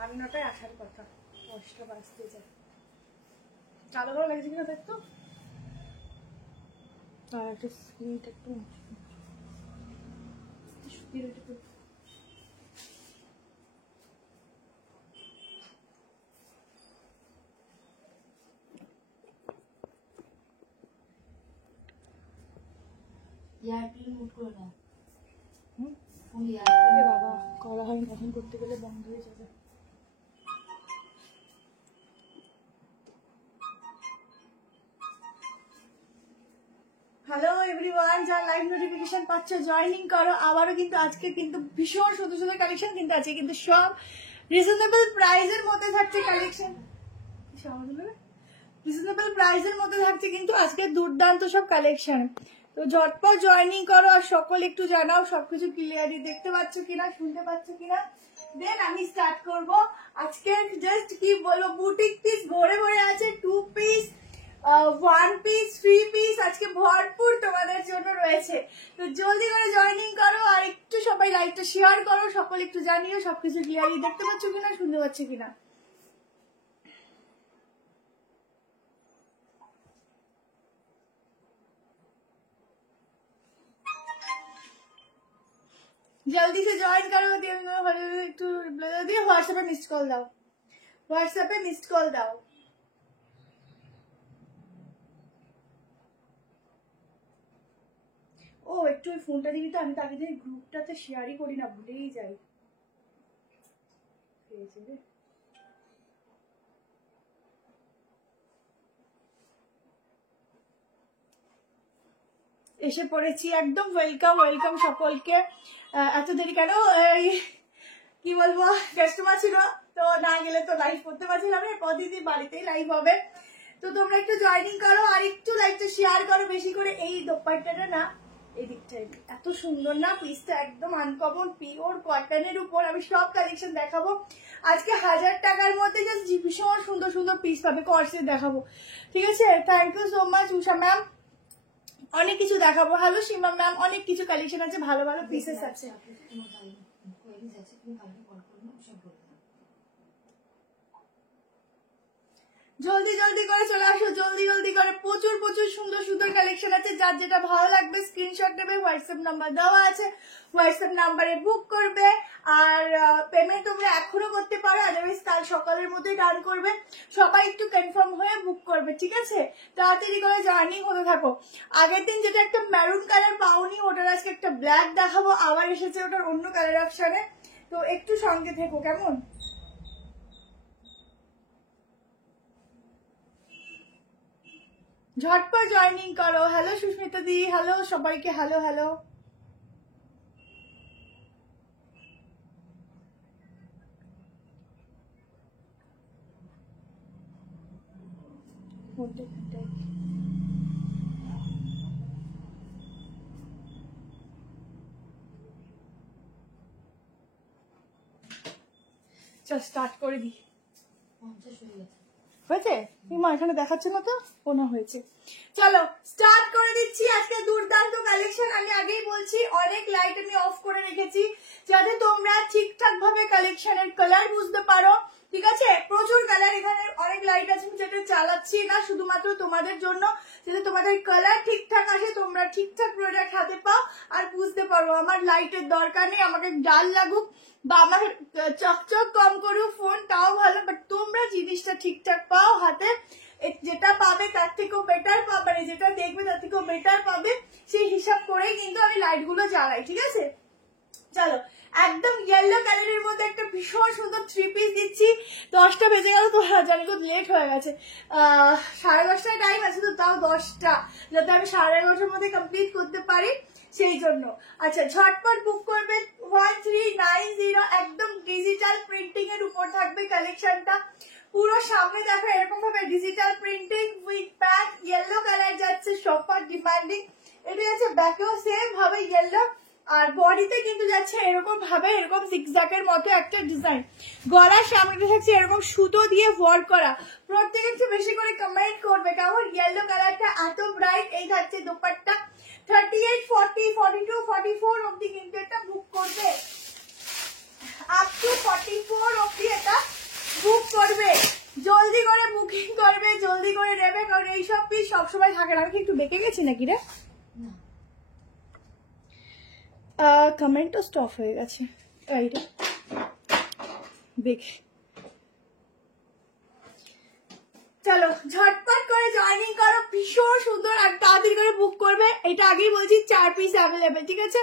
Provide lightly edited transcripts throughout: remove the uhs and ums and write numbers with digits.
9:30 আসার কথা, 10টা বাজতে যায়। কালো কালো লাগছে কিনা দেখতো, আর একটা স্ক্রিনটা একটু বাবা করা হয়নি, এখন করতে গেলে বন্ধ হয়ে যাবে। হ্যালো এভরিওয়ান, যারা লাইভ নোটিফিকেশন পাচ্ছ জয়েনিং করো। আবারও কিন্তু আজকে কিন্তু ভীষণ সুন্দর সুন্দর কালেকশন কিন্তু আছে, কিন্তু সব রিজনেবল প্রাইসের মধ্যে থাকছে কালেকশন, রিজনেবল প্রাইসের মধ্যে থাকছে কিন্তু আজকে দুর্দান্ত সব কালেকশন। তো ঝটপট জয়েনিং করো আর সকল একটু জানাও সবকিছু ক্লিয়ারলি দেখতে পাচ্ছ কিনা, শুনতে পাচ্ছ কিনা। দেন আমি স্টার্ট করব। আজকে জাস্ট কি বলবো, বুটিক পিস ভরে ভরে আছে, 2 পিস 1 পিস 3 পিস আজকে ভরপুর তোমাদের জন্য রয়েছে। তো জলদি করে জয়েনিং করো আর একটু সবাই লাইভটা শেয়ার করো, সকল একটু জানিও সবকিছু ক্লিয়ারলি দেখতে পাচ্ছ কিনা, শুনতে পাচ্ছ কিনা। जल्दी से ज्वाइन करो, একটু রিপ্লাই দিয়ে হোয়াটসঅ্যাপে মিসড কল দাও, হোয়াটসঅ্যাপে মিসড কল দাও। ও একটু ওই ফোনটা দিবি তো, আমি তো আগে থেকে গ্রুপটাতে শেয়ারই করি না, ভুলেই যাই। এসে পড়েছি, একদম ওয়েলকাম ওয়েলকাম সকলকে। এত দেরি কেন, কি বলবো, কাস্টমার ছিল তো না গেলে তো লাইভ করতে পারছিলাম না, প্রতিদিন বাড়িতেই লাইভ হবে। তো তোমরা একটু জয়েনিং করো আর একটু লাইভটা শেয়ার করো বেশি করে। এই দোপাট্টাটা না, এই দিকটাই এত সুন্দর না, পিসটা একদম আনকমন পিওর কটনের উপর। আমি সব কালেকশন দেখাবো আজকে 1000 টাকার মধ্যে, জাস্ট ভীষণ সুন্দর সুন্দর পিস পাবে, কর্সেট দেখাবো, ঠিক আছে। Thank you so much Usha ma'am, অনেক কিছু দেখাবো। হ্যালো সীমা ম্যাম, অনেক কিছু কালেকশন আছে, ভালো ভালো পিসেস আছে। জলদি জলদি করে চলে আসো, জলদি জলদি করে, প্রচুর প্রচুর সুন্দর সুন্দর কালেকশন আছে। যার যেটা ভালো লাগবে স্ক্রিনশট নেবে, হোয়াটসঅ্যাপ নাম্বার দেওয়া আছে, হোয়াটসঅ্যাপ নাম্বারে বুক করবে। আর পেমেন্ট তোমরা এখনো করতে পারো, আদারওয়াইজ কাল সকালের মধ্যেই ডান করবে। সবাই একটু কনফার্ম হয়ে বুক করবে, ঠিক আছে। তাড়াতাড়ি করে জার্নি হতে থাকো। আগের দিন যেটা একটা মেরুন কালার পাওনি, ওটার আজকে একটা ব্ল্যাক দেখাবো, আবার এসেছে ওটার অন্য কালার অপশনে, তো একটু সঙ্গে থেকো কেমন। ঝটপট জয়েনিং করো। হ্যালো সুস্মিতা দি, হ্যালো সবাইকে, হ্যালো হ্যালো। চল স্টার্ট করে দি। হয়েছে মা, এখানে দেখাচ্ছে না তো, কোনো হয়েছে। চলো স্টার্ট করে দিচ্ছি আজকে দুর্দান্ত কালেকশন। আমি আগেই বলছি অনেক লাইট আমি অফ করে রেখেছি যাতে তোমরা ঠিকঠাক ভাবে কালেকশনের কালার বুঝতে পারো, ঠিক আছে। প্রচুর কালার, এখানে অনেক লাইট আছে যেটা চালাচ্ছি না শুধুমাত্র তোমাদের জন্য, যাতে তোমাদের কালার ঠিকঠাক আসে, তোমরা ঠিকঠাক প্রোডাক্ট হাতে পাও আর বুঝতে পারো। আমার লাইটের দরকার নেই, আমাকে ডাল লাগুক বা আমার চকচক কম করুক ফোন, তাও ভালো, বাট তোমরা জিনিসটা ঠিকঠাক পাও হাতে। যেটা পাবে তার থেকেও বেটার পাবে, মানে যেটা দেখবে তার থেকেও বেটার পাবে, সেই হিসাব করেই কিন্তু আমি লাইট গুলো জ্বালাই, ঠিক আছে। চলো একদম ইয়েলো কালারের মধ্যে একটা ভীষণ সুন্দর 3 পিস দিচ্ছি। 10টা বেজে গেল তো, জানি খুব লেট হয়ে গেছে, 10:30টায় টাইম আছে, তো তাও 10টা, যাতে আমি 11:30টার মধ্যে কমপ্লিট করতে পারি সেই জন্য। আচ্ছা ঝটপট বুক করবে 1390, একদম ডিজিটাল প্রিন্টিং এর উপর থাকবে কালেকশনটা। পুরো সামনে দেখো এরকম ভাবে digital printing with pack, yellow colour যাচ্ছে, সবার ডিমান্ডিং। এটা যাচ্ছে ব্যাকেও সেম ভাবে ইয়েলো, আর বডিতে কিন্তু যাচ্ছে এরকম ভাবে, এরকম জিগজ্যাগের মতো একটা ডিজাইন। গলার সামনে থাকছে এরকম সুতো দিয়ে ওয়ার্ক করা। প্রত্যেকে একটু বেশি করে কমেন্ট করবে কারণ ইয়েলো কালারটা এত ব্রাইট। এই থাকছে দোপাট্টা, 38, 40, 42, 44 অব্দি কিন্তু এটা বুক করবে, আপ টু 44 অব্দি এটা এইসব পিস সবসময় থাকে না। আমি কি একটু বেঁকে গেছি নাকি রে? কমেন্টও স্টপ হয়ে গেছে তাই রে বেঁকে। চলো ঝটপট করে জয়েনিং করো, ভীষণ সুন্দর আর তাড়াতাড়ি করে বুক করবে। এটা আগেই বলছি 4 পিস অ্যাভেলেবেল, ঠিক আছে?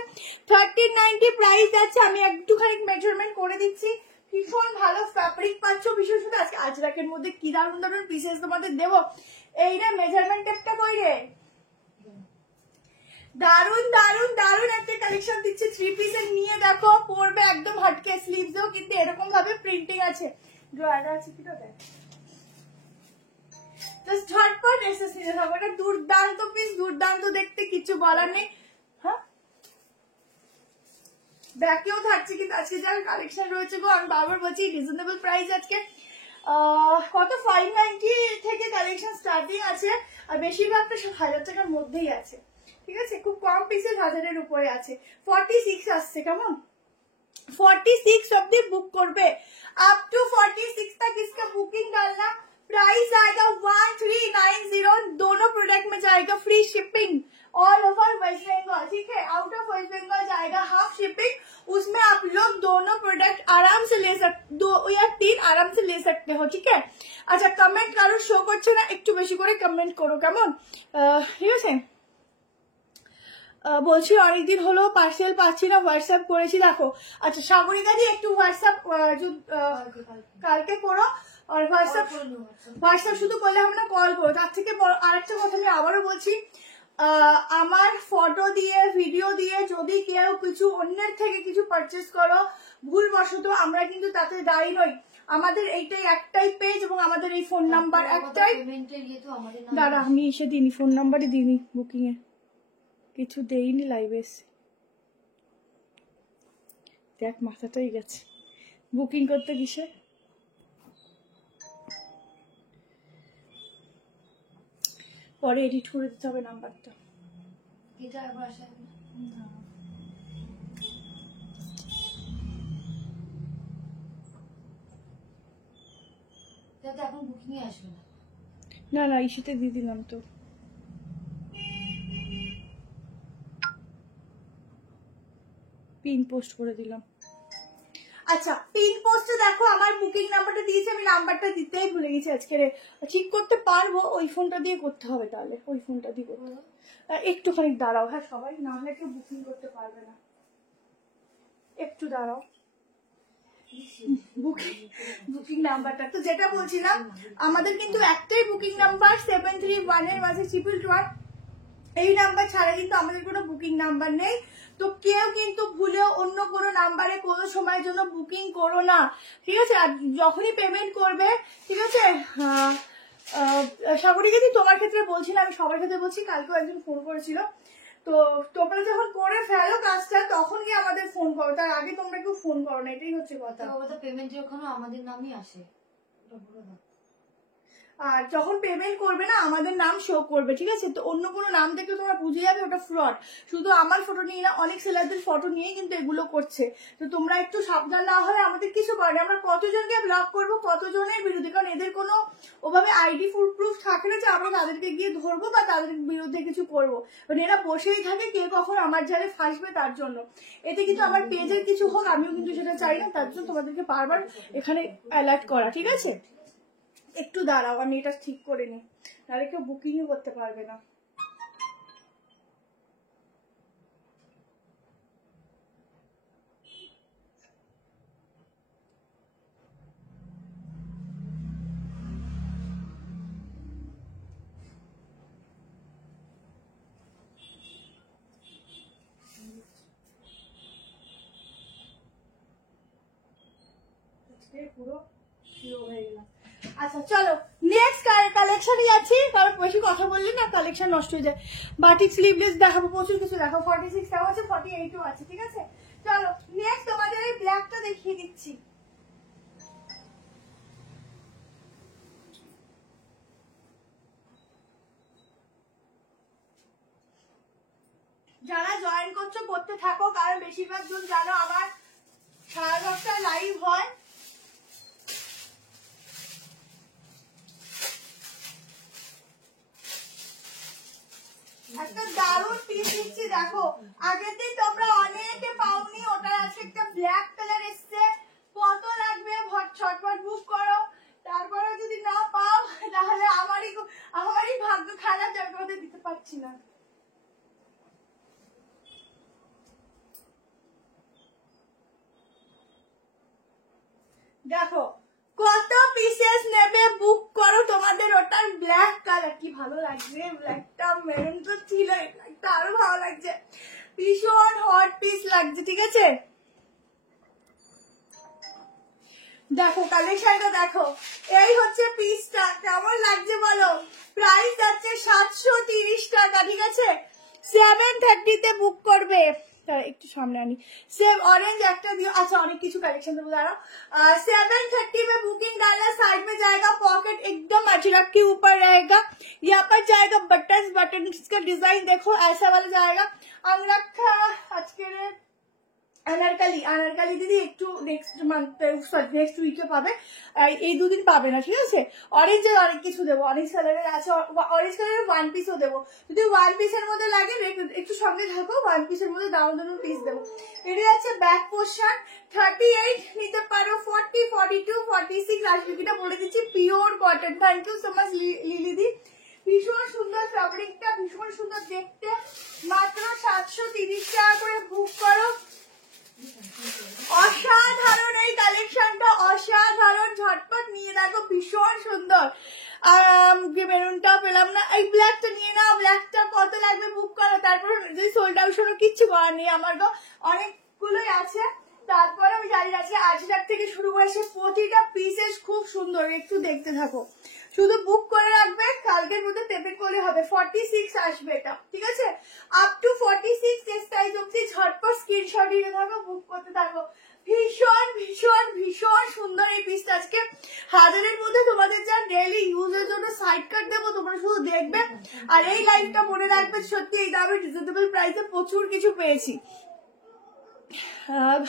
1390 প্রাইস যাচ্ছে। আমি একটুখানি মেজারমেন্ট করে দিচ্ছি। ভীষণ ভালো ফ্যাব্রিক পাচ্ছ, ভীষণ সুন্দর। আজকে আজরাকের মধ্যে কি দারুণ দারুণ পিসেস তোমাদের দেবো। এইটা মেজারমেন্ট টেপটা কই রে? দারুন দারুন দারুন একটা কালেকশন দিচ্ছে। 3 পিসের নিয়ে দেখো, পরবে একদম হটকে। স্লিভসও কিন্তু এরকম ভাবে প্রিন্টিং আছে। ড্রয়ার আছে কি দেখ, ঝটপট এসে নিয়ে থাকো। এটা দুর্দান্ত পিস, দুর্দান্ত দেখতে, কিছু বলার নেই। হ্যাঁ ব্যাকেও থাকছে, কিন্তু আজকে যা কালেকশন রয়েছে গো, আমি বারবার বলছি রিজনেবল প্রাইস আজকে। কত 590 থেকে কালেকশন স্টার্টিং আছে, আর বেশিরভাগটা সব 1000 টাকার মধ্যেই আছে, ঠিক আছে? খুব কম পিসেস 1000-এর উপরে আছে। 46 আসছে, কেমন? 46 অब्दी बुक करबे, अप टू 46 तक इसका बुकिंग डालना। प्राइस आएगा 1390, दोनों प्रोडक्ट में जाएगा free shipping all over West Bengal, ठीक है? आउट ऑफ वेस्ट बंगाल जाएगा हाफ शिपिंग। उसमें आप लोग दोनों प्रोडक्ट आराम से ले सकते, 2 या 3 आराम से ले सकते हो, ठीक है? अच्छा कमेंट करो, शो করছে না, একটু বেশি করে কমেন্ট করো, কেমন? ঠিক আছে? বলছি অনেকদিন হলো পার্সেল পাচ্ছি না, হোয়াটসঅ্যাপ করেছি দেখো। আচ্ছা সাগরিকা দি একটু হোয়াটসঅ্যাপ কালকে করো, আর হোয়াটসঅ্যাপ শুধু করলে হবে না, কল করো। তার থেকে আরেকটা কথা আমি আবারও বলছি, আমার ফটো দিয়ে ভিডিও দিয়ে যদি কেউ কিছু অন্যের থেকে কিছু পারচেস করো ভুলবশত, আমরা কিন্তু তাতে দায়ী নই। আমাদের এইটাই একটাই পেজ এবং আমাদের এই ফোন নাম্বার একটাই। দাঁড়া আমি এসে দিইনি, ফোন নাম্বারই দিইনি বুকিং এ, কিছু দেইনি লাইভে এসে। দেখ মাথাটাই গেছে, বুকিং করতে কিসে। পরে এডিট করে দিতে হবে নাম্বারটা। এটা একবার আসে না, তাতে এখন বুকিং এ আসবে না। না না ইসিতে দিয়ে দিলাম তো। পিন পোস্ট করে দিলাম। আচ্ছা পিন পোস্টে দেখো আমার বুকিং নাম্বারটা দিয়েছে, আমি নাম্বারটা দিতেই ভুলে গেছি আজকে। ঠিক করতে পারবো, ওই ফোনটা দিয়ে করতে হবে, তাহলে ওই ফোনটা দিয়ে করতে হবে। একটুখানি দাঁড়াও, হ্যাঁ সবাই না হলে কেউ বুকিং করতে পারবে না, একটু দাঁড়াও। বুকিং নাম্বারটা তো যেটা বলছিলাম, আমাদের কিন্তু একটাই বুকিং নাম্বার 731 এর মাঝে 111। এই নাম্বার ছাড়া কিন্তু আমাদের কোনো বুকিং নাম্বার নেই। তো কেউ কিন্তু ভুলেও অন্য কোনো নাম্বারে কোনো সময়ের জন্য বুকিং করো না, ঠিক আছে? আর যখনই পেমেন্ট করবে, ঠিক আছে, সাগরিকা দি তোমার ক্ষেত্রে বলছি না, আমি সবার ক্ষেত্রে বলছি। কালকেও একজন ফোন করেছিল, তো তোমরা যখন করে ফেলো কাজটা তখন গিয়ে আমাদের ফোন করো, তার আগে তোমরা কেউ ফোন করো না, এটাই হচ্ছে কথা। পেমেন্ট যখন আমাদের নামই আসে, আর যখন পেমেন্ট করবে না আমাদের নাম শো করবে, ঠিক আছে? তো অন্য কোনো নাম দেখে তোমরা বুঝে যাবে ওটা ফ্রড। শুধু আমার ফটো নিয়ে না, অনেক সেলারদের ফটো নিয়েই কিন্তু এগুলো করছে। তো তোমরা একটু সাবধান না হলে আমাদের কিছু করে। আমরা কতজনকে ব্লক করবো, কতজনের বিরুদ্ধে, কারণ এদের কোনো ওভাবে আইডি প্রুফ থাকে না যে আমরা তাদেরকে গিয়ে ধরবো বা তাদের বিরুদ্ধে কিছু করবো। মানে এরা বসেই থাকে কে কখন আমার জালে ফাঁসবে তার জন্য। এতে কিন্তু আমার পেজের কিছু হোক, আমিও কিন্তু সেটা চাই না, তার জন্য তোমাদেরকে বারবার এখানে অ্যালার্ট করা, ঠিক আছে? একটু দাঁড়াও, আমি এটা ঠিক করে নিই, নাহলে কেউ বুকিংও করতে পারবে না। পুরো হয়ে গেলাম। আচ্ছা চলো নেক্সট কালেকশনে যাচ্ছি, কারণ বেশি কথা বললে না কালেকশন নষ্ট হয়ে যায়। বাটিক স্লিভলেস দেখাবো, প্রচুর কিছু দেখাবো। 46 টাও আছে, 48ও আছে, ঠিক আছে? চলো নেক্সট তোমাদের এই ব্ল্যাকটা দেখিয়ে দিচ্ছি। যারা জয়েন করছো করতে থাকো, কারণ বেশিরভাগ জন জানো আমার 10:30টায় লাইভ হয়। একটা দারুণ পিস দিচ্ছি দেখো। আগের দিন তোমরা অনেকে পাওনি, ওটার আজকে একটা ব্ল্যাক কালার এসছে। কত লাগবে ছটফট বুক করো, তারপরে যদি না পাও তাহলে আমারই ভাগ্য খারাপ, যার কথা দিতে পারছি না। দেখো কত পিসেস নেবে, বুক করো। তোমাদের ওটার ব্ল্যাক কালার কি ভালো লাগছে, ব্ল্যাকটা মেরুন তো ছিল, ব্ল্যাকটা আরো ভালো লাগছে, ভীষণ হট পিস লাগছে। ঠিক আছে, দেখো কালেকশনটা দেখো, এই হচ্ছে পিসটা, কেমন লাগছে বলো। প্রাইস যাচ্ছে 730 টাকা। ঠিক আছে, 730 বুক করবে। একটু সামনে আনি, सेम ऑरेंज একটা দিও। अच्छा অনেক কিছু কালেকशन দেবো দাঁড়াও। 730 में बुकिंग डालना, साइड में जाएगा पॉकेट एकदम अजरक के ऊपर रहेगा। यहाँ पर जाएगा बटन, इसका डिजाइन देखो ऐसा वाला जाएगा। अंगरखा आज के আনারকালি দিদি একটু নেক্সট উইকে পাবে, এই দুদিন পাবে না। ঠিক আছে, অরেঞ্জের অনেক কিছু দেবো, অরেঞ্জ কালারের আছে, অরেঞ্জ কালারের ওয়ান পিসও দেবো। যদি ওয়ান পিসের মধ্যে লাগে একটু সঙ্গে থাকো, ওয়ান পিসের মধ্যে দারুণ পিস দেবো। এটা আছে ব্যাক পোর্শন, 38 নিতে পারো, 40, 42, 46 রাজবিকিটা বলে দিচ্ছি, pure cotton. Thank you so much লিলিদি, ভীষণ সুন্দর ফ্যাব্রিকটা, ভীষণ সুন্দর দেখতে। মাত্র 730 টাকা করে বুক করো। অসাধারণ এই কালেকশনটা, অসাধারণ, ঝটপট নিয়ে দেখো, ভীষণ সুন্দর। মেরুনটা পেলাম না, এই ব্ল্যাকটা নিয়ে নাও, ব্ল্যাকটা কত লাগবে বুক করো। তারপর যদি সোল্ড আউট শোনো কিচ্ছু করার নেই, আমার তো অনেকগুলোই আছে। তারপরে আমি জানি আজকে আজরাক থেকে শুরু করেছি, প্রতিটা পিসেস খুব সুন্দর, একটু দেখতে থাকো। শুধু বুক করে রাখবে, কালকের মধ্যে পেমেন্ট করলে হবে। 46 আসবে এটা। ঠিক আছে, আপ টু 46 সাইজ অবধি ঝটপট স্ক্রিনশট নিয়ে থাকো, বুক করতে থাকো। ভীষণ ভীষণ ভীষণ সুন্দর এই পিসটা। আজকে হাজারের মধ্যে তোমাদের যা ডেইলি ইউজের জন্য সাইড কাট দেবো, তোমরা শুধু দেখবে। আর এই লাইফটা মনে রাখবে, সত্যি এই দামে রিজনেবল প্রাইসে প্রচুর কিছু পেয়েছি।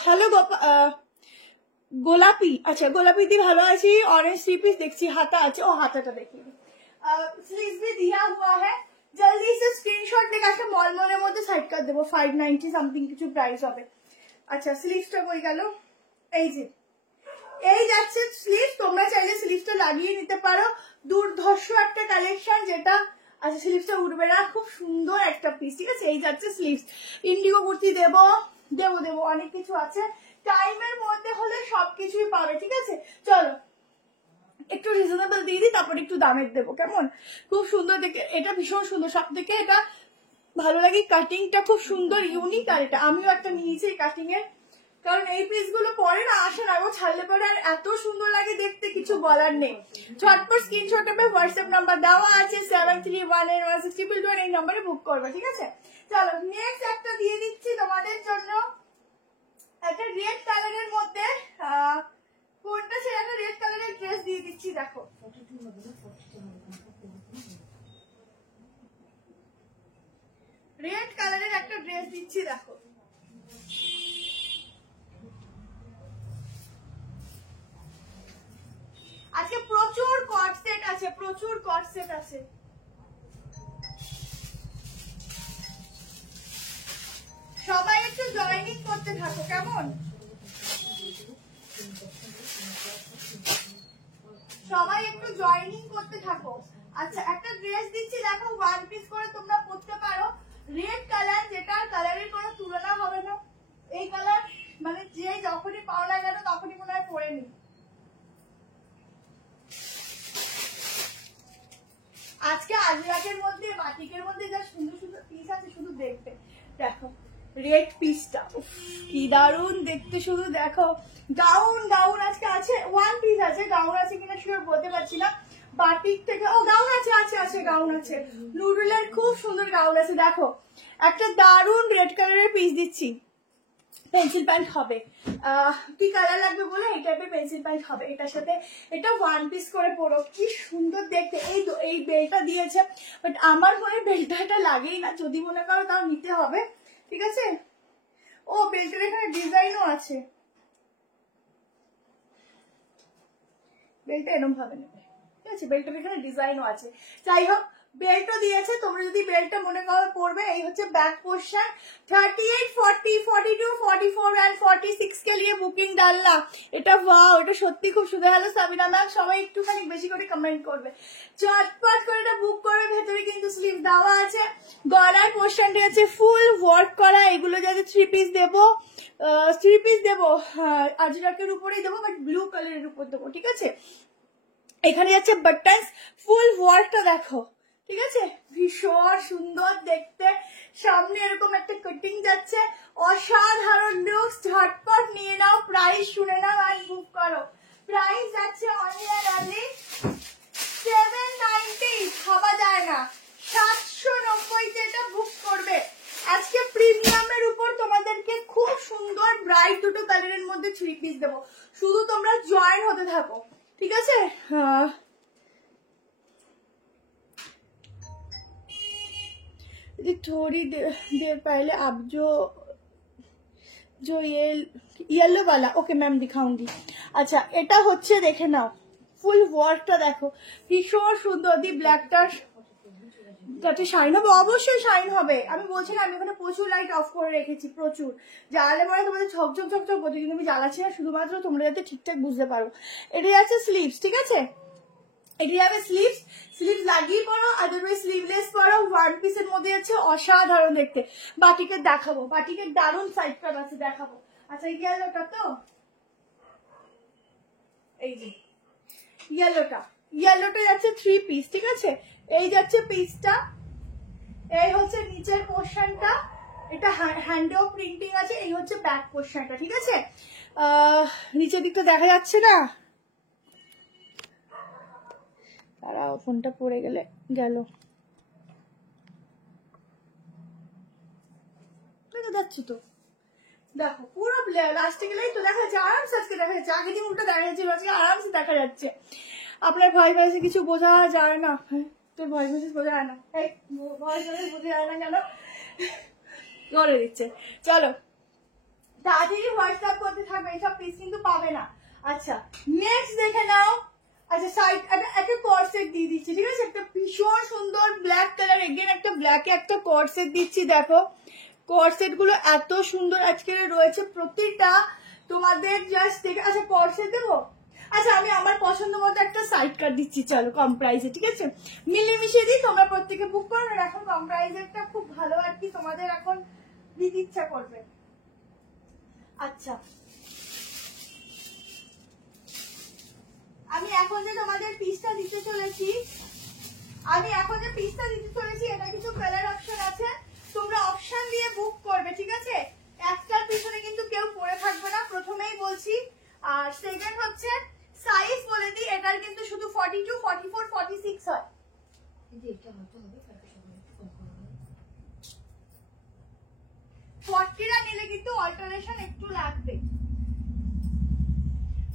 ভালো গোলাপি, আচ্ছা গোলাপি দিয়ে ভালো আছি। ऑरेंज 3 पीस দেখছি, হাতা আছে, ও হাতাটা দেখি। স্লিভস भी दिया हुआ है, जल्दी से स्क्रीनशॉट लेके একটা মলমলের মধ্যে সাইড কাট দেবো, 590 সামথিং কিছু প্রাইস হবে। আচ্ছা স্লিভসটা কই গেল, এই যে এই যাচ্ছে স্লিভস, তোমরা চাইলে স্লিভসটা লাগিয়ে নিতে পারো। দুর্ধর্ষ একটা কালেকশন যেটা, আচ্ছা স্লিভসটা উঠবে না, খুব সুন্দর একটা পিস। ঠিক আছে, এই যাচ্ছে স্লিভস। ইন্ডিগো কুর্তি দেবো অনেক কিছু আছে, টাইমের মধ্যে হলে সবকিছুই পাবে। ঠিক আছে, চলো একটু রিজনেবল দিয়ে দিই, তারপর একটু দামের দেবো, কেমন। খুব সুন্দর দেখে, এটা ভীষণ সুন্দর, সব থেকে এটা ভালো লাগে, কাটিংটা খুব সুন্দর ইউনিক। আর এটা আমিও একটা নিয়েছি এই কাটিং এর, কারণ এই পিস গুলো পরে না আসে না, ও ছাড়লে পরে আর এত সুন্দর লাগে দেখতে, কিছু বলার নেই। ঝটপট স্ক্রিনশট হবে, হোয়াটসঅ্যাপ নাম্বার দেওয়া আছে 73111622, এই নম্বরে বুক করবে। ঠিক আছে, চলো নেক্সট একটা দিয়ে দিচ্ছি তোমাদের জন্য, একটা রেড কালারের মধ্যে, কোনটা সে একটা রেড কালারের ড্রেস দিয়ে দিচ্ছি। দেখো রেড কালারের একটা ড্রেস দিচ্ছি, দেখো আজকে প্রচুর কট সেট আছে, প্রচুর কট সেট আছে। সবাই একটু জয়েনিং করতে থাকো, কেমন। সবাই একটু জয়েনিং করতে থাকো। আচ্ছা একটা ড্রেস দিচ্ছি, দেখো ওয়ান পিস করে তোমরা পরতে পারো, রেড কালার, যেটা কালারের কোনো তুলনা হবে না। এই কালার মানে যে যখনই পাও না কেন তখনই মনে হয় পরে নি। আজকে আজরাকের মধ্যে, বাটিকের মধ্যে যা সুন্দর সুন্দর পিস আছে, শুধু দেখবে। দেখো রেড পিসটা কি দারুন দেখতে, শুধু দেখো। গাউন আজকে আছে, ওয়ান পিস আছে, গাউন আছে কিনা শিওর বলতে পারছি না। বাটিক থেকে, ও গাউন আছে গাউন আছে, নুডলের খুব সুন্দর গাউন আছে। দেখো একটা দারুন রেড কালারের পিস দিচ্ছি, পেন্সিল প্যান্ট হবে। কি কালার লাগবে বলে এই টাইপের পেন্সিল প্যান্ট হবে, এটার সাথে এটা ওয়ান পিস করে পরো, কি সুন্দর দেখতে। এই বেলটা দিয়েছে, বাট আমার মনে বেলটা এটা লাগেই না, যদি মনে করো তাও নিতে হবে। ঠিক আছে, ও বেল্টের এখানে ডিজাইনও আছে, বেল্টটা এরকম ভাবে নেবে। ঠিক আছে, বেল্টের এখানে ডিজাইনও আছে। যাই হোক বেল্টও দিয়েছে, তোমরা যদি বেল্টটা মনে করো পড়বে। এই হচ্ছে ব্যাক পোর্শন। 38, 40, 42, 44 and 46 के लिए বুকিং ডালনা। এটা ওয়াও, এটা সত্যি খুব সুন্দর। হ্যালো সাবিনা ম্যাম, সবাই একটুখানি বেশি করে কমেন্ট করবে, চটপট করে এটা বুক করবে। ভেতরে কিন্তু স্লিভ দেওয়া আছে, গলার পোর্শনটা আছে ফুল ওয়ার্ক করা। এগুলো যাতে 3 পিস দেবো, 3 পিস দেবো, আজরাকের উপরেই দেবো, বাট ব্লু কালারের উপর দেবো, ঠিক আছে। এখানে যাচ্ছে বাটন্স, ফুল ওয়ার্কটা দেখো, ঠিক আছে, ভীষণ সুন্দর দেখতে। সামনে এরকম একটা কাটিং যাচ্ছে, অসাধারণ লুকস। ঝটপট নিয়ে নাও, প্রাইস শুনে নাও আর বুক করো। প্রাইস যাচ্ছে অনলি 790, ভাবা যায় না, 790 এটা বুক করবে। আজকে প্রিমিয়ামের উপর তোমাদেরকে খুব সুন্দর ব্রাইট দুটো কালারের মধ্যে 3 পিস দেবো, শুধু তোমরা জয়েন হতে থাকো, ঠিক আছে। थोड़ी देर पहले आप जो ये येलो वाला, ओके मैम दिखाऊंगी। अच्छा, এটা হচ্ছে দেখে নাও, ফুল ওয়ার্কটা দেখো, ভীষণ সুন্দর। দি ব্ল্যাকটার যাতে শাইন হবে, অবশ্যই শাইন হবে। আমি বলছি না, আমি ওখানে প্রচুর লাইট অফ করে রেখেছি, প্রচুর। জ্বালালে পরে তোমাদের ঝকঝক ঝকঝক করছে, কিন্তু আমি জ্বালাচ্ছি না, শুধুমাত্র তোমরা যাতে ঠিকঠাক বুঝতে পারো। এটা যাচ্ছে স্লিভস, ঠিক আছে, এটা যাবে স্লিভস। স্লিভস লাগিয়ে পরো, আদারওয়াইজ স্লিভলেস পরো। ওয়ান পিসের মধ্যে আছে, অসাধারণ দেখতে। বাটিকের দেখাবো, বাটিকের দারুণ সাইড কাট আছে, দেখাবো। আচ্ছা, ইয়েলোটা তো, এই যে ইয়েলোটা, ইয়েলোটা যাচ্ছে 3 পিস, ঠিক আছে। এই যাচ্ছে পিসটা, এই হচ্ছে নিচের পোর্শনটা, এটা হ্যান্ডেও প্রিন্টিং আছে। এই হচ্ছে ব্যাক পোর্শনটা, ঠিক আছে। নিচের দিকটা দেখা যাচ্ছে না, তারাও ফোনটা পড়ে গেল। যাচ্ছি তো, দেখো পুরো লাস্টে গেলেই তো দেখা যাচ্ছে, আরামসে আজকে দেখা যাচ্ছে। আগের দিন উল্টো দেখা যাচ্ছে, আজকে আরামসে দেখা যাচ্ছে। আপনার ভয়েস মেসেজ কিছু বোঝা যায় না, হ্যাঁ তোর ভয়েস মেসেজ বোঝা যায় না, এই ভয়েস মেসেজ বোঝা যায় না কেন, করে দিচ্ছে। চলো তাড়াতাড়ি হোয়াটসঅ্যাপ করতে থাকবে, এইসব পিস কিন্তু পাবে না। আচ্ছা, নেক্সট দেখে নাও। আচ্ছা, সাইড একটা কর্ড সেট দিয়ে দিচ্ছি, ঠিক আছে, একটা ভীষণ সুন্দর ব্ল্যাক কালার, এগেন একটা ব্ল্যাকে একটা কর্ড সেট দিচ্ছি। দেখো কর্ড সেট গুলো এত সুন্দর আজকে রয়েছে, প্রতিটা তোমাদের জাস্ট দেখে। আচ্ছা, কর্ড সেট দেবো। আচ্ছা, আমি আমার পছন্দ মতো একটা সাইড কাট দিচ্ছি, চলো কম প্রাইসে, ঠিক আছে, মিলেমিশে দিই। তোমরা প্রত্যেকে বুক করো, এখন কম প্রাইসেরটা খুব ভালো আর কি তোমাদের এখন দিতে ইচ্ছা করবে। আচ্ছা, আমি এখন যে তোমাদের পিসটা দিতে চলেছি, এটা কিছু কালার অপশন আছে, তোমরা অপশন দিয়ে বুক করবে, ঠিক আছে। একটার পিছনে কিন্তু কেউ পরে থাকবে না, প্রথমেই বলছি। আর সেকেন্ড হচ্ছে সাইজ বলে দিই, এটার কিন্তু শুধু 42, 44, 46 হয়। 40টা নিলে কিন্তু অল্টারেশন একটু লাগবে।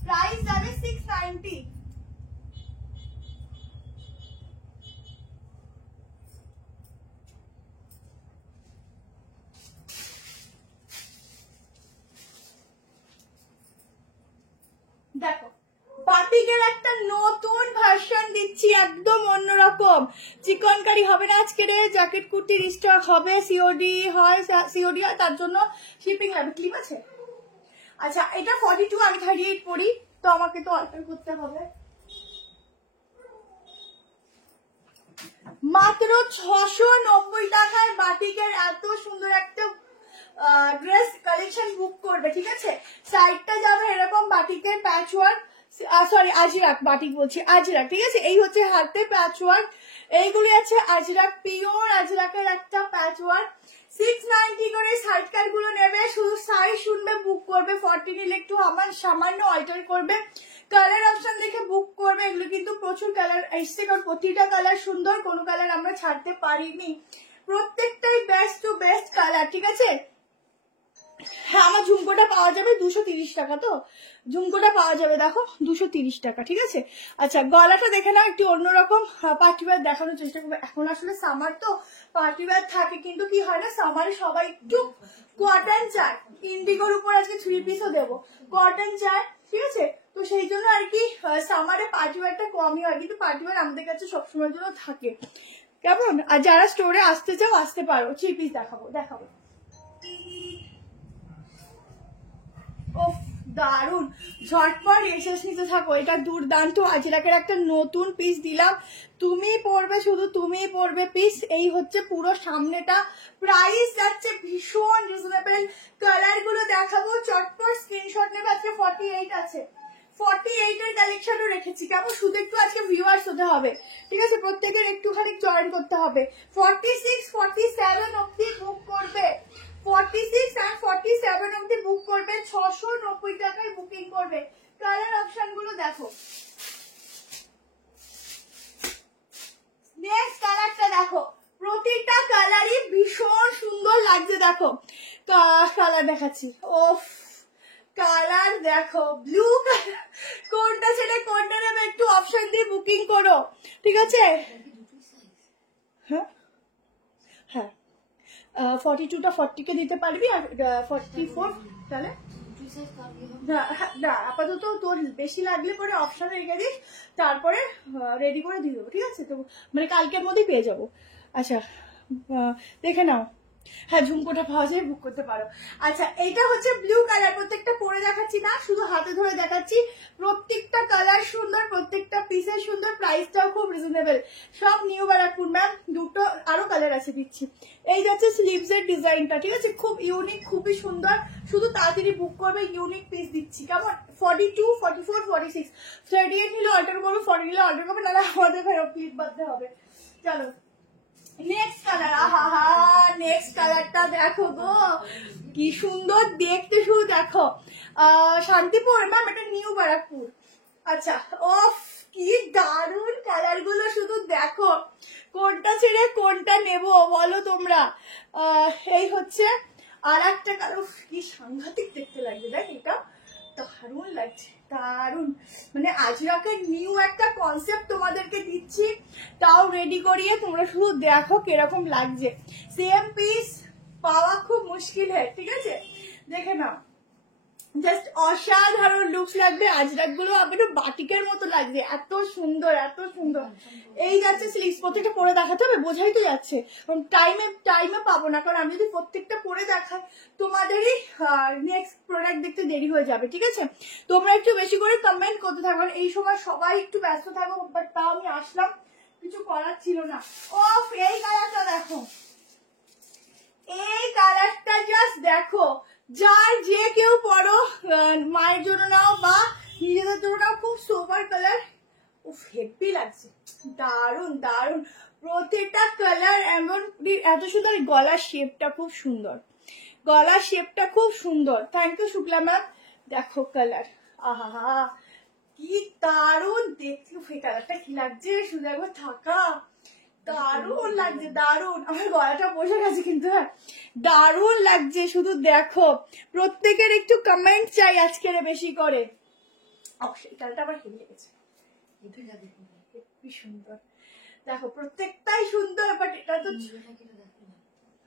প্রাইস যাবে 690। দেখো বাটিকের একটা নতুন ভার্সন দিচ্ছি, একদম অন্যরকম। চিকন কারি হবে না আজকে রে, জ্যাকেট কুর্তি স্টক হবে, সিওডি হয়, তার জন্য শিপিং লাগবে। ক্লিপ আছে। আচ্ছা, এটা 42, আমি 38 পড়ি, তো আমাকে তো অল্টার করতে হবে। মাত্র 690 টাকায় বাটিকের এত সুন্দর একটা ড্রেস কালেকশন বুক করবে, ঠিক আছে। সাইডটা যাবে এরকম বাটিকের প্যাচ ওয়ার্ক, সরি আজরাক, বাটিক বলছি আজরাক, ঠিক আছে। এই হচ্ছে হাতে প্যাচ ওয়ার্ক, এইগুলি আছে আজরাক, পিওর আজরাকের একটা প্যাচ ওয়ার্ক। 690 করে সাইড কাট গুলো নেবে, শুধু সাইজ শুনবে, বুক করবে। 40 নিলে একটু আমার সামান্য অল্টার করবে, কালার অপশন দেখে বুক করবে। এগুলো কিন্তু প্রচুর কালার এসছে, কারণ প্রতিটা কালার সুন্দর, কোনো কালার আমরা ছাড়তে পারিনি, প্রত্যেকটাই বেস্ট টু বেস্ট কালার, ঠিক আছে। হ্যাঁ, আমার ঝুমকোটা পাওয়া যাবে 230 টাকা, তো ঝুমকোটা পাওয়া যাবে দেখো 230 টাকা, ঠিক আছে। আচ্ছা, গলাটা দেখে নাও, একটু অন্যরকম পার্টি ওয়্যার দেখানোর চেষ্টা করবো। এখন আসলে সামার তো পার্টি ওয়্যার থাকে, কিন্তু কি হয় না, সামারে সবাই একটু কটন চায়। ইন্ডিগোর উপর আজকে 3 পিসও দেবো, কটন চায়, ঠিক আছে। তো সেই জন্য আর কি সামারে পার্টি ওয়্যারটা কমই হয়, কিন্তু পার্টি ওয়্যার আমাদের কাছে সবসময়ের জন্য থাকে। কেমন? আর যারা স্টোরে আসতে চাও আসতে পারো। 3 পিস দেখাবো। ওফ দারুন, ঝটপট এসে নিতে থাকো। এটা দুর্দান্ত আজরাকের একটা নতুন পিস দিলাম, তুমি পরবে, শুধু তুমি পরবে পিস। এই হচ্ছে পুরো সামনেটা, প্রাইস যাচ্ছে ভীষণ রিজনেবল। কালার গুলো দেখাবো, চটপট স্ক্রিনশট নেবে। আজকে 48 আছে, 48 এর কালেকশনও রেখেছি। কেমন? শুধু একটু আজকে ভিউয়ার্স হতে হবে, ঠিক আছে? প্রত্যেকের একটুখানি জয়েন করতে হবে। 46, 47 অব্দি বুক করবে, 46 আর 47 অব্দি বুক করবে, 690 টাকায় বুকিং করবে। কালার অপশন গুলো দেখো। নেক্সট কালারটা দেখো, প্রতিটা কালারই ভীষণ সুন্দর লাগছে। দেখো কালার দেখাচ্ছি, ওফ কালার দেখো, ব্লু কালার। কোনটা ছেড়ে কোনটা নেবে একটু অপশন দিয়ে বুকিং করো, ঠিক আছে? হ্যাঁ হ্যাঁ, 42টা 40কে দিতে পারবি, আর 44 তাহলে না, আপাতত তোর বেশি লাগলে পরে অপশনে রেখে দিস, তারপরে রেডি করে দিয়ে দেবো, ঠিক আছে? তো মানে কালকের মধ্যেই পেয়ে যাবো। আচ্ছা দেখে নাও, হ্যাঁ ঝুমকোটা পাওয়া যায়, বুক করতে পারো। আচ্ছা এইটা হচ্ছে ব্লু কালার, প্রত্যেকটা পরে দেখাচ্ছি না, শুধু হাতে ধরে দেখাচ্ছি। প্রত্যেকটা কালার সুন্দর, প্রত্যেকটা পিসের সুন্দর, প্রাইসটাও খুব রিজনেবল। সব নিউ বারাকপুর ম্যাম। দুটো আরো কালার আছে, দিচ্ছি। এই যাচ্ছে স্লিভস এর ডিজাইনটা, ঠিক আছে? খুব ইউনিক, খুবই সুন্দর, শুধু তাড়াতাড়ি বুক করবে, ইউনিক পিস দিচ্ছি। কেমন? 42, 44, 46, 38 নিলে অর্ডার করবে, 40 নিলে অর্ডার করবে, নাহলে আমাদের ফেরত ক্লিক বাঁধতে হবে। চলো নেক্সট কালার, আহা নেক্সট কালারটা দেখো গো, কি সুন্দর দেখতে, শুধু দেখো। শান্তিপুর ম্যাম, এটা নিউ বারাকপুর। আচ্ছা ওফ কি দারুন কালার গুলো, শুধু দেখো। কোনটা ছেড়ে কোনটা নেব বলো তোমরা? এই হচ্ছে আর একটা কালার, কি সাংঘাতিক দেখতে লাগছে, দেখ এটা দারুন লাগছে, দারুন। মানে আজরাকের নিউ একটা কনসেপ্ট তোমাদেরকে দিচ্ছি, তাও রেডি করিয়ে, তোমরা শুধু দেখো কিরকম লাগছে। সেম পিস পাওয়া খুব মুশকিল হয়, ঠিক আছে? দেখে নাও, জাস্ট অসাধারণ লুকস লাগবে। আজরাক গুলো একটু বাটিকের মতো লাগছে, এত সুন্দর, এত সুন্দর। এই যাচ্ছে স্লিভস, প্রত্যেকটা পরে দেখাতে হবে, বোঝাই তো যাচ্ছে। টাইমে পাবো না, কারণ আমি যদি প্রত্যেকটা পরে দেখাই তোমাদেরই নেক্সট প্রোডাক্ট দেখতে দেরি হয়ে যাবে, ঠিক আছে? তোমরা একটু বেশি করে কমেন্ট করতে থাকো, এই সময় সবাই একটু ব্যস্ত থাকো, বাট তাও আমি আসলাম, কিছু করার ছিল না। ওফ এই কালারটা দেখো, এই কালারটা জাস্ট দেখো, যার যে কেউ পরো, মায়ের জন্য নাও বা নিজেদের জন্য নাও, খুব সোবার কালার। উফ হেভি লাগছে, দারুন দারুন। প্রত্যেকটা কালার এমন, এত সুন্দর। গলার শেপটা খুব সুন্দর, গলার শেপটা খুব সুন্দর। Thank you Shukla ma'am. দেখো কালার, আহা কি দারুন দেখতে। এই কালারটা কি লাগছে, শুধু একবার থাকা, দারুন লাগছে, দারুন। আমার গলাটা বসে গেছে কিন্তু, হ্যাঁ দারুন লাগছে, শুধু দেখো। প্রত্যেকের একটু কমেন্ট চাই আজকের বেশি করে। কালটা আবার হেভি লেগেছে, খুবই সুন্দর। দেখো প্রত্যেকটাই সুন্দর, বাট এটা তো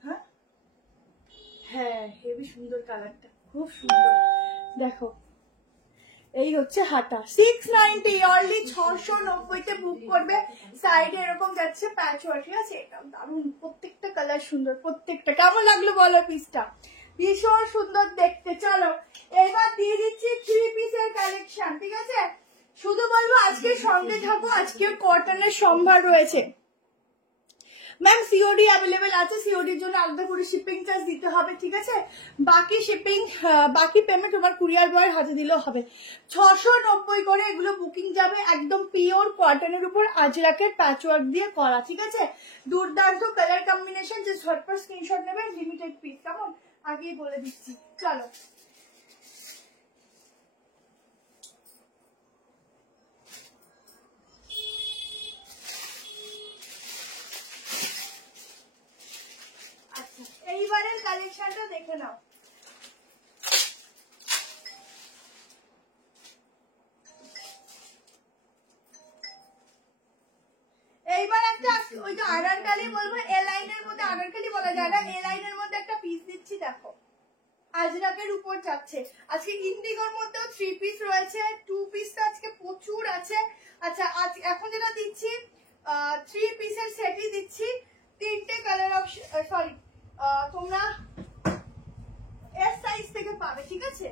হ্যাঁ হ্যাঁ হেভি সুন্দর, কালারটা খুব সুন্দর। দেখো এই হচ্ছে হাতা, 690, অনলি 690-তে বুক করবে। সাইডে এরকম যাচ্ছে প্যাচ ওয়ার্ক, ঠিক আছে? এটা দারুন, প্রত্যেকটা কালার সুন্দর, প্রত্যেকটা। কেমন লাগলো বলো পিসটা? ভীষণ সুন্দর দেখতে। চলো এবার দিয়ে দিচ্ছি 3 পিসের কালেকশন, ঠিক আছে? শুধু বলবো আজকে সঙ্গে থাকো, আজকে কটনের সম্ভার রয়েছে ম্যাম। সিওডি অ্যাভেলেবেল আছে, সিওডির জন্য আলাদা করে শিপিং চার্জ দিতে হবে, ঠিক আছে? বাকি শিপিং, বাকি পেমেন্ট তোমার কুরিয়ার বয়ের হাতে দিলেও হবে। 690 করে এগুলো বুকিং যাবে, একদম পিওর কটনের উপর আজরাকের প্যাচওয়ার্ক দিয়ে করা, ঠিক আছে? দুর্দান্ত কালার কম্বিনেশন, যে ঝটপট স্ক্রিনশট নেবে, লিমিটেড পিস। কেমন? আগেই বলে দিচ্ছি। চলো এইবারের কালেকশনটা দেখে নাও। এইবার একটা, ওইটা আনারকালি বলবো, এ লাইনের মধ্যে, আনারকালি বলা যায় না, এ লাইনের মধ্যে একটা পিস দিচ্ছি, দেখো আজরাকের উপর যাচ্ছে। আজকে ইন্ডিগোর মধ্যেও 3 পিস রয়েছে, 2 পিস আজকে প্রচুর আছে। আচ্ছা আজ এখন যেটা দিচ্ছি 3 পিসের সেটই দিচ্ছি, 3টে কালার অপশন, সরি তোমরা এস সাইজ থেকে পাবে, ঠিক আছে?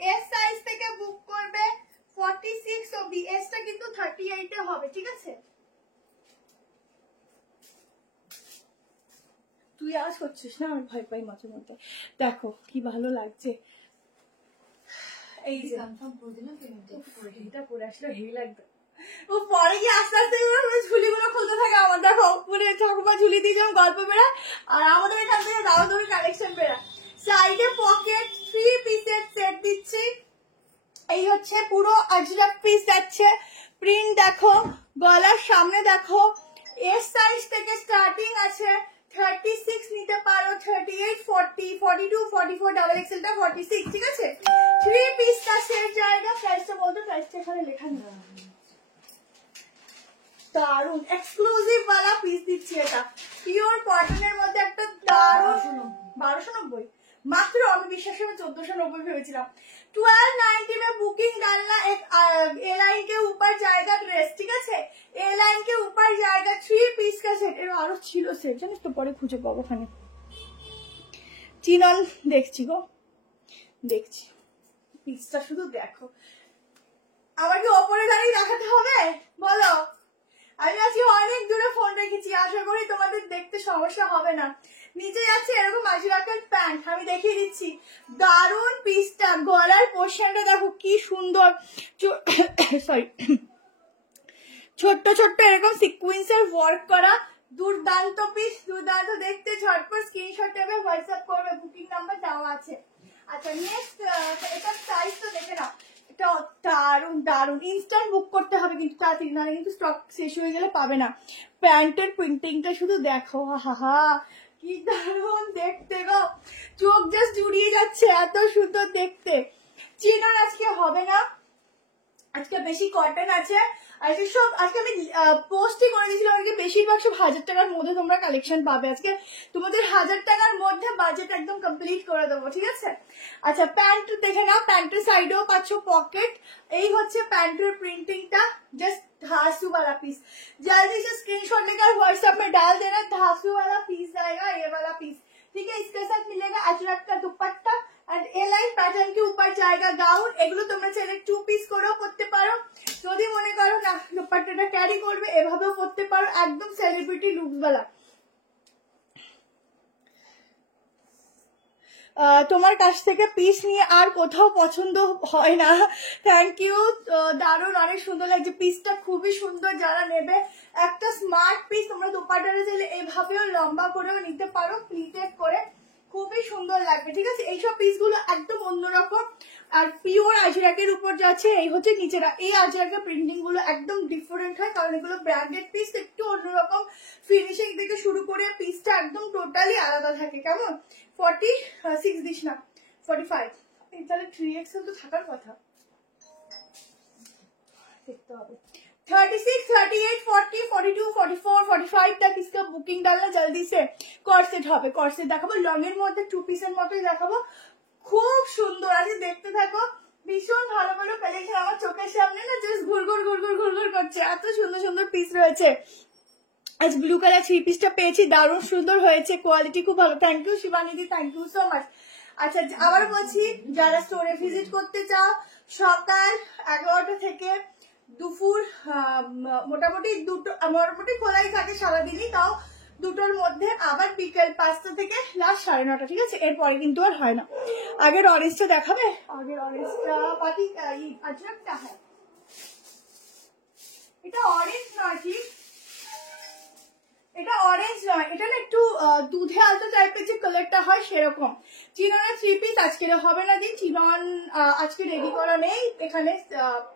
এস সাইজ থেকে বুক করবে 46 অবধি, এসটা কিন্তু 38 এ হবে, ঠিক আছে? তুই আওয়াজ করছিস না, আমি ভয় পাই মাঝে মধ্যে। দেখো কি ভালো লাগছে, এই যে কনফার্ম করে দিলাম, এটা পরে আসলে হেভি লাগবে। ও পরে গিয়ে আস্তে আস্তে ঝুলিগুলো খুলতে থাকে আমার, দেখো পুরো ঠাকুমা ঝুলি দিয়ে যেমন গল্প বেড়ায়, আর আমাদের এখান থেকে দাও দামি কালেকশন বেড়ায়। সাইডে পকেট 3 পিসের সেট দিচ্ছি, এই হচ্ছে পুরো আজরাক পিস যাচ্ছে, প্রিন্ট দেখো, গলার সামনে দেখো, এস সাইজ থেকে স্টার্টিং আছে, 36 নিতে পারো, 38, 40, 42, 44, ডাবল এক্সেল টা 46, ঠিক আছে? 3 পিস का सेट जाएगा। प्राइसটা বলতো, প্রাইসটা এখানে লেখা নেই। দারুন এক্সক্লুসিভ वाला পিস দিচ্ছি, এটা পিওর কটনের মধ্যে একটা দারুন 1290 মাত্র, আমি বিশ্বাস করে 1490 ভেবেছিলাম। 1290 में बुकिंग डालना, एक ए लाइन के ऊपर जाएगा ड्रेस, ठीक है? ए लाइन के ऊपर जाएगा 3 पीस का सेट, এর আরো ছিল সেট, জানিস তো, পরে খুঁজে পাবো ওখানে। চিনন দেখছি গো, দেখছি, পিসটা শুধু দেখো। আমার কি ওপরে দাঁড়িয়ে দেখাতে হবে বলো? আমি আজকে অনেক দূরে ফোন রেখেছি, আশা করি তোমাদের দেখতে সমস্যা হবে না। নিচে যাচ্ছে এরকম আজরাকের প্যান্ট, আমি দেখিয়ে দিচ্ছি, দারুন পিসটা, গলার পোর্শনটা দেখো কি সুন্দর, সরি ছোট্ট ছোট্ট এরকম সিকুয়েন্সের ওয়ার্ক করা, দুর্দান্ত পিস, দুর্দান্ত দেখতে। ঝটপট স্ক্রিনশট নেবে, হোয়াটসঅ্যাপ করবে, বুকিং নাম্বার দেওয়া আছে। আচ্ছা নেক্সট, এটা সাইজ তো দেখে নাও, এটা দারুন দারুন, ইনস্ট্যান্ট বুক করতে হবে কিন্তু তাড়াতাড়ি, নাহলে কিন্তু স্টক শেষ হয়ে গেলে পাবে না। প্যান্টের প্রিন্টিংটা শুধু দেখো, হা কি দারুন দেখতে গো, চোখ জাস্ট জুড়িয়ে যাচ্ছে, এত সুন্দর দেখতে। চিনন আজকে হবে না, আজকে বেশি কটন আছে, আজকে সব, আজকে আমি পোস্টই করে দিয়েছিলাম, আজকে বেশিরভাগ সব 1000 টাকার মধ্যে তোমরা কালেকশন পাবে, আজকে তোমাদের 1000 টাকার মধ্যে বাজেট একদম কমপ্লিট করে দেবো, ঠিক আছে? আচ্ছা প্যান্ট দেখে নাও, প্যান্টের সাইডেও পাচ্ছ পকেট, এই হচ্ছে প্যান্টের प्रिंटिंगটা, जस्ट धासू वाला पीस, जल्दी से स्क्रीनशॉट लेकर व्हाट्सएप में डाल देना, धासू वाला पीस जाएगा, ये वाला पीस, ठीक है? इसके साथ मिलेगा अजरक का दुपट्टा एंड ए लाइन पैटर्न के ऊपर जाएगा गाउन, এগুলো তোমরা চাইলে 2 পিস করেও পরতে পারো, যদি মনে করো না দুপাট্টাটা ক্যারি করবে এভাবেও পরতে পারো, একদম সেলিব্রিটি লুকস वाला। তোমার কাছ থেকে পিস নিয়ে আর কোথাও পছন্দ হয় না, থ্যাংক ইউ, দারুণ অনেক সুন্দর লাগছে, পিসটা খুবই সুন্দর, যারা নেবে একটা স্মার্ট পিস, তোমরা দুপাট্টাটা চাইলে এভাবেও লম্বা করেও নিতে পারো, প্লিটেড করে, খুবই সুন্দর লাগবে, ঠিক আছে? এইসব পিসগুলো একদম অন্যরকম, আর পিওর আজরাকের উপর যাচ্ছে, এই হচ্ছে নিচেরা, এই আজরাকের প্রিন্টিং গুলো একদম ডিফারেন্ট হয়, কারণ এগুলো ব্র্যান্ডেড পিস, একটু অন্যরকম ফিনিশিং থেকে শুরু করে পিসটা একদম টোটালি আলাদা থাকে, কেমন? 46 দিস না, 45, তাহলে 3XL তো থাকার কথা, দেখতে হবে। 36, 38, 40, 42, 44, 45 तक इसका बुकिंग डालना जल्दी से। कॉर्सेट হবে, কর্সেট দেখাবো, লং এর মধ্যে 2 পিসের মতোই দেখাবো, খুব সুন্দর আছে, দেখতে থাকো, ভীষণ ভালো ভালো কালেকশন আমার চোখের সামনে না জাস্ট ঘুরঘুর করছে, এত সুন্দর সুন্দর পিস রয়েছে। আজ ব্লু কালার 3 পিসটা পেয়েছি, দারুণ সুন্দর হয়েছে, কোয়ালিটি খুব ভালো, থ্যাংক ইউ শিবানীদি, থ্যাংক ইউ সো মাচ। আচ্ছা আবার বলছি, যারা স্টোরে ভিজিট করতে চাও, সকাল 11টা থেকে দুপুর মোটামুটি মোটামুটি খোলাই থাকে সারাদিনই, তাও 2টোর মধ্যে, আবার বিকেল 5টা থেকে লাস্ট 9:30, ঠিক আছে? এরপরে কিন্তু আর হয় না। আগের অরেঞ্জটা দেখাবে, আগের অরেঞ্জটা পাতি আজরাকটা, হ্যাঁ এটা অরেঞ্জ নয়, ঠিক এটা অরেঞ্জ নয়, এটা না একটু দুধে আলতো টাইপের যে কালারটা হয় সেরকম। চিননের 3 পিস আজকে হবে না, দিন চিনন আজকে রেডি করা নেই এখানে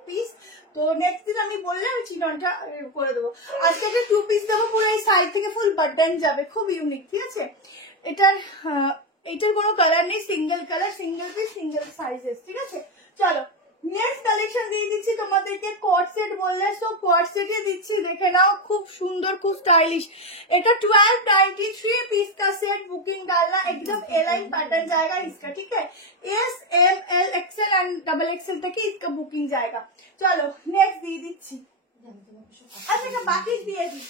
পিস, তো নেক্সট দিন আমি বললে আমি চিননটা করে দেবো। আজকে একটা 2 পিস দেবো, পুরো এই সাইড থেকে ফুল বাটন যাবে, খুব ইউনিক, ঠিক আছে? এটার কোনো কালার নেই, single colour, single piece, single sizes, ঠিক আছে? চলো নেক্সট কালেকশন দিয়ে দিচ্ছি তোমাদেরকে, কোট সেট বললে সো কোট সেটে দিচ্ছি, দেখে নাও, খুব সুন্দর, খুব স্টাইলিশ। এটা 1293 পিস का सेट बुकिंग निकालना, एकदम एलाइन पैटर्न जाएगा इसका, ठीक है। S M L XL and double XL तक ही इसका बुकिंग जाएगा। चलो नेक्स्ट দিয়ে দিচ্ছি। আচ্ছা বাটিক দিয়ে দিই,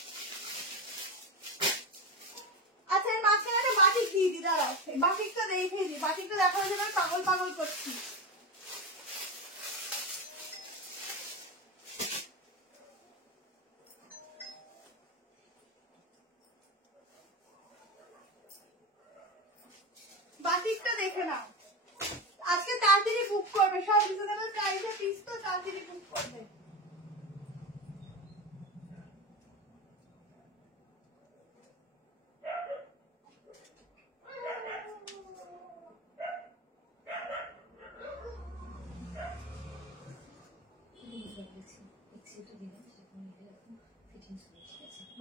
আচ্ছা এর মাঝখানে একটা বাটিক দিয়ে দিই, দাঁড়াও এই বাটিকটা দেখিয়ে দিই, বাটিকটা দেখার জন্য পাগল পাগল করছি। বাটিকটা দেখে নাও, আজকে তাড়াতাড়ি বুক করবে, সব রিজনেবল প্রাইসে পিস তো তাড়াতাড়ি বুক করবে।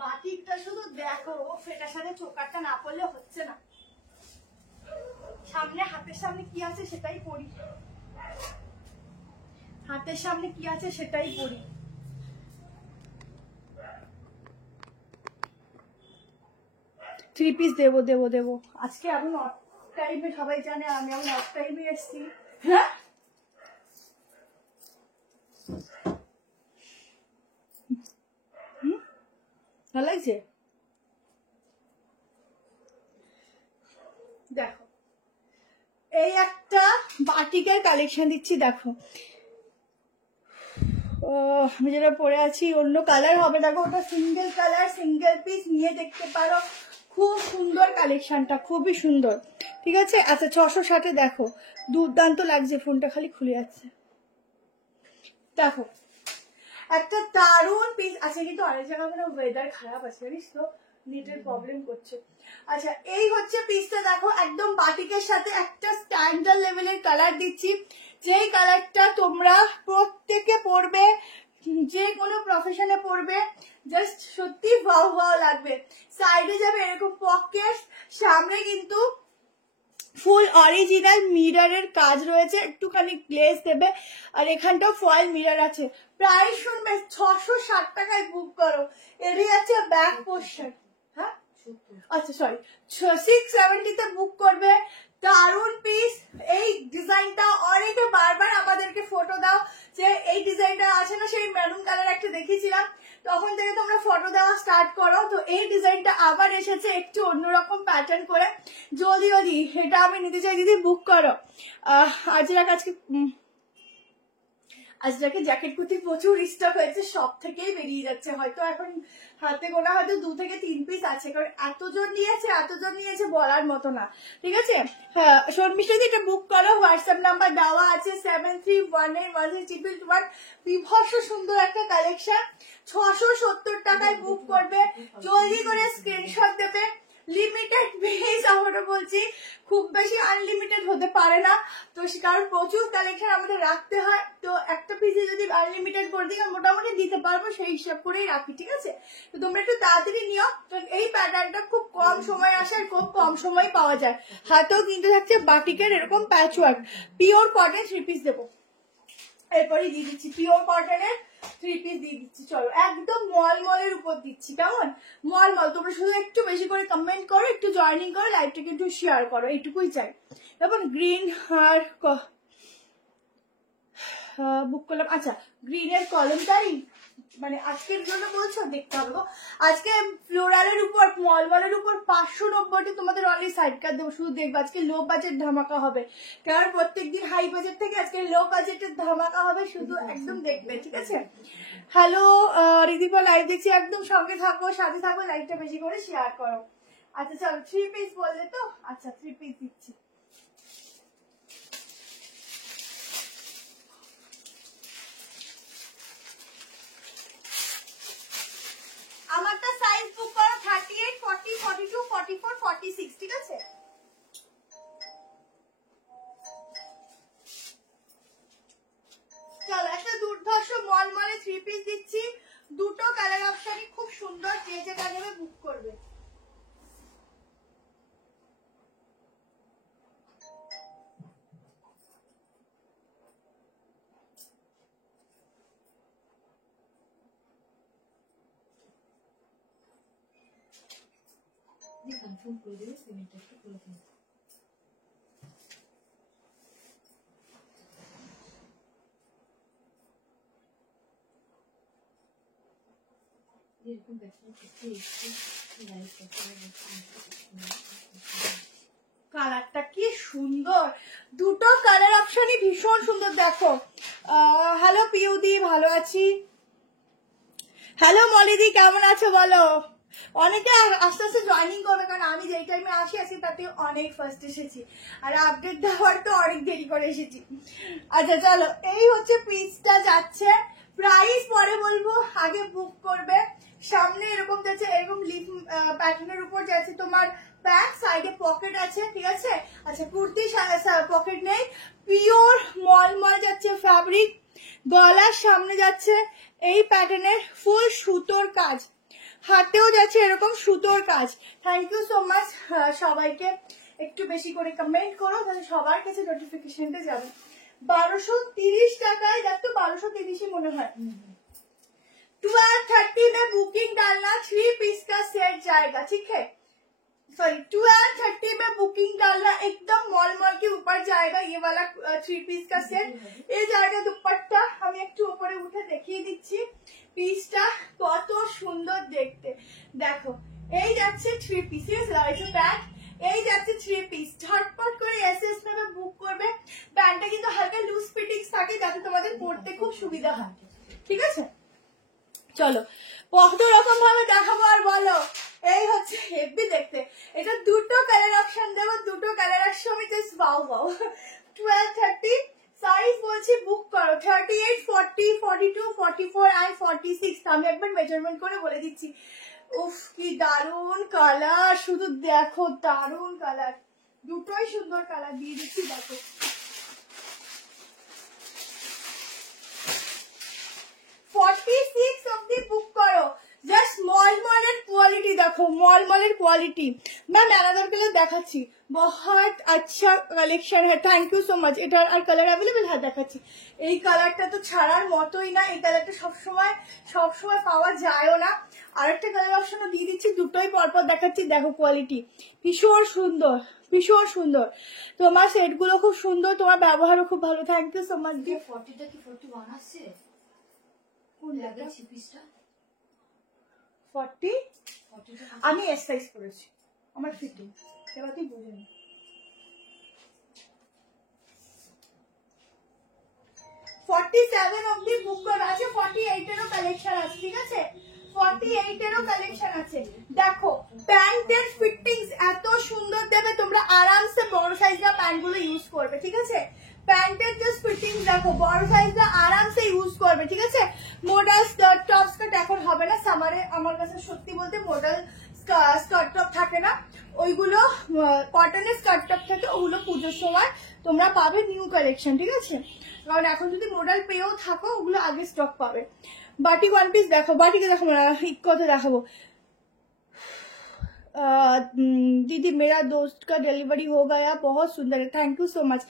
বাটিকটা শুধু দেখো, ফেটার সাথে চোকারটা না পড়লে হচ্ছে না। সামনে হাতের সামনে কি আছে সেটাই পড়ি, হাতের সামনে কি আছে সেটাই পড়ি। থ্রি পিস দেবো দেবো দেবো, আজকে এখন অফ টাইমে, সবাই জানে আমি এখন অফ টাইমে এসছি। হ্যাঁ ভালো লাগছে, দেখো এই একটা বাটিকের কালেকশন দিচ্ছি, দেখো আমি যেটা পরে আছি অন্য কালার হবে, দেখো ওটা সিঙ্গেল কালার, সিঙ্গেল পিস নিয়ে দেখতে পারো, খুব সুন্দর কালেকশনটা, খুবই সুন্দর, ঠিক আছে। আচ্ছা 660 দেখো, দুর্দান্ত লাগছে, ফোনটা খালি খুলে যাচ্ছে, দেখো একটা দারুণ পিস আছে, কিন্তু অনেক জায়গায় মানে ওয়েদার খারাপ আছে জানিস তো, নেটের প্রবলেম করছে। আচ্ছা এই হচ্ছে পিসটা, দেখো একদম বাটিকের সাথে একটা স্ট্যান্ডার্ড লেভেলের কালার দিচ্ছি, যেই কালারটা তোমরা প্রত্যেকে পরবে, যে কোনো প্রফেশনে পরবে, জাস্ট সত্যি ভাও ভাও লাগবে। সাইডে যাবে এরকম পকেট, সামনে কিন্তু ফুল অরিজিনাল মিররের কাজ রয়েছে, একটুখানি গ্লেজ দেবে, আর এখানটাও ফয়েল মিরর আছে। প্রাইস শুনবে 660 টাকায় বুক করো, এরই আছে ব্যাক পোর্শন। হ্যাঁ আচ্ছা সরি 670 তে বুক করবে, দারুন পিস। এই ডিজাইনটা অনেকে বারবার আমাদেরকে ফটো দাও যে এই ডিজাইনটা আছে না, সেই মেরুন কালার একটা দেখিয়েছিলাম, তখন থেকে তোমরা ফটো দেওয়া স্টার্ট করো। তো এই ডিজাইনটা আবার এসেছে একটু অন্যরকম প্যাটার্ন করে, জলদি জলদি এটা আমি নিতে চাই দিদি, বুক করো। আজরাকে জ্যাকেট কুর্তি প্রচুর স্টক হয়েছে, সব থেকেই বেরিয়ে যাচ্ছে, হয়তো এখন হাতে গোনা হয়তো 2 থেকে 3 পিস আছে, কারণ এতজন নিয়েছে বলার মতো না, ঠিক আছে। হ্যাঁ শর্মিষ্ঠা এটা বুক করো, হোয়াটসঅ্যাপ নাম্বার দেওয়া আছে 73181621। বিভৎস সুন্দর একটা কালেকশন, 670 টাকায় বুক করবে, জলদি করে স্ক্রিনশট দেবে। লিমিটেড বেস আমরা বলছি, খুব বেশি আনলিমিটেড হতে পারে না, তো কারণ প্রচুর কালেকশন আমাদের রাখতে হয়, তো একটা পিসে যদি আনলিমিটেড করে দিই মোটামুটি দিতে পারবো, সেই হিসাব করেই রাখি, ঠিক আছে। তো তোমরা একটু তাড়াতাড়ি নিও, কারণ এই প্যাটার্নটা খুব কম সময় আসে আর খুব কম সময় পাওয়া যায়। হাতেও কিনতে থাকছে বাটিকের এরকম প্যাচওয়ার্ক, পিওর কটন 3 পিস দেবো, এরপরে দিয়ে দিচ্ছি পিওর কটনের 3 পিস দিয়ে দিচ্ছি। চলো একদম মলমলের উপর দিচ্ছি, কেমন মলমল। তোমরা শুধু একটু বেশি করে কমেন্ট করো, একটু জয়েনিং করো, লাইভটাকে একটু শেয়ার করো, এইটুকুই চাই। তারপর গ্রিন আর বুক করলাম। আচ্ছা গ্রিনের কলমটাই মানে আজকের জন্য বলছো, দেখতে হবে গো। আজকে ফ্লোরালের উপর মলমলের উপর 590 তোমাদের অনলি সাইড কার্ড দেবো, শুধু দেখবো আজকে লো বাজেট ধামাকা হবে, কারণ প্রত্যেকদিন হাই বাজেট থেকে আজকে লো বাজেটের ধামাকা হবে, শুধু একদম দেখবে, ঠিক আছে। হ্যালো রিদিপা, লাইভ দেখছি, একদম সঙ্গে থাকো, সাথে থাকো, লাইভটা বেশি করে শেয়ার করো। আচ্ছা চলো 3 পিস বললে তো, আচ্ছা 3 পিস দিচ্ছি। আমারটা সাইজ বুক করো 38, 40, 42, 44, 46, ঠিক আছে। চলো একটা দুর্ধর্ষ মলমলে 3 পিস দিচ্ছি, দুটো কালার অপশনই খুব সুন্দর, যে যেটা নেবে বুক করবে। কনফার্ম করে দেবে পেমেন্টটা একটু করে দিন। এরকম ব্যাপার করতে একটু লাইক কালারটা কি সুন্দর, দুটো কালার অপশনই ভীষণ সুন্দর। দেখো হ্যালো পিউদি, ভালো আছি। হ্যালো মলিদি, কেমন আছো বলো? অনেকে আস্তে আস্তে জয়েনিং করবে, কারণ আমি যেই টাইমে আসি তাতে অনেক ফার্স্ট এসেছি, আর আপডেট দেওয়ার তো অনেক দেরি করে এসেছি। আচ্ছা চলো, এই হচ্ছে পিসটা যাচ্ছে, প্রাইস পরে বলবো, আগে বুক করবে। সামনে এরকম যাচ্ছে, এরকম লিফ প্যাটার্নের উপর যাচ্ছে তোমার প্যান্ট, সাইডে পকেট আছে, ঠিক আছে। আচ্ছা কুর্তি পকেট নেই, পিওর মলমল যাচ্ছে ফ্যাব্রিক, গলার সামনে যাচ্ছে এই প্যাটার্নের ফুল সুতোর কাজ, হাতেও যাচ্ছে এরকম সুতোর কাজ। থ্যাংক ইউ সো মাচ সবাইকে, একটু বেশি করে কমেন্ট করো তাহলে সবার কাছে নোটিফিকেশনটা যাবে। 1230 টাকায়, দেখ তো 1230 মনে হয়। 1230 में बुकिंग डालना, 3 पीस का सेट जाएगा, ठीक है। सॉरी 1230 में बुकिंग डालना, एकदम मॉल मॉल के ऊपर जाएगा ये वाला 3 पीस का सेट। ये जाएगा दुपट्टा, আমি একটু উপরে উঠে দেখিয়ে দিচ্ছি পিসটা কত সুন্দর দেখতে। দেখো এই যাচ্ছে 3 পিসেস, রয়েছে প্যান্ট, এই যাচ্ছে 3 পিস। ঝটপট করে এসএস নেবে, বুক করবে। প্যান্টটা কিন্তু হালকা লুজ ফিটিংস থাকে যাতে তোমাদের পরতে খুব সুবিধা হয়, ঠিক আছে। চলো কত রকম ভাবে দেখাবো আর বলো। এই হচ্ছে হেভি দেখতে, এটা দুটো কালার অপশন দেবো, দুটো কালার একসঙ্গে জাস্ট ওয়াও ওয়াও। 1230 সাইজ বলছি বুক করো, 38, 40, 42, 44 and 46। আমি একবার মেজারমেন্ট করে বলে দিচ্ছি। উফ কি দারুন কালার, শুধু দেখো দারুন কালার, দুটোই সুন্দর কালার দিয়ে দিচ্ছি। দেখো 46 অব্দি বুক করো, জাস্ট মলমলের কোয়ালিটি দেখো, মলমলের কোয়ালিটি। मैं मैनेजर के लिए দেখাচ্ছি, बहुत अच्छा কালেকশন है। Thank you so much. এটার আর কালার অ্যাভেলেবেল? হ্যাঁ দেখাচ্ছি। এই কালারটা তো ছাড়ার মতোই না, এই কালারটা সবসময় পাওয়া যায়ও না। আরেকটা কালার অপশনও দিয়ে দিচ্ছি, দুটোই পরপর দেখাচ্ছি। দেখো কোয়ালিটি ভীষণ সুন্দর, ভীষণ সুন্দর। তোমার সেটগুলো খুব সুন্দর, তোমার ব্যবহারও খুব ভালো। Thank you so much. 40টা কি 41 আসছে? কোন লাগাচ্ছি পিসটা 40 আমি এস সাইজ করেছি, আমার ফিটিং এবার তুই বুঝে নি। 47 অবধি বুক করা আছে, 48 এরও কালেকশন আছে, ঠিক আছে। 48 এরও কালেকশন আছে। দেখো প্যান্টের ফিটিংস এত সুন্দর দেবে, তোমরা আরামসে বড় সাইজের প্যান্টগুলো ইউজ করবে, ঠিক আছে। প্যান্টের যে ফিটিংস দেখো, বড় সাইজটা আরামসে ইউজ করবে, ঠিক আছে। মডেল স্কার্ট টপ স্কার্ট এখন হবে না সামারে, আমার কাছে সত্যি বলতে মডেল স্কার্ট টপ থাকে না, ওইগুলো কটনের স্কার্ট টপ থাকে, ওগুলো পুজোর সময় তোমরা পাবে নিউ কালেকশন, ঠিক আছে। কারণ এখন যদি মডেল পেয়েও থাকো ওগুলো আগে স্টক পাবে। বাটিক ওয়ান পিস দেখো, বাটিকে দেখো না, কথা দেখাবো। दीदी मेरा दोस्त का डिलीवरी हो गया, बहुत सुंदर है, thank you so much.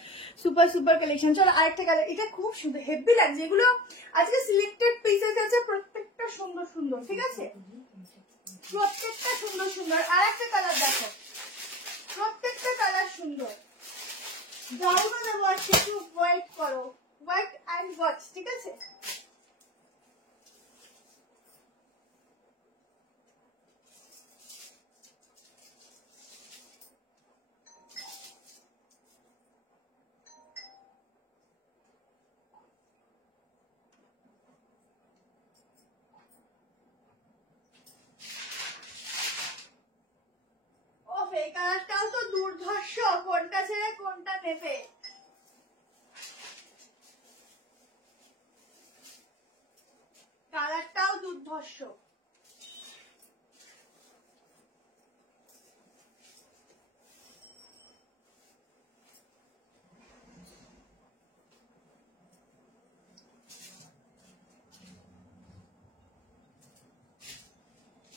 Super super collection. চলো আরেকটা কালার, এটা খুব সুন্দর হেভি লাগছে, এগুলো আজকে সিলেক্টেড পিসেস আছে, প্রত্যেকটা সুন্দর সুন্দর, ঠিক আছে, প্রত্যেকটা সুন্দর সুন্দর। আরেকটা কালার দেখো, প্রত্যেকটা কালার সুন্দর। যাও না দেবো, আর একটু ওয়েট করো, ওয়েট অ্যান্ড ওয়াচ, ঠিক আছে। এই কালারটাও তো দুর্ধর্ষ, কোনটা ছেড়ে কোনটা নেবে। কালারটাও দুর্ধর্ষ।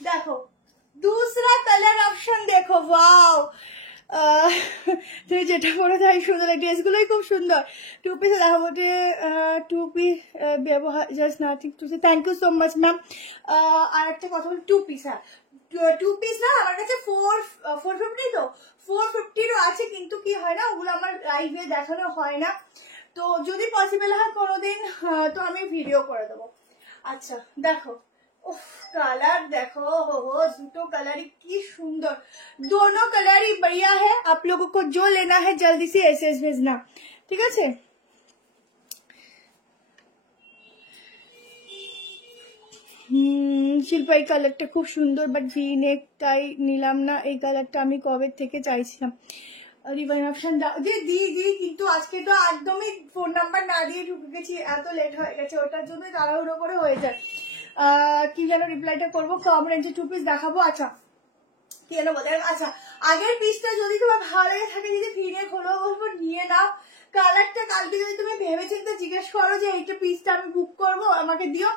দেখো दूसरा कलर ऑप्शन देखो, वाओ তুমি যেটা পরে তাই সুন্দর, ড্রেসগুলোই খুব সুন্দর। টু পিসে দেখাবো, টু পিস ব্যবহার just nothing to say, thank you so much ma'am. আর একটা কথা বলি, টু পিস, হ্যাঁ টু পিস না আমার কাছে 450 তো 450-ও আছে, কিন্তু কি হয় না ওগুলো আমার লাইভে দেখানো হয় না। তো যদি পসিবল হয় কোনোদিন তো আমি ভিডিও করে দেবো। আচ্ছা দেখো, उफ कलर देखो, हो दुटो कलर ही की सुंदर, दोनों कलर ही बढ़िया है। आप लोगों को जो लेना है जल्दी से एसएस भेजना, ठीक है। শিল্পা এই কালারটা খুব সুন্দর, বাট ভি নেকটাই নিলাম না। এই কালারটা আমি কবে থেকে চাইছিলাম। রিবান অপশন দিই, কিন্তু আজকে তো একদমই ফোন নাম্বার না দিয়ে ঢুকে গেছি, এত লেট হয়ে গেছে, ওটার জন্যই তাড়াহুড়ো করে হয়ে যায়। কি যেন রিপ্লাইটা করবো, কম রেঞ্জে 2 পিস দেখাবো। আচ্ছা কি যেন বলে, আচ্ছা আগের পিসটা যদি তোমার ভালো লেগে থাকে, যদি ভিনেক হলো বলবো নিয়ে নাও। কালারটা কালকে যদি তুমি ভেবেচিন্তে জিজ্ঞেস করো যে এইটা পিসটা আমি বুক করবো আমাকে দিও,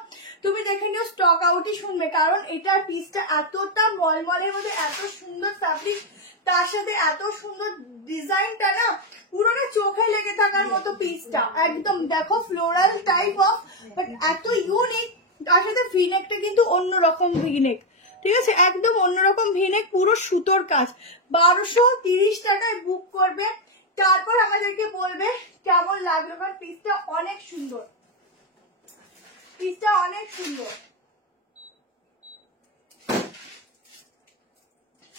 তুমি দেখে নিও স্টক আউটই শুনবে, কারণ এটার পিসটা এতটা মলমলের মধ্যে, এত সুন্দর ফ্যাব্রিক, তার সাথে এত সুন্দর ডিজাইনটা না, পুরো না চোখে লেগে থাকার মতো পিসটা একদম। দেখো ফ্লোরাল টাইপ অফ, বাট এত ইউনিক। তার সাথে ভিনেকটা কিন্তু অন্যরকম ভিনেক, ঠিক আছে, একদম অন্যরকম ভিনেক, পুরো সুতোর কাজ। 1230 টাকায় বুক করবে, তারপর আমাদেরকে বলবে কেমন লাগলো, কারণ পিসটা অনেক সুন্দর, পিসটা অনেক সুন্দর।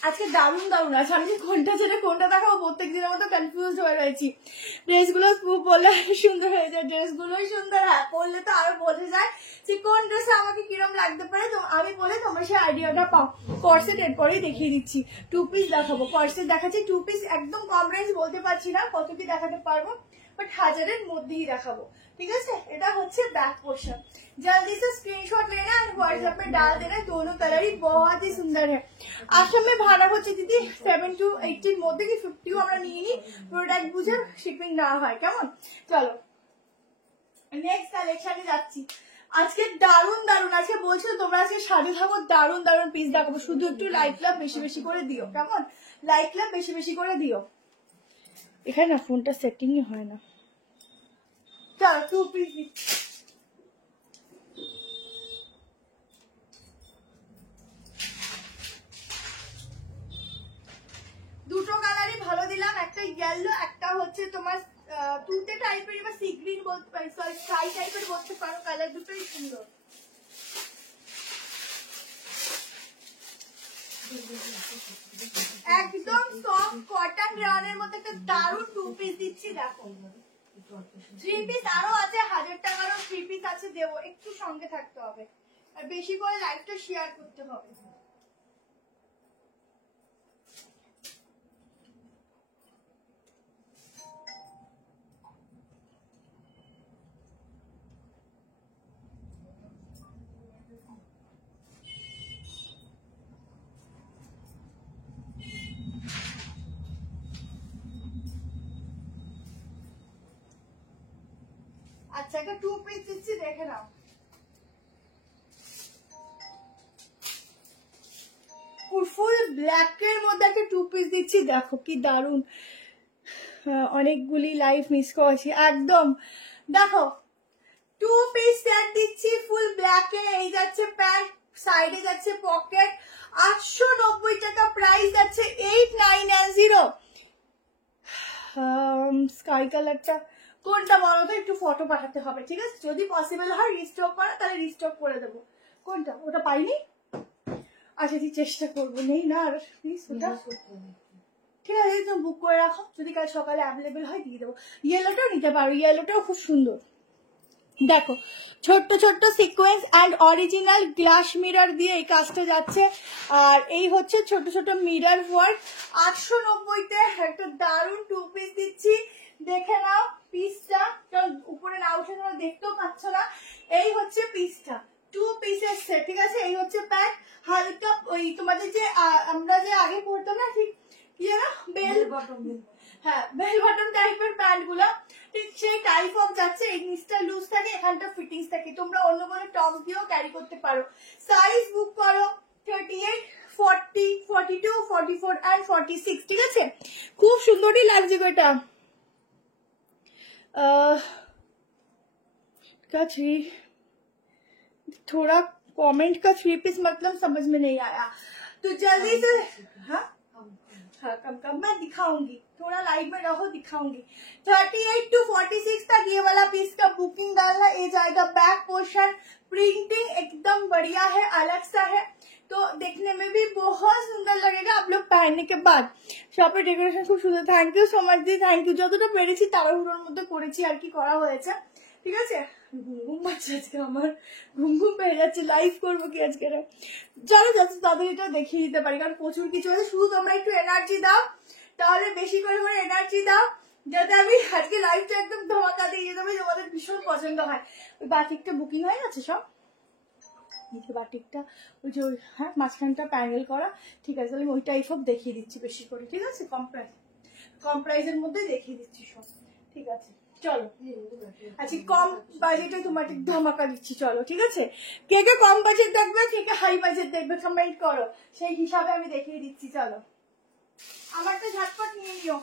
আজকে দারুণ দারুণ আছে, আমি যে কোনটা ছেড়ে কোনটা দেখাবো প্রত্যেক দিনের মতো কনফিউজ হয়ে রয়েছি। ড্রেসগুলো বললে সুন্দর হয়ে যায়, ড্রেসগুলোই সুন্দর, হ্যাঁ পরলে তো আরো বোঝা যায় যে কোন ড্রেসে আমাকে কিরম লাগতে পারে। তো আমি বলে তোমরা সেই আইডিয়াটা পাও। কর্সেট এরপরেই দেখিয়ে দিচ্ছি, 2 পিস দেখাবো। কর্সেট দেখাচ্ছি 2 পিস, একদম কম রেঞ্জ বলতে পারছি না কত কি দেখাতে পারবো, বাট 1000-এর মধ্যেই দেখাবো, ঠিক আছে। এটা হচ্ছে बैक पोर्शन, जल्दी से स्क्रीनशॉट लेना और व्हाट्सएप में डाल देना। दोनों कलर ही बहुत ही सुंदर है। আসামে ভাড়া হচ্ছে দিদি 7 to 80 এর মধ্যে, কি 50ও আমরা নিয়ে নিই, প্রোডাক্ট বুঝে শিপিং না হয়, কেমন। চলো নেক্সট কালেকশনে যাচ্ছি। আজকে দারুণ দারুণ আছে, বলছো তোমরা আজকে সাথে থাকো, দারুণ দারুণ পিস দেখাবো। শুধু একটু লাইক লাভ বেশি বেশি করে দিও, কেমন, লাইক লাভ বেশি বেশি করে দিও। এখানে না ফোনটা সেটিংই হয় না। চলো 2 পিস দিচ্ছি। দুটো কালারই ভালো দিলাম, একটা ইয়েলো, একটা হচ্ছে তোমার তুতে টাইপের বা সি গ্রিন বলতে পারি, সরি স্কাই টাইপের বলতে পারো। কালার দুটোই সুন্দর। একদম সফট কটন রানের মধ্যে একটা দারুণ 2 পিস দিচ্ছি, দেখো। 3 পিস আরো আছে, 1000 টাকারও 3 পিস আছে, দেবো, একটু সঙ্গে থাকতে হবে আর বেশি করে লাইভটা শেয়ার করতে হবে। আচ্ছা একটা 2 পিস দিচ্ছি, দেখে নাও। ফুল ব্ল্যাক এর মধ্যে একটা 2 পিস দিচ্ছি, দেখো কি দারুন। অনেকগুলি লাইভ মিস করেছি একদম। দেখো 2 পিস সেট দিচ্ছি ফুল ব্ল্যাক এ, এই যাচ্ছে প্যান্ট, সাইডে যাচ্ছে পকেট, 890 টাকা প্রাইস যাচ্ছে, 8990। স্কাই কালারটা কোনটা বলো তো, একটু ফটো পাঠাতে হবে, ঠিক আছে। যদি পসিবল হয় রিস্টক করা, তাহলে রিস্টক করে দেবো। কোনটা, ওটা পাইনি, আচ্ছা ঠিক চেষ্টা করবো, নেই না আর প্লিজ ওটা, ঠিক আছে তুমি বুক করে রাখো, যদি কাল সকালে অ্যাভেলেবেল হয় দিয়ে দেবো। ইয়েলোটাও নিতে পারো, ইয়েলোটাও খুব সুন্দর। দেখো ছোট্ট ছোট্ট sequence and original glass mirror দিয়ে এই কাজটা যাচ্ছে, আর এই হচ্ছে ছোট ছোট মিরর ওয়ার্ক। 890-তে একটা দারুণ 2 পিস দিচ্ছি, দেখে নাও পিসটা, কারণ উপরে না উঠে তোমরা দেখতেও পাচ্ছ না। এই হচ্ছে পিসটা, 2 পিসের সেট, ঠিক আছে। এই হচ্ছে প্যান্ট, হালকা ওই তোমাদের যে আমরা যে আগে পড়তাম না, ঠিক কি জানো বেল বটম, হ্যাঁ বেল বটম টাইপের প্যান্ট গুলো, ঠিক সেই টাইপ অফ যাচ্ছে। এই নিচটা লুজ থাকে, এখানটা ফিটিংস থাকে, তোমরা অন্য কোনো টপ দিয়েও ক্যারি করতে পারো। সাইজ বুক করো 38, 40, 42, 44 and 46, ঠিক আছে। খুব সুন্দরই লাগছে গো এটা। थोड़ा कमेंट का 3 पीस मतलब समझ में नहीं आया। तो जल्दी से हाँ हाँ कम मैं दिखाऊंगी, थोड़ा लाइव में रहो, दिखाऊंगी। 38 to 46 तक ये वाला पीस का बुकिंग डालना। ये जाएगा बैक पोर्शन, प्रिंटिंग एकदम बढ़िया है, अलग सा है, तो देखने में भी बहुत सुंदर लगेगा आप लोग पहनने के बाद। শপের ডেকোরেশন খুব সুন্দর। থ্যাংক ইউ সো মাচ দি, থ্যাংক ইউ। যতটা পেরেছি তাড়াহুড়োর মধ্যে করেছি আর কি, করা হয়েছে, ঠিক আছে। ঘুম পাচ্ছে আজকে আমার, ঘুম পেয়ে যাচ্ছে, লাইভ করবো কি আজকে। চলো যাতে তাদের এটা দেখিয়ে দিতে পারি, কারণ প্রচুর কিছু আছে। শুধু তোমরা একটু এনার্জি দাও, তাহলে বেশি করে এনার্জি দাও, যাতে আমি আজকে লাইভটা একদম ধমাকা দিয়ে যেতে পারি, তোমাদের ভীষণ পছন্দ হয়। ওই বাটিকটা বুকিং হয়ে গেছে সব, নিচে বাটিকটা ওই যে হ্যাঁ মাঝখানটা প্যানেল করা, ঠিক আছে। আমি ওইটাই সব দেখিয়ে দিচ্ছি বেশি করে, ঠিক আছে। কম প্রাইসের মধ্যে দেখিয়ে দিচ্ছি সব, ঠিক আছে। চলো আচ্ছা, কম বাজেটে তোমাকে ধামাকা দিচ্ছি, চলো ঠিক আছে। কে কে কম বাজেট দেখবে, কে কে হাই বাজেট দেখবে, কমেন্ট করো, সেই হিসাবে আমি দেখিয়ে দিচ্ছি। চলো আমারটা ঝটপট নিয়ে নিও।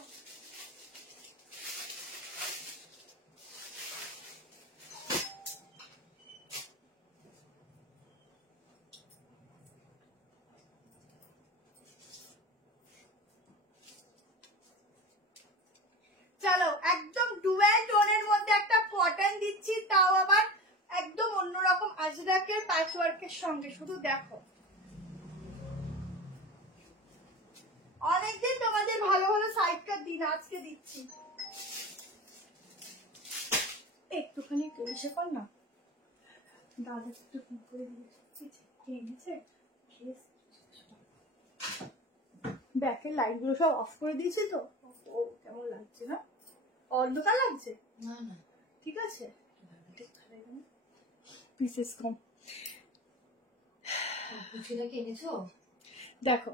চলো একদম ডুয়েল টোনের মধ্যে একটা কটন দিচ্ছি, তাও আবার একদম অন্যরকম আজরাকের প্যাচওয়ার্কের সঙ্গে। শুধু দেখো, অনেকদিন তোমাদের ভালো ভালো সাইড কাট দিন, আজকে দিচ্ছি। একটুখানি ইসে কর না, দাদা একটু ফোন করে দিয়েছে, ব্যাকের লাইট গুলো সব অফ করে দিয়েছি তো, ও কেমন লাগছে না, অন্ধকার লাগছে না না ঠিক আছে, পিসেস কম। কুচিটাকে এনেছো? দেখো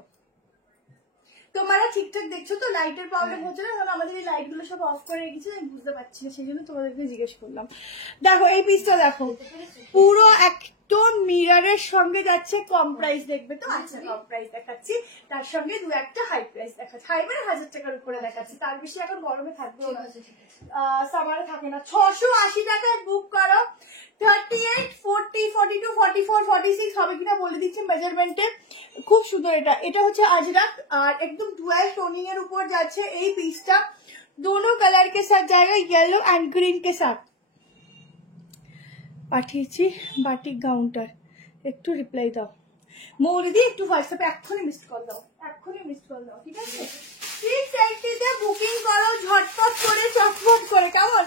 তোমরা ঠিকঠাক দেখছো তো, লাইটের প্রবলেম হচ্ছে না, কারণ আমাদের এই লাইট গুলো সব অফ করে রেখেছি, আমি বুঝতে পারছি না, সেই জন্য তোমাদেরকে জিজ্ঞেস করলাম। দেখো এই পিসটা দেখো, পুরো একদম মিররের সঙ্গে যাচ্ছে, কম প্রাইস দেখবে তো। আচ্ছা কম প্রাইস দেখাচ্ছি, তার সঙ্গে দু একটা হাই প্রাইস দেখাচ্ছি, হাই মানে 1000 টাকার উপরে দেখাচ্ছি, তার বেশি এখন গরমে থাকবে না, সামারে থাকে না। 680 টাকায় বুক করো। 38, 40, 42, 44, 46 হবে কিনা বলে দিচ্ছি মেজারমেন্টে। খুব সুন্দর, এটা হচ্ছে আজরাক, আর একদম ডুয়াল টোনিং এর উপর যাচ্ছে এই পিসটা। दोनों कलर के साथ जाएगा, येलो एंड ग्रीन के साथ। পাঠিয়েছি বাটিক গাউনটার, একটু রিপ্লাই দাও মৌরিদি, একটু হোয়াটসঅ্যাপে এক্ষুনি মিসড কল দাও, এক্ষুনি মিসড কল দাও, ঠিক আছে। 680 তে বুকিং করো ঝটপট করে, চটপট করে, কেমন।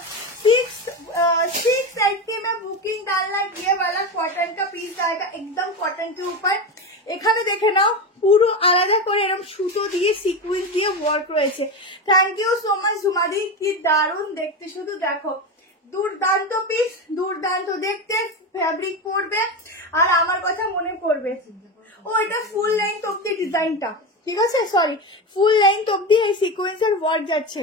680 में बुकिंग डालना। ये वाला कॉटन का पीस आएगा, एकदम कॉटन के ऊपर। এখানে দেখে নাও পুরো আলাদা করে এরকম সুতো দিয়ে সিকুয়েন্স দিয়ে ওয়ার্ক রয়েছে। থ্যাংক ইউ সো মাচ ঝুমাদি, কি দারুণ দেখতে, শুধু দেখো, দুর্দান্ত পিস, দুর্দান্ত দেখতে, ফ্যাব্রিক পরবে আর আমার কথা মনে পড়বে। ও এটা ফুল লেন্থ অব্দি ডিজাইনটা, ঠিক আছে, সরি ফুল লেন্থ অব্দি এই সিকোয়েন্সের ওয়ার্ক যাচ্ছে।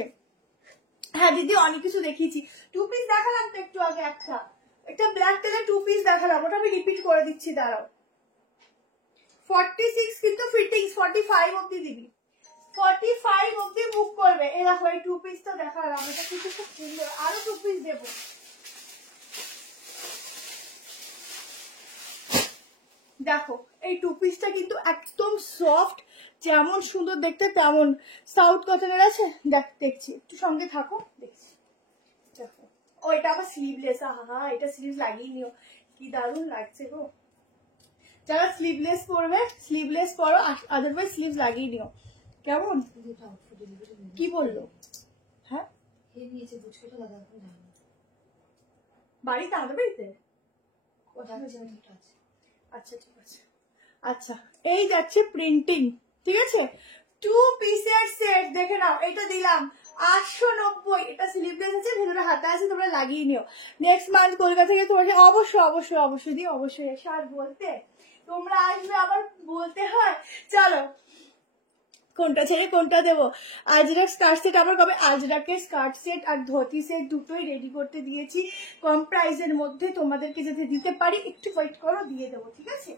হ্যাঁ দিদি অনেক কিছু দেখিয়েছি, টু পিস দেখালাম তো একটু আগে, একটা ব্ল্যাক কালার টু পিস দেখালাম, ওটা আমি রিপিট করে দিচ্ছি, দাঁড়াও। 46 কিন্তু ফিটিংস 45 অব্দি দিবি, 45 অব্দি বুক করবে। এই দেখো এই টু পিসটা দেখালাম, এটা কিন্তু খুব সুন্দর, আরো টু পিস দেবো। দেখো এই টু পিসটা কিন্তু একদম সফট, যেমন সুন্দর দেখতে তেমন। সাউথ কটনের আছে, দেখছি একটু সঙ্গে থাকো, দেখছি। দেখো ও এটা আবার স্লিভলেস, আহা এটা স্লিভ লাগিয়ে নিও, কি দারুণ লাগছে গো। যারা স্লিভলেস পরবে স্লিভলেস পরো, আদারওয়াইজ স্লিভ লাগিয়ে নিও, কেমন। কি বললো? হ্যাঁ বাড়িতে, আমাদের বাড়িতে, আচ্ছা ঠিক আছে। আচ্ছা এই যাচ্ছে প্রিন্টিং, ঠিক আছে। টু পিসের সেট দেখে নাও, এটা দিলাম 890, এটা স্লিভলেস আছে, ভেতরে হাতা আছে, তোমরা লাগিয়ে নিও। নেক্সট মান্থ কলকাতা থেকে তোমার অবশ্যই অবশ্যই অবশ্যই দিই, অবশ্যই এসে আর বলতে, তোমরা আসবে আবার বলতে হয়। চলো কোনটা ছেড়ে কোনটা দেবো। আজরাক স্কার্ট সেট আবার কবে, আজরাকের স্কার্ট সেট আর ধুতি সেট দুটোই রেডি করতে দিয়েছি, কম প্রাইসের মধ্যে তোমাদেরকে যাতে দিতে পারি। একটু ওয়েট করো, দিয়ে দেবো, ঠিক আছে,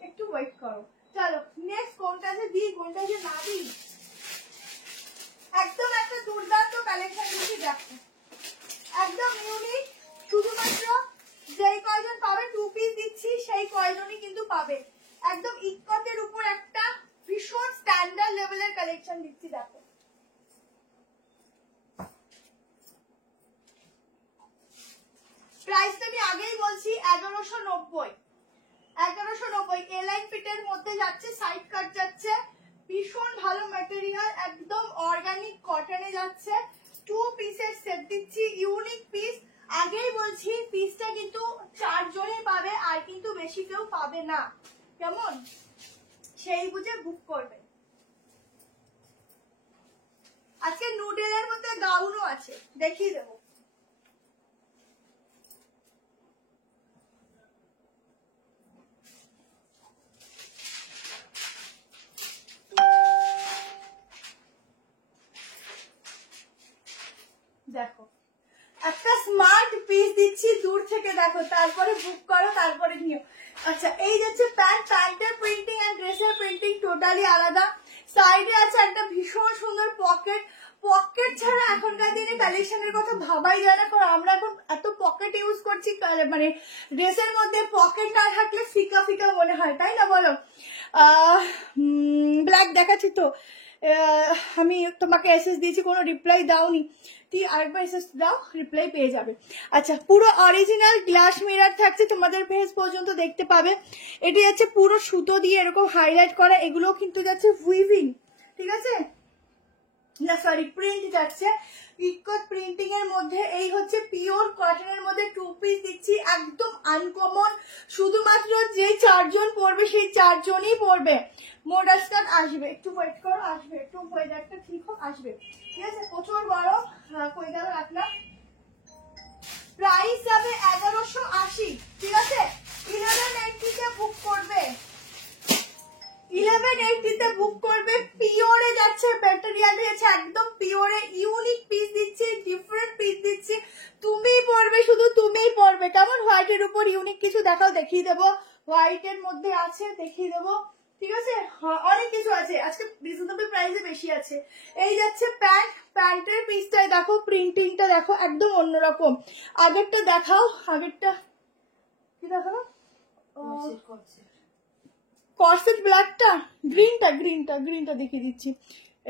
একটু ওয়েট করো। চলো নেক্সট কোনটা যে দিই কোনটা যে না দিই, একদম একটা দুর্দান্ত কালেকশন দিচ্ছি, দেখো একদম ইউনিক। শুধুমাত্র যেই কয়জন পাবে টু পিস দিচ্ছি, সেই কয়জনই কিন্তু পাবে। একদম ইকতের উপর একটা 1190 এলাইন ফিটের মধ্যে যাচ্ছে, সাইড কাট যাচ্ছে, ভীষণ ভালো ম্যাটেরিয়াল, একদম অর্গানিক কটনে যাচ্ছে। 2 পিসের সেট দিচ্ছি, ইউনিক পিস। আগেই বলছি পিসটা কিন্তু 4 জনই পাবে, আর কিন্তু বেশি কেউ পাবে না, কেমন? সেই বুঝে বুক করবে। আজকে নুডলের মধ্যে গাউনও আছে, দেখিয়ে দেবো। দেখো একটা স্মার্ট পিস দিচ্ছি, দূর থেকে দেখো, তারপরে বুক করো, তারপরে নিও। আচ্ছা, এই যাচ্ছে প্যান্ট, প্যান্টের প্রিন্টিং আর ড্রেসের প্রিন্টিং টোটালি আলাদা। সাইডে আছে একটা ভীষণ সুন্দর পকেট। পকেট ছাড়া এখনকার দিনে কালেকশনের কথা ভাবাই যায় না, কারণ আমরা এখন এত পকেট ইউজ করছি, মানে ড্রেসের মধ্যে পকেট না থাকলে ফিকা ফিকা মনে হয়, তাই না বলো? ব্ল্যাক দেখাচ্ছি তো, আমি তোমাকে এসএস দিয়েছি, কোনো রিপ্লাই দাওনি, তুই আরেকবার এসএস দাও, রিপ্লাই পেয়ে যাবে। আচ্ছা, পুরো অরিজিনাল গ্লাস মিরর থাকছে, তোমাদের ফেস পর্যন্ত দেখতে পাবে। এটি যাচ্ছে পুরো সুতো দিয়ে এরকম হাইলাইট করা, এগুলো কিন্তু যাচ্ছে উইভিং, ঠিক আছে না, সরি প্রিন্ট যাচ্ছে, ইকট প্রিন্টিং এর মধ্যে। এই হচ্ছে পিওর কটনের মধ্যে 2 পিস দিচ্ছি, একদম আনকমন। শুধুমাত্র যে 4 জন পরবে সেই 4 জনই পরবে। মোডাল স্কার্ট আসবে, একটু ওয়েট করো, আসবে, একটু ওয়েদারটা ঠিক হোক, আসবে, ঠিক আছে? প্রচুর বড়, কই গেল রাখলাম। প্রাইস যাবে 1180, ঠিক আছে? 1180 তে বুক করবে, 1180 তে বুক করবে। পিওরে যাচ্ছে, ম্যাটেরিয়াল দিয়েছে একদম পিওরে, ইউনিক পিস দিচ্ছি, ডিফারেন্ট পিস দিচ্ছি। তুমিই পরবে, শুধু তুমিই পরবে, কেমন? হোয়াইটের উপর ইউনিক কিছু দেখাও, দেখিয়ে দেবো। হোয়াইটের মধ্যে আছে, দেখিয়ে দেবো, ঠিক আছে? অনেক কিছু আছে, আজকে রিজনেবল প্রাইসে বেশি আছে। এই যাচ্ছে প্যান্ট, প্যান্টের পিসটাই দেখো, প্রিন্টিংটা দেখো, একদম অন্যরকম। আগেরটা দেখাও, আগেরটা কি দেখালো? কর্সেট ব্ল্যাকটা, গ্রিনটা দেখিয়ে দিচ্ছি।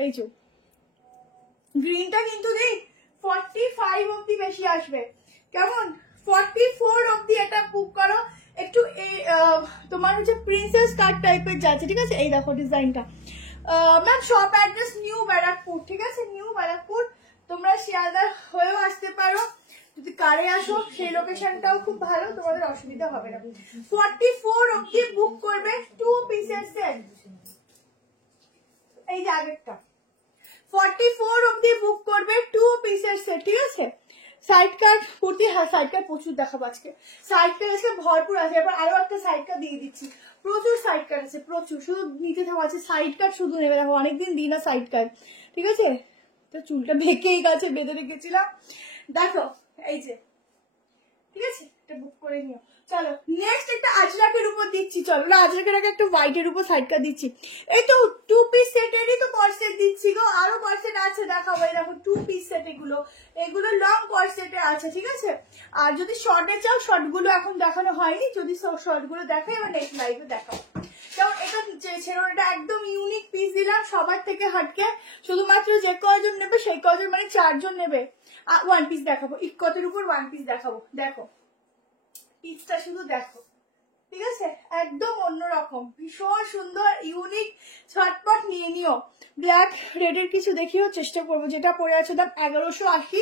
এই যে গ্রিনটা কিন্তু নেই, 45 অব্দি বেশি আসবে, কেমন? 44 অব্দি এটা বুক করো। একটু তোমার হচ্ছে প্রিন্সেস কাট টাইপের যাচ্ছে, ঠিক আছে? এই দেখো ডিজাইনটা। Ma'am shop address new Barrackpore, ঠিক আছে? নিউ ব্যারাকপুর, তোমরা শিয়ালদার হয়েও আসতে পারো, যদি কারে আসো সেই লোকেশনটাও খুব ভালো, তোমাদের অসুবিধা হবে না। 44 অব্দি বুক করবে, 2 পিসের সেট। এই যে আগেরটা 44 অব্দি বুক করবে, 2 পিসের সেট, ঠিক আছে? সাইড কাট কুর্তি, হ্যাঁ সাইড কাট প্রচুর দেখাবো আজকে, সাইড কাট আজকে ভরপুর আছে। এবার আরো একটা সাইড কাট দিয়ে দিচ্ছি, প্রচুর সাইড কাট আছে, প্রচুর, শুধু নিচে থাকা আছে সাইড কাট, শুধু নেবে। দেখো অনেকদিন দিই না সাইড কাট, ঠিক আছে? তো চুলটা বেঁকেই গেছে, বেঁধে রেখেছিলাম, দেখো এই যে, ঠিক আছে? এটা বুক করে নিও। চলো নেক্সট একটা আজরাকের উপর দিচ্ছি, চলো না আজরাকের আগে একটা হোয়াইটের উপর সাইড কাট দিচ্ছি। এই তো 2 পিস সেটেরই তো কর্সেট দিচ্ছি গো, আরো কর্সেট আছে দেখাবো। এই দেখো 2 পিস সেট, এগুলো লং কর্সেটে আছে, ঠিক আছে? আর যদি শর্টে চাও, শর্ট গুলো এখন দেখানো হয়নি, যদি শর্ট গুলো দেখাই এবার নেক্সট লাইভে দেখাবো। কারণ এটা ছিল, এটা একদম ইউনিক পিস দিলাম, সবার থেকে হাটকে, শুধুমাত্র যে কয়জন নেবে সেই কয়জন, মানে 4 জন নেবে। 1 পিস দেখাবো, ইকতের উপর 1 পিস দেখাবো, দেখো পিসটা শুধু দেখো, ঠিক আছে? একদম অন্যরকম, ভীষণ সুন্দর, ইউনিক, ছটপট নিয়ে নিও। ব্ল্যাক রেডের কিছু দেখিও চেষ্টা করবো, যেটা পরে আছে দাম 1180,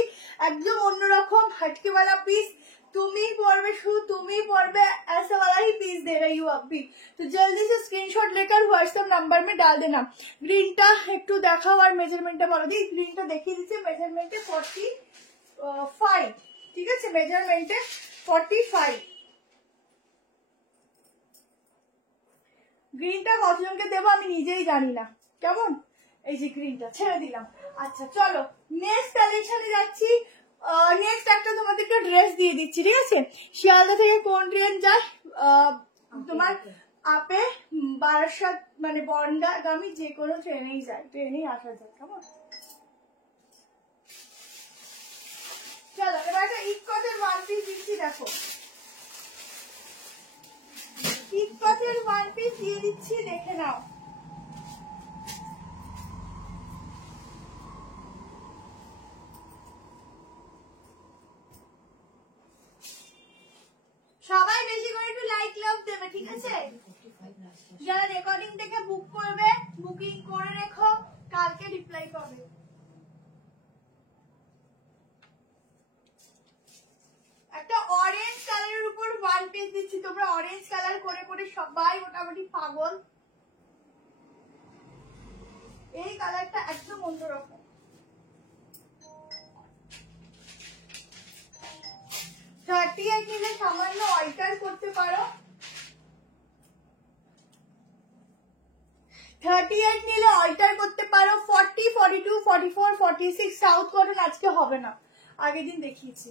একদম অন্যরকম হাটকেওয়ালা পিস। তুমি পড়বে, শুধু তুমি पढ़বে, ऐसा वाला ही पीस दे रही हूँ अब भी, तो जल्दी से स्क्रीनशॉट लेकर व्हाट्सएप नंबर में डाल देना। ग्रीनটা একটু দেখাও আর মেজারমেন্টটা বলো দি। গ্রিনটা দেখিয়ে দিচ্ছি, মেজারমেন্টে 45, ঠিক আছে? মেজারমেন্টে 45। গ্রিনটা কতজনকে দেবো আমি নিজেই জানি না, কেমন? এই যে গ্রিনটা ছেড়ে দিলাম। আচ্ছা চলো নেক্সট কালেকশনে যাচ্ছি। নেক্সট একটা তোমাদেরকে ড্রেস দিয়ে দিচ্ছি, ঠিক আছে? শিয়ালদা থেকে কোন ট্রেন যায়? তোমার আপে, বারাসাত, মানে বনগাগামী যে কোনো ট্রেনেই যায়, ট্রেনেই আসা যায়, কেমন? চলো এবার একটা ইকটের 1 পিস দিচ্ছি, দেখো ইকটের 1 পিস দিয়ে দিচ্ছি, দেখে নাও। সবাই বেশি করে একটু লাইক ঠিক আছে? যারা রেকর্ডিং থেকে বুক করবে, বুকিং করে রেখো, কালকে রিপ্লাই পাবে। একটা অরেঞ্জ কালারের উপর ওয়ান পিস দিচ্ছি, তোমরা অরেঞ্জ কালার করে করে সবাই মোটামুটি পাগল। এই কালারটা একদম অন্যরকম। 38 নিলে সামান্য অল্টার করতে পারো, 38 নিলে অল্টার করতে পারো। 40, 42, 44, 46 সাউথ কটন আজকে হবে না, আগের দিন দেখিয়েছি,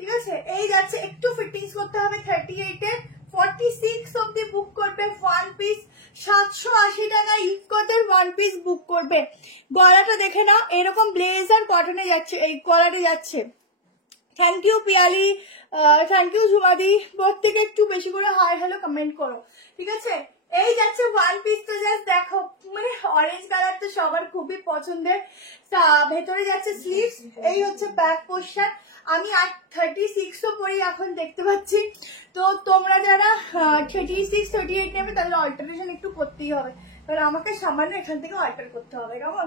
ঠিক আছে? এই যাচ্ছে, একটু ফিটিংস করতে হবে 38 এর। 46 অব্দি বুক করবে ওয়ান পিস, 780 টাকা ইকোতের ওয়ান পিস বুক করবে। গলাটা দেখে নাও, এরকম ব্লেজার কটনে যাচ্ছে, এই গলাটা যাচ্ছে। Thank you Piyali, thank you ঝুমাদি, প্রত্যেকে একটু বেশি করে হাই হ্যালো কমেন্ট করো, ঠিক আছে? এই যাচ্ছে ওয়ান পিস, তো জাস্ট দেখো, মানে অরেঞ্জ কালার তো সবার খুবই পছন্দের। ভেতরে যাচ্ছে স্লিভস, এই হচ্ছে ব্যাক পোর্শন। আমি 36ও পরি এখন দেখতে পাচ্ছি, তো তোমরা যারা 36, 38 নেবে তাদের অল্টারেশন একটু করতেই হবে, কারণ আমাকে সামান্য এখান থেকে অল্টার করতে হবে, কেমন?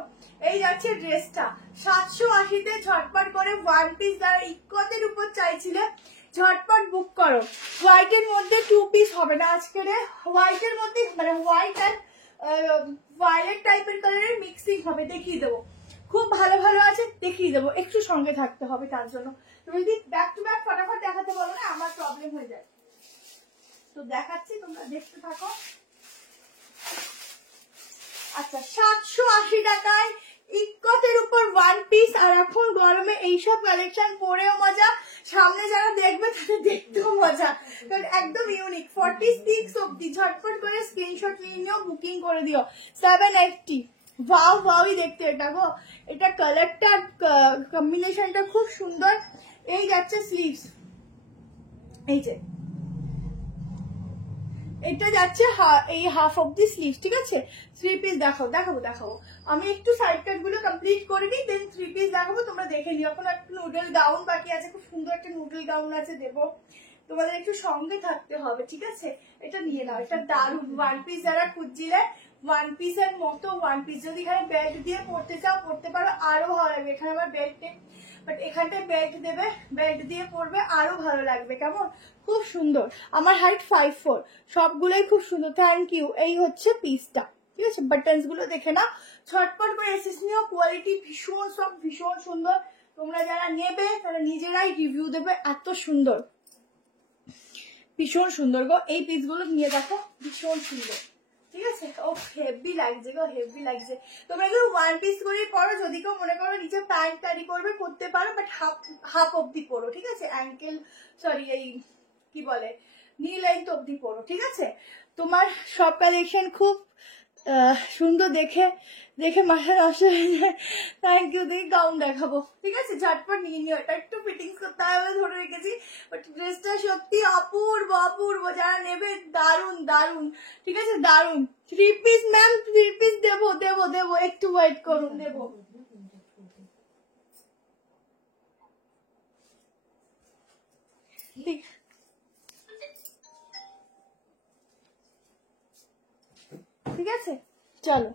এই যাচ্ছে ড্রেসটা 780-তে, ঝটপট করে ওয়ান পিস। যারা ইকোতের উপর চাইছিলে ঝটপট বুক করো। হোয়াইটের মধ্যে 2 পিস হবে না আজকে, হোয়াইটের মধ্যে মানে হোয়াইট আর ভায়োলেট টাইপের কালারের মিক্সিং হবে, দেখিয়ে দেবো। খুব ভালো ভালো আছে, দেখিয়ে দেবো, একটু সঙ্গে থাকতে হবে তার জন্য। তুমি যদি ব্যাক টু ব্যাক ফটাফট দেখাতে বলো না, আমার প্রবলেম হয়ে যায়। তো দেখাচ্ছি, তোমরা দেখতে থাকো। আচ্ছা, 780 টাকায় ইকোতের উপর ওয়ান পিস। আর এখন গরমে এইসব কালেকশন পরেও মজা, সামনে যারা দেখবে তাদের দেখতেও মজা, কারণ একদম ইউনিক। 46 অব্দি ঝটপট করে স্ক্রিনশট নিয়ে নিও, বুকিং করে দিও। 780, ওয়াও ওয়াওই দেখতে এটা গো, এটা কালারটা কম্বিনেশনটা খুব সুন্দর। এই যাচ্ছে স্লিভস, এই যে এটা যাচ্ছে এই হাফ অফ দি স্লিভ, ঠিক আছে? 3 পিস দেখাবো। আমি একটু সাইড কাট গুলো কমপ্লিট করে দিই, দেন 3 পিস দেখাবো, তোমরা দেখে নিও। এখন একটা নুডল গাউন বাকি আছে, খুব সুন্দর একটা নুডল গাউন আছে, দেবো। তোমাদের একটু সঙ্গে থাকতে হবে, ঠিক আছে? এটা নিয়ে নাও, এটা দারুণ ওয়ান পিস। যারা খুঁজছিলে ওয়ান পিসের মতো ওয়ান পিস, যদি এখানে বেল্ট দিয়ে পড়তে চাও পড়তে পারো, আরো ভালো লাগবে। এখানে আমার বেল্ট নেই, বাট এখানটায় বেল্ট দেবে, বেল্ট দিয়ে পরবে, আরো ভালো লাগবে, কেমন? খুব সুন্দর। আমার হাইট 5'4", সবগুলোই খুব সুন্দর। Thank you. এই হচ্ছে পিসটা, ঠিক আছে? বাটনস গুলো দেখে না, ছটপট করে এসেস নিও। কোয়ালিটি ভীষণ সব ভীষণ সুন্দর। তোমরা যারা নেবে তারা নিজেরাই রিভিউ দেবে, এত সুন্দর, ভীষণ সুন্দর গো। এই পিসগুলো নিয়ে দেখো, ভীষণ সুন্দর, ঠিক আছে? ও হেভি লাগছে গো, হেভি লাগছে। তোমরা এগুলো ওয়ান পিস করেই পরো, যদি কেউ মনে করো নিচে প্যান্ট ক্যারি করবে করতে পারো, বাট হাফ অব্দি পরো, ঠিক আছে? অ্যাঙ্কেল সরি, এই কি বলে, নি লেন্থ অব্দি পরো, ঠিক আছে? তোমার সব কালেকশন খুব সুন্দর, দেখে দেখে মাথা নষ্ট হয়ে যায়। Thank you. দেখি গাউন দেখাবো, ঠিক আছে? ঝটপট নিয়ে নিও, এটা একটু ফিটিংস করতে হবে, ধরে রেখেছি, বাট ড্রেসটা সত্যি অপূর্ব অপূর্ব। যারা নেবে দারুন দারুন, ঠিক আছে? দারুন। 3 পিস ম্যাম, 3 পিস দেবো, একটু ওয়েট করুন, দেবো। ঠিক আছে, চলো।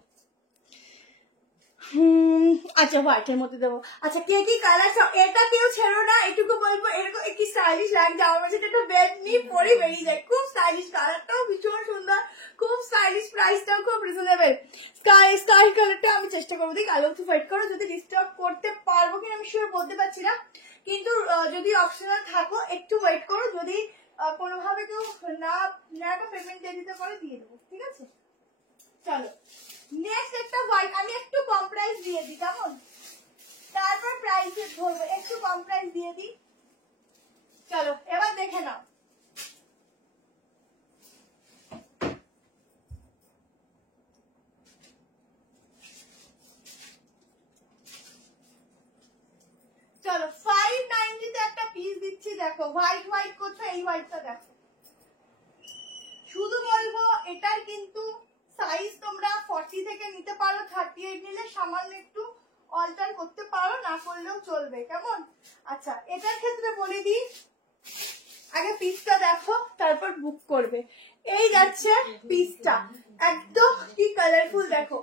আচ্ছা, হোয়াইটের মধ্যে দেবো। আচ্ছা, কে কি কালার চাও? এটা কেউ ছেড়ো না, এটুকু বলবো, এরকম কি স্টাইলিশ লাগছে আমার কাছে। একটা বেড নিয়ে পরে বেরিয়ে যায়, খুব স্টাইলিশ, কালারটাও ভীষণ সুন্দর, খুব স্টাইলিশ, প্রাইসটাও খুব রিজনেবল। স্কাই কালারটা আমি চেষ্টা করবো, দেখি আলো একটু ফাইট করো, যদি ডিস্টার্ব করতে পারবো কিনা আমি শিওর বলতে পারছি না, কিন্তু যদি অপশনাল থাকো একটু ওয়েট করো, যদি কোনোভাবে কেউ না পেমেন্ট দিয়ে দিতে পারে দিয়ে দেবো, ঠিক আছে? চলো, নেক্সট একটা হোয়াইট, আমি একটু কম প্রাইস দিয়ে দিই, কেমন? তারপর প্রাইসে ধরবো, একটু কম প্রাইস দিয়ে দিই। চলো, এবার দেখে নাও। চলো, 590 তে একটা পিস দিচ্ছি, দেখো। হোয়াইট করছো, এই হোয়াইটটা দেখো। শুধু বলবো এটার কিন্তু সাইজ তোমরা 40 থেকে নিতে পারো, 38 নিলে সামান্য একটু অল্টার করতে পারো, না করলেও চলবে, কেমন? আচ্ছা, এটার ক্ষেত্রে বলে দিই, আগে পিসটা দেখো, তারপর বুক করবে। এই যাচ্ছে পিসটা, একদম কি কালারফুল দেখো।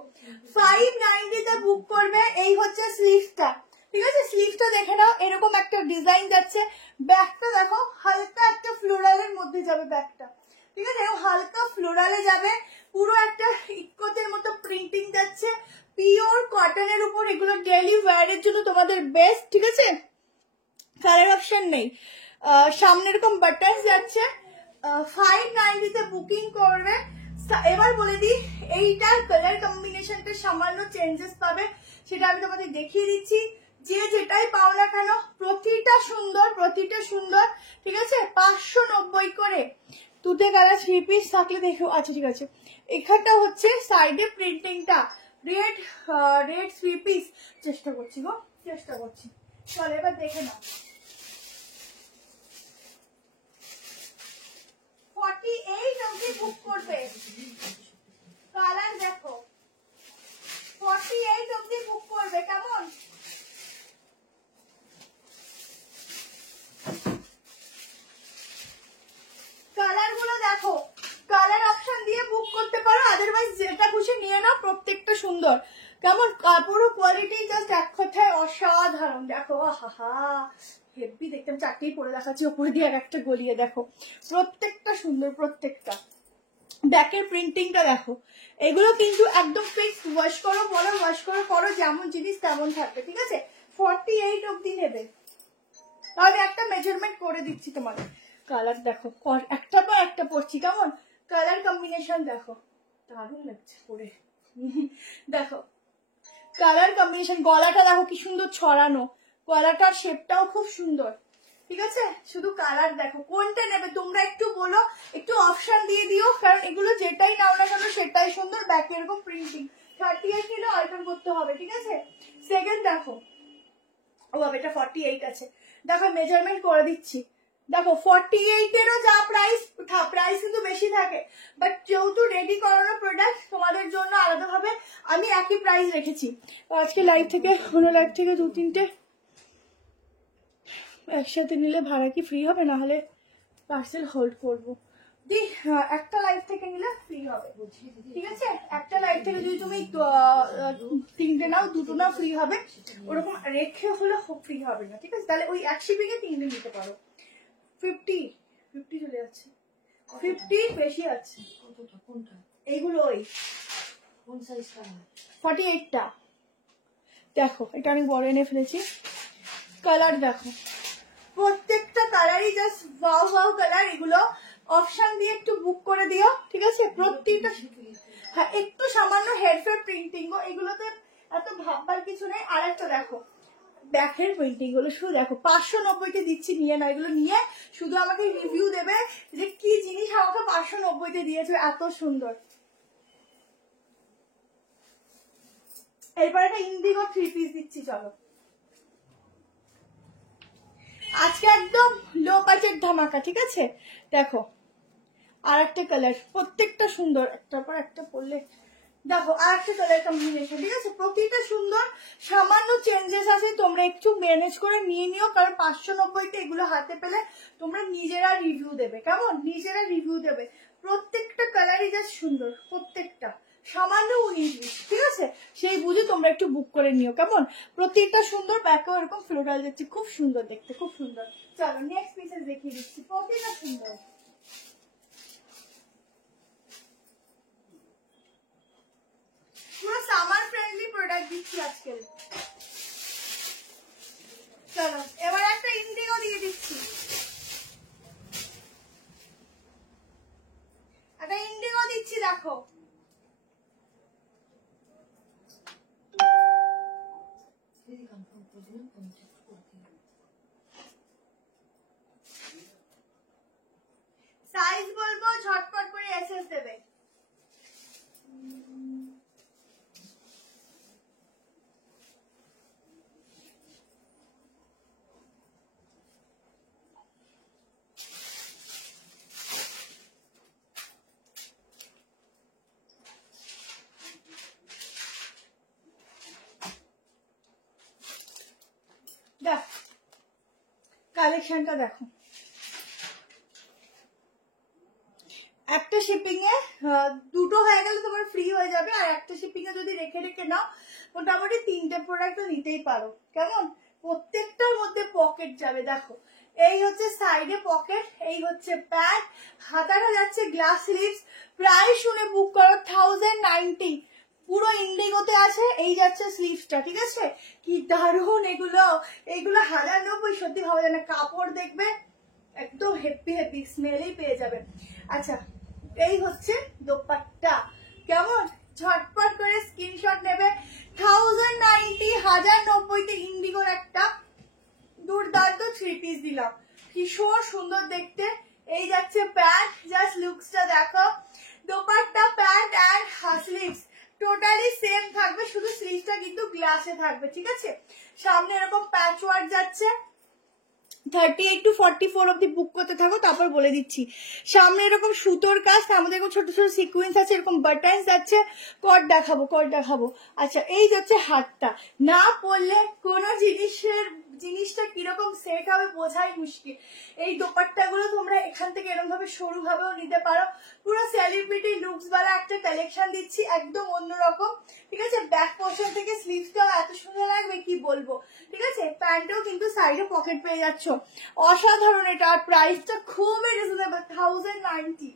590 তে বুক করবে। এই হচ্ছে স্লিভসটা, ঠিক আছে? স্লিভসটা দেখে নাও, এরকম একটা ডিজাইন যাচ্ছে। ব্যাকটা দেখো, হালকা একটা ফ্লোরালের মধ্যে যাবে ব্যাকটা, ঠিক আছে? হালকা ফ্লোরালে যাবে, পুরো একটা ইকোতের মতো প্রিন্টিং যাচ্ছে, পিওর কটনের উপর। এগুলো ডেইলি ওয়্যারের জন্য তোমাদের বেস্ট, ঠিক আছে? কালার অপশন নেই। সামনে এরকম বাটন যাচ্ছে। 590 তে বুকিং করবে। এবার বলে দিই, এইটার কালার কম্বিনেশনটা সামান্য চেঞ্জেস পাবে, সেটা আমি তোমাদের দেখিয়ে দিচ্ছি। যে যেটাই পাও না কেন, প্রতিটা সুন্দর, প্রতিটা সুন্দর, ঠিক আছে? 590 করে। তুতে কালার 3 পিস থাকলে দেখো। আচ্ছা ঠিক আছে, এখানটা হচ্ছে সাইডে প্রিন্টিংটা রেড, রেড 3 পিস। চেষ্টা করছি গো, চেষ্টা করছি। চলো এবার দেখে নাও। 48 অবধি বুক করবে। কালার দেখো, 48 অবধি বুক করবে। কেমন? কালার গুলো দেখো, কালার অপশন দিয়ে বুক করতে পারো, আদারওয়াইজ যেটা খুশি নিয়ে নাও। প্রত্যেকটা সুন্দর। কেমন? কাপড় কোয়ালিটি জাস্ট এক কথায় অসাধারণ। দেখো, আহা হেভি দেখতে। আমি চারটেই পরে দেখাচ্ছি, ওপর দিয়ে এক একটা গলিয়ে দেখো। প্রত্যেকটা সুন্দর, প্রত্যেকটা। ব্যাকের প্রিন্টিংটা দেখো। এগুলো কিন্তু একদম ফিক্স, ওয়াশ করো পরো, ওয়াশ করো পরো, যেমন জিনিস তেমন থাকবে, ঠিক আছে? 48 অবধি নেবে। তাহলে একটা মেজারমেন্ট করে দিচ্ছি তোমাদের। কালার দেখো, একটা পর একটা পরছি, কেমন কালার কম্বিনেশন দেখো, দারুণ লাগছে পরে। দেখো কালার কম্বিনেশন, গলাটা দেখো কি সুন্দর ছড়ানো, গলাটার শেপটাও খুব সুন্দর, ঠিক আছে? শুধু কালার দেখো, কোনটা নেবে তোমরা একটু বলো, একটু অপশন দিয়ে দিও, কারণ এগুলো যেটাই নাও না কেন সেটাই সুন্দর। ব্যাক এরকম প্রিন্টিং 38 নিলে অল্টার করতে হবে, ঠিক আছে? সেকেন্ড দেখো, ও বাবা এটা 48 আছে। দেখো মেজারমেন্ট করে দিচ্ছি। দেখো 48 এরও যা প্রাইস, প্রাইস কিন্তু বেশি থাকে, বাট যেহেতু রেডি করানো প্রোডাক্ট তোমাদের জন্য আলাদাভাবে আমি একই প্রাইস রেখেছি। আজকে লাইভ থেকে, কোনো লাইভ থেকে 2-3টে একসাথে নিলে ভাড়া কি ফ্রি হবে? না হলে পার্সেল হোল্ড করবো। দি একটা লাইভ থেকে নিলে ফ্রি হবে, ঠিক আছে? একটা লাইভ থেকে যদি তুমি 3টে নাও, 2টো নাও, ফ্রি হবে। ওরকম রেখে হলে ফ্রি হবে না, ঠিক আছে? তাহলে ওই 1 শিপিংয়ে 3টে নিতে পারো। 50 চলে যাচ্ছে, 50 বেশি আছে। এইগুলো ওই কোন সাইজটা? 48টা দেখো, এটা আমি বড় এনে ফেলেছি। কালার দেখো, প্রত্যেকটা কালারই জাস্ট ওয়াও ওয়াও কালার। এগুলো অপশন দিয়ে একটু বুক করে দিও, ঠিক আছে? প্রত্যেকটা, হ্যাঁ একটু সামান্য হেরফের প্রিন্টিং, এগুলোতে এত ভাববার কিছু নেই। আর একটা দেখো ব্যাকের প্রিন্টিং গুলো, শুধু দেখো 590-তে দিচ্ছি, নিয়ে না। এগুলো নিয়ে শুধু আমাকে রিভিউ দেবে যে কি জিনিস আমাকে 590-তে দিয়েছে, এত সুন্দর। এরপর একটা ইন্ডিগো 3 পিস দিচ্ছি, চলো। আজকে একদম লো বাজেট ধামাকা, ঠিক আছে? দেখো আর একটা কালার, প্রত্যেকটা সুন্দর, একটার পর একটা পরলে দেখো আর একটা কালার কম্বিনেশন, ঠিক আছে? প্রতিটা সুন্দর, সামান্য চেঞ্জেস আছে, তোমরা একটু ম্যানেজ করে নিয়ে নিও, কারণ 590-তে এগুলো হাতে পেলে তোমরা নিজেরা রিভিউ দেবে, কেমন? নিজেরা রিভিউ দেবে। প্রত্যেকটা কালারই জাস্ট সুন্দর, প্রত্যেকটা সামান্য 19-20, ঠিক আছে? সেই বুঝে তোমরা একটু বুক করে নিও, কেমন? প্রত্যেকটা সুন্দর, ব্যাকেও এরকম ফ্লোরাল যাচ্ছে, খুব সুন্দর দেখতে, খুব সুন্দর। চলো নেক্সট পিসেস দেখিয়ে দিচ্ছি, প্রতিটা সুন্দর। পুরো সামার ফ্রেন্ডলি প্রোডাক্ট দিচ্ছি আজকে। চলো এবার একটা ইন্ডিগো দিয়ে দিচ্ছি, একটা ইন্ডিগো দিচ্ছি দেখো। সাইজ বলবো, ঝটপট করে এসএস দেবে। দেখ কালেকশনটা দেখো, একটা শিপিং এ দুটো হয়ে গেলে তোমার ফ্রি হয়ে যাবে, আর একটা শিপিং এ যদি রেখে রেখে নাও মোটামুটি 3টে প্রোডাক্ট নিতেই পারো। কেমন? প্রত্যেকটার মধ্যে পকেট যাবে। দেখো এই হচ্ছে সাইডে পকেট, এই হচ্ছে প্যাড, হাতাটা যাচ্ছে গ্লাস স্লিভস। প্রাইস শুনে বুক করো 1090, পুরো ইন্ডিগোতে আছে। এই যাচ্ছে স্লিভসটা, ঠিক আছে? কি দারুণ এগুলো, এগুলো 1090 সত্যি ভাবা যায় না। কাপড় দেখবে একদম হেপি হেপি স্মেলই পেয়ে যাবে। আচ্ছা এই হচ্ছে দোপাট্টা। কেমন? ঝটপট করে স্ক্রিনশট নেবে। 1090, 1090 তে ইন্ডিগোর একটা দুর্দান্ত 3 পিস দিলাম, ভীষণ সুন্দর দেখতে। এই যাচ্ছে প্যান্ট, জাস্ট লুকসটা দেখো। Dupatta, pant and sleeves totally same থাকবে, শুধু স্লিভসটা কিন্তু গ্লাসে থাকবে, ঠিক আছে? সামনে এরকম প্যাচ ওয়ার্ক যাচ্ছে। 38 to 44 অব্দি বুক করতে থাকো, তারপর বলে দিচ্ছি। সামনে এরকম সুতোর কাজ, আমাদের এরকম ছোট ছোট সিকুয়েন্স আছে, এরকম বাটন্স যাচ্ছে। কট দেখাবো, কট দেখাবো। আচ্ছা এই হচ্ছে হাতটা, না পরলে কোনো জিনিসটা কিরকম সেট হবে বোঝাই মুশকিল। এই দোপাট্টাগুলো তোমরা এখান থেকে এরকম ভাবে সরু ভাবেও নিতে পারো। পুরো সেলিব্রিটি লুকস वाला একটা কালেকশন দিচ্ছি, একদম অন্যরকম, ঠিক আছে? ব্যাক পোর্শন থেকে স্লিভসটাও এত সুন্দর লাগবে কি বলবো, ঠিক আছে? প্যান্টও কিন্তু সাইডে পকেট পেয়ে যাচ্ছ, অসাধারণ এটা। আর প্রাইসটা খুবই রিজনেবল, 1090,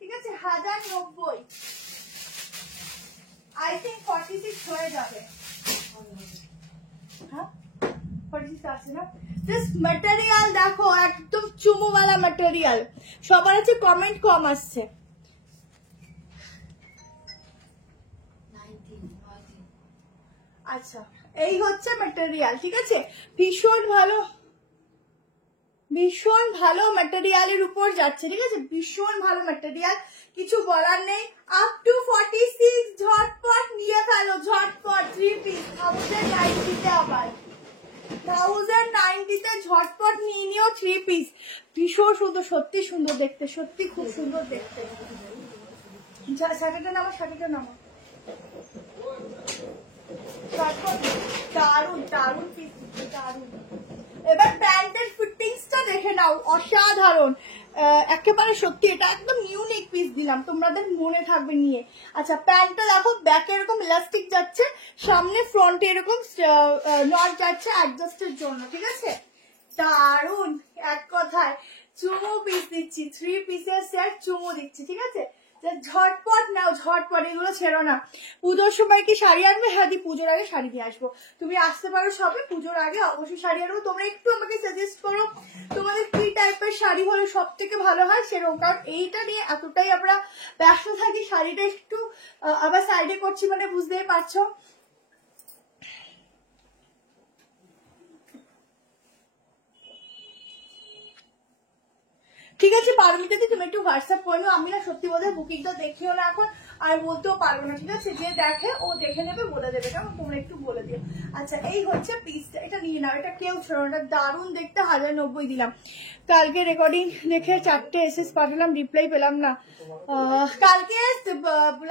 ঠিক আছে? 1090। আই থিঙ্ক 46 হয়ে যাবে। হ্যাঁ 46 আছে না? জাস্ট ম্যাটেরিয়াল দেখো, একদম চুমুওয়ালা ম্যাটেরিয়াল। সবার আছে কমেন্ট কম আসছে। আচ্ছা এই হচ্ছে ম্যাটেরিয়াল, ঠিক আছে? ভীষণ ভালো, ভীষণ ভালো ম্যাটেরিয়ালের উপর যাচ্ছে, ঠিক আছে? ভীষণ ভালো ম্যাটেরিয়াল, কিছু বলার নেই। আপ টু 46, ঝটপট নিয়ে ফেলো, ঝটপট 3 পিস 1090 তে। আবার 1090 তে ঝটপট নিয়ে নিও 3 পিস। ভীষণ সুন্দর, সত্যি সুন্দর দেখতে, সত্যি খুব সুন্দর দেখতে। শাড়িটা নামো, শাড়িটা নামো। দারুন দারুন পিস, দারুন। এবার প্যান্টের ফিটিংসটা দেখে নাও, অসাধারণ একেবারে। সত্যি এটা একদম ইউনিক পিস দিলাম, তোমাদের মনে থাকবে নিয়ে। আচ্ছা প্যান্টটা দেখো, ব্যাকে এরকম ইলাস্টিক যাচ্ছে, সামনে ফ্রন্টে এরকম নট যাচ্ছে অ্যাডজাস্টের জন্য, ঠিক আছে? দারুন, এক কথায় চুমু পিস দিচ্ছি, 3 পিসের সেট চুমু দিচ্ছি, ঠিক আছে? ঝটপট নাও, ঝটপট, এগুলো ছেড়ো না। পুজোর সময় কি শাড়ি আনবে? হ্যাঁ দি, পুজোর আগে শাড়ি দিয়ে আসবো। তুমি আসতে পারো সবে, পুজোর আগে অবশ্যই শাড়ি আনবো। তোমরা একটু আমাকে সাজেস্ট করো তোমাদের কি টাইপের শাড়ি হলে সব থেকে ভালো হয় সেরকম, কারণ এইটা নিয়ে এতটাই আমরা ব্যস্ত থাকি, শাড়িটা একটু আবার সাইডে করছি মানে বুঝতেই পারছো। ঠিক আছে পারমিতাদি, তুমি একটু হোয়াটসঅ্যাপ করে নিও। আমি না সত্যি বলতে বুকিংটা দেখিও না এখন, আর বলতেও পারবো না, ঠিক আছে? যে দেখে ও দেখে নেবে, বলে দেবে, কেমন? তোমরা একটু বলে দিও। আচ্ছা এই হচ্ছে পিসটা, এটা নিয়ে নাও, এটা কেউ ছেড়ো, এটা দারুণ দেখতে, 1090 দিলাম। কালকে রেকর্ডিং দেখে 4টে এসএস পাঠালাম, রিপ্লাই পেলাম না। কালকে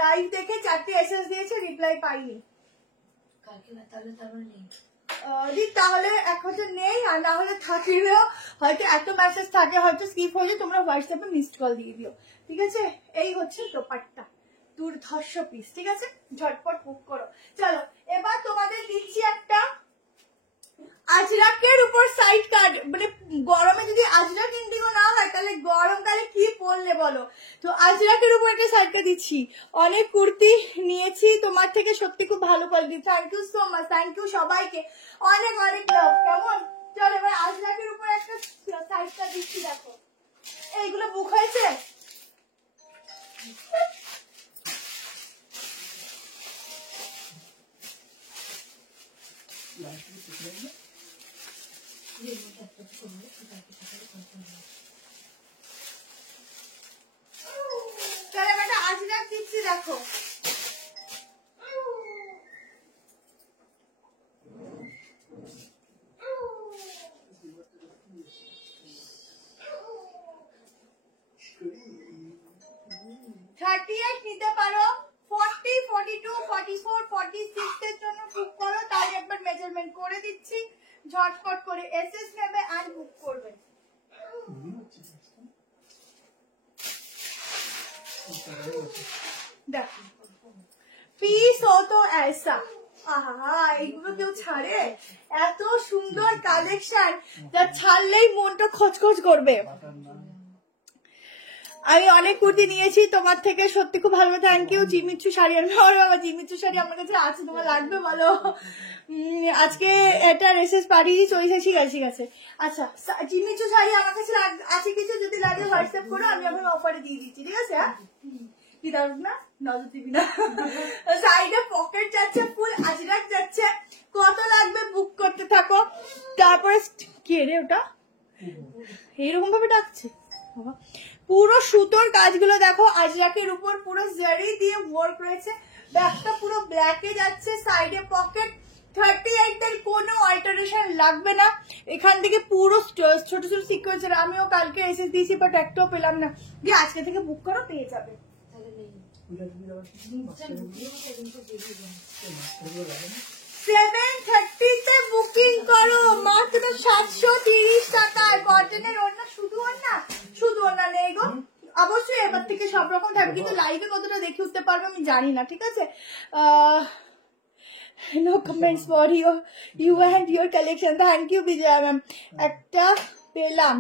লাইভ দেখে 4টে এসএস দিয়েছে, রিপ্লাই পাইনি। তাহলে এক হয়তো নেই, আর না হলে থাকলেও হয়তো এত মেসেজ থাকে, হয়তো স্কিপ হয়ে যায়। তোমরা হোয়াটসঅ্যাপে মিসড কল দিয়ে দিও, ঠিক আছে? এই হচ্ছে দোপাট্টা, দুর্ধর্ষ পিস, ঠিক আছে? ঝটপট বুক করো। চলো এবার তোমাদের দিচ্ছি একটা আজরাকের উপর সাইড কাট। মানে গরমে যদি আজরাক ইন্ডিগো না হয় তাহলে গরমকালে কি পরলে বলো? তো আজরাকের উপর একটা সাইড কাট দিচ্ছি। অনেক কুর্তি নিয়েছি তোমার থেকে, সত্যি খুব ভালো quality. Thank you so much, thank you সবাইকে, অনেক অনেক লাভ। কেমন? চলো এবার আজরাকের উপর একটা সাইড কাট দিচ্ছি, দেখো এইগুলো বুক হয়েছে। আজরাক দিচ্ছি, দেখো নিতে পারো। 40, 42, 44, 46 এর জন্য বুক করো, তাহলে একবার মেজারমেন্ট করে দিচ্ছি। ঝটপট করে এসএস নেবে আর বুক করবে। দেখো পিস हो तो ऐसा আহা এইগুলো কেউ ছাড়ে এত সুন্দর কালেকশন যা ছাড়লেই মনটা খচখচ করবে আমি অনেক কুর্তি নিয়েছি তোমার থেকে সত্যি খুব ভালো থ্যাংক ইউ জিমিচু শাড়ি আমি বাবা জিমিচু শাড়ি আমার কাছে আছে তোমার লাগবে বলো আজকে এটা রেসেস পাঠিয়েছি চয়েছে ঠিক আছে আচ্ছা জিমিচু শাড়ি আমার কাছে আছে কিছু যদি লাগে হোয়াটসঅ্যাপ করো আমি এখন অফারে দিয়ে দিচ্ছি ঠিক আছে হ্যাঁ কি দারুন না নজর দিবি না সাইডে পকেট যাচ্ছে ফুল আজরাক যাচ্ছে কত লাগবে বুক করতে থাকো তারপরে কি রে ওটা এইরকম ভাবে ডাকছে বাবা পুরো সুতোর কাজগুলো দেখো আজরাকের উপর পুরো জারি দিয়ে ওয়ার্ক রয়েছে ব্যাগটা পুরো ব্ল্যাকে যাচ্ছে সাইডে পকেট 38 এর কোনো অল্টারেশন লাগবে না এখান থেকে পুরো ছোট ছোট সিকোয়েন্স আমিও কালকে এসে দিয়েছি বাট একটাও পেলাম না দিয়ে আজকে থেকে বুক করো পেয়ে যাবে 7:30 তে বুকিং করো মাত্র 730 টাকায় কটনের ওড়না শুধু ওড়না নেই গো অবশ্যই এবার থেকে সব রকম থাকবে কিন্তু লাইভে কতটা দেখে উঠতে পারবে আমি জানি না ঠিক আছে no comments for you and your collection thank you Bijoya ma'am একটা পেলাম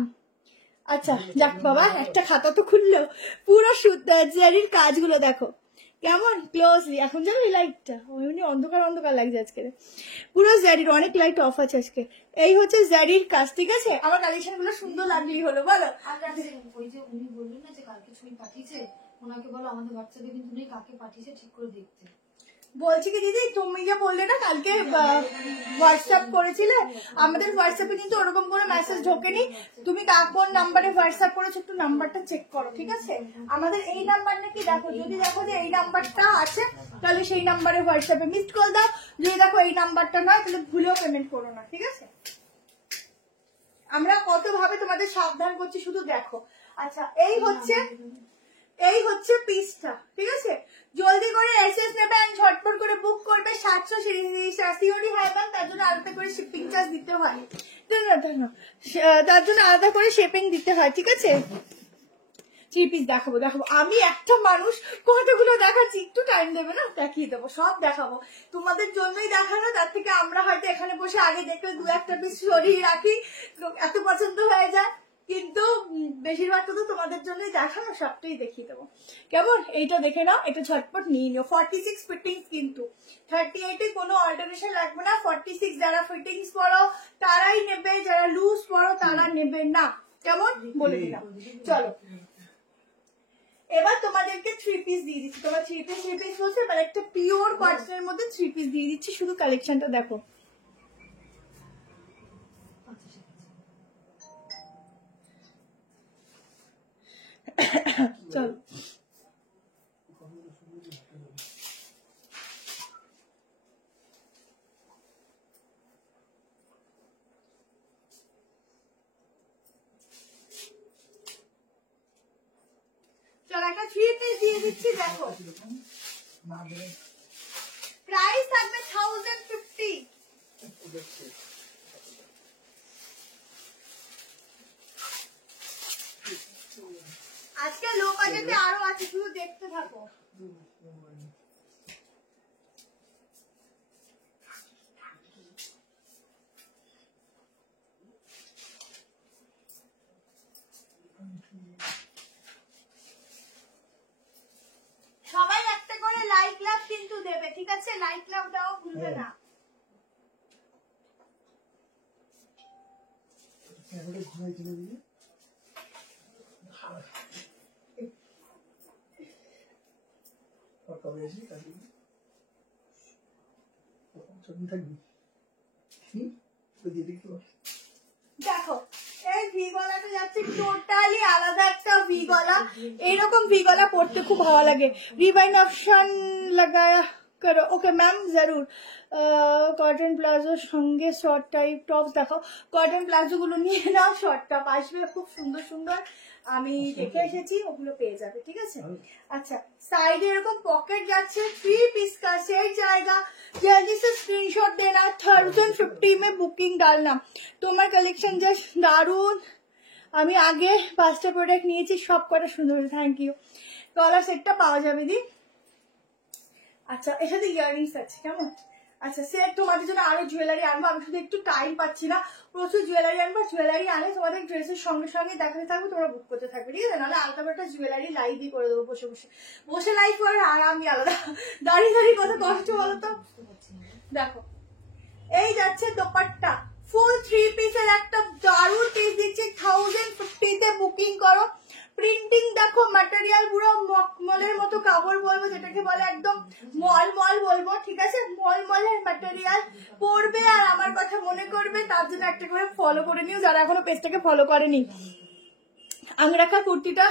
আচ্ছা যাক বাবা একটা খাতা তো খুললো পুরো জারির কাজগুলো দেখো কেমন ক্লোজলি এখন যাবে লাইটটা এমনি অন্ধকার লাগছে আজকে পুরো জারির অনেক লাইট অফ আছে আজকে এই হচ্ছে জারির কাজ ঠিক আছে আমার কালেকশন গুলো সুন্দর লাগলেই হলো বলো ওই যে উনি বললেন না যে কালকে ছবি পাঠিয়েছে ওনাকে বলো আমাদের বাচ্চাদের কিন্তু উনি কাকে পাঠিয়েছে ঠিক করে দেখতে বলছি কি দিদি তুমি যে বললে না কালকে হোয়াটসঅ্যাপ করেছিলে আমাদের হোয়াটসঅ্যাপে কিন্তু ওরকম কোনো মেসেজ ঢোকেনি তুমি কোন নাম্বারে হোয়াটসঅ্যাপ করেছো একটু নাম্বারটা চেক করো ঠিক আছে আমাদের এই নাম্বার নাকি দেখো যদি দেখো যে এই নাম্বারটা আছে তাহলে সেই নাম্বারে হোয়াটসঅ্যাপে মিসড কল দাও যদি দেখো এই নাম্বারটা নয় তাহলে ভুলেও পেমেন্ট করো না ঠিক আছে আমরা কত ভাবে তোমাদের সাবধান করছি শুধু দেখো আচ্ছা এই হচ্ছে পিসটা ঠিক আছে জলদি করে এসএস নেবে আর ঝটপট করে বুক করবে 700 সিওডি হ্যাঁ ম্যাম তার জন্য আলাদা করে শিপিং চার্জ দিতে হয় তার জন্য আলাদা করে শিপিং দিতে হয় ঠিক আছে 3 পিস দেখাবো আমি একটা মানুষ কতগুলো দেখাচ্ছি একটু টাইম দেবে না দেখিয়ে দেবো সব দেখাবো তোমাদের জন্যই দেখানো তার থেকে আমরা হয়তো এখানে বসে আগে দেখলে 2-1 পিস সরিয়ে রাখি এত পছন্দ হয়ে যায় কিন্তু বেশিরভাগটা তো তোমাদের জন্যই দেখানো সবটাই দেখিয়ে দেবো কেমন এইটা দেখে নাও এটা ঝটপট নিয়ে নিও 46 ফিটিংস কিন্তু 38 এ কোনো অল্টারেশন লাগবে না 46 যারা ফিটিংস পরো তারাই নেবে যারা লুজ পরো তারা নেবে না কেমন বলে দিলাম চলো এবার তোমাদেরকে 3 পিস দিয়ে দিচ্ছি তোমার 3 পিস বলছে এবার একটা পিওর কটনের মধ্যে 3 পিস দিয়ে দিচ্ছি শুধু কালেকশনটা দেখো চলো একটা 3 পিস দিয়ে দিচ্ছি দেখো প্রাইস থাকবে 1050 আজকে লো বাজেটে আরো আছে শুধু দেখতে থাকো সবাই একটা করে লাইক লাভ কিন্তু দেবে ঠিক আছে লাইক লাভ দাও ভুলবে না দেখো এই ভি গলাটা যাচ্ছে টোটালি আলাদা একটা ভি গলা এইরকম ভি গলা পড়তে খুব ভালো লাগে রিবাইন অপশন লাগায়া করো ওকে ম্যাম জরুর কটন প্লাজোর সঙ্গে শর্ট টাইপ টপস দেখো কটন প্লাজো গুলো নিয়ে নাও শর্ট টপ আসবে খুব সুন্দর সুন্দর আমি দেখে এসেছি ওগুলো পেয়ে যাবে ঠিক আছে अच्छा साइड एरकम पॉकेट যাচ্ছে 3 পিস का সেই জায়গা जल्दी से स्क्रीनशॉट देना 1050 में बुकिंग डालना তোমার কালেকশন জাস্ট দারুন আমি আগে 5টা প্রোডাক্ট নিয়েছি সব কটা সুন্দর থ্যাংক ইউ গলার সেটটা পাওয়া যাবে দি। আচ্ছা এর সাথে ইয়াররিংস আছে কেমন। আচ্ছা সে তোমাদের জন্য আরো জুয়েলারি আনবো, আমি শুধু একটু টাইম পাচ্ছি না, প্রচুর জুয়েলারি আনবো। জুয়েলারি আনে তোমাদের ড্রেসের সঙ্গে সঙ্গে দেখাতে থাকবে, তোমরা বুক করতে থাকবে, ঠিক আছে? নাহলে আলাদা একটা জুয়েলারি লাইভই করে দেবো বসে বসে। বসে লাইভ করে আরামই আলাদা, দাঁড়িয়ে দাঁড়িয়ে কত কষ্ট বলো তো। দেখো এই যাচ্ছে দোপাট্টা, ফুল 3 পিসের একটা দারুণ পিস দিচ্ছি 1050 তে। বুকিং করো। প্রিন্টিং দেখো, ম্যাটেরিয়াল পুরো মলমলের মতো কাপড় বলবো, যেটাকে বলে একদম মলমল বলবো, ঠিক আছে? মলমলের ম্যাটেরিয়াল পরবে আর আমার কথা মনে করবে, তার জন্য একটা করে ফলো করে নিও যারা এখনো পেজটাকে ফলো করেনি। আংরাখা কুর্তিটা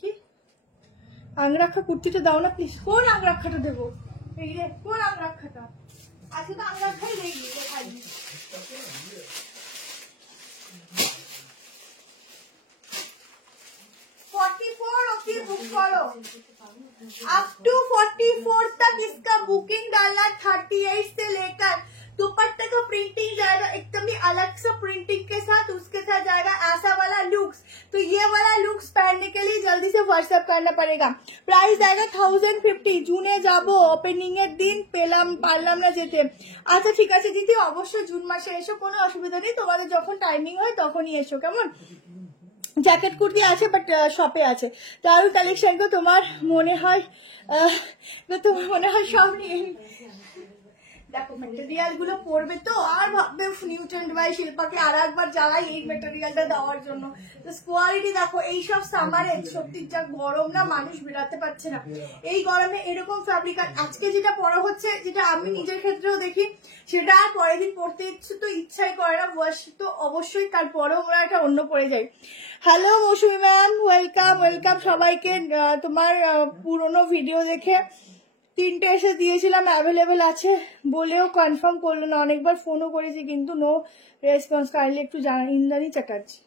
কি, আংরাখা কুর্তিটা দাও না প্লিজ। কোন আংরাখাটা দেবো? এই রে, কোন আংরাখাটা? আজকে তো আংরাখাই দেখি দেখাই। बुक करो, अप टू 44 तक इसका बुकिंग डालना। 38 से लेकर दुपट्टे का प्रिंटिंग जाएगा एकदम ही अलग सा प्रिंटिंग के साथ, उसके साथ जाएगा ऐसा वाला लुक्स। तो ये वाला लुक्स पहनने के लिए जल्दी से व्हाट्सएप करना पड़ेगा। प्राइस आएगा 1050। জুনে যাবো, ওপেনিং এর দিন পেলাম পারলাম না যেতে। আচ্ছা ঠিক আছে দিদি, অবশ্যই জুন মাসে এসো, কোনো অসুবিধা নেই, তোমাদের যখন টাইমিং হয় তখনই এসো কেমন। জ্যাকেট কুর্তি আছে বাট শপে আছে। দারুণ কালেকশন তো, তোমার মনে হয় সব নিয়ে দেখো মেটেরিয়াল গুলো পরবে তো আর ভাববে নিউটন ডিভাইস শিল্পাকে আর একবার জ্বালাই এই মেটেরিয়ালটা দেওয়ার জন্য। তো কোয়ালিটি দেখো, এইসব সামারে সত্যি যা গরম না, মানুষ বেরাতে পারছে না এই গরমে এরকম ফ্যাব্রিক। আর আজকে যেটা পরা হচ্ছে, যেটা আমি নিজের ক্ষেত্রেও দেখি, সেটা আর পরের দিন পরতে ইচ্ছে তো ইচ্ছাই করে না, ওয়াশ তো অবশ্যই, তারপরেও আমরা একটা অন্য পরে যাই। হ্যালো মৌসুমি ম্যাম, ওয়েলকাম ওয়েলকাম সবাইকে। তোমার পুরোনো ভিডিও দেখে 3টে এসে দিয়েছিলাম, অ্যাভেলেবেল আছে বলেও কনফার্ম করলো না, অনেকবার ফোনও করেছি কিন্তু নো রেসপন্স। কাইন্ডলি একটু জানা। ইন্দ্রাণী চ্যাটার্জি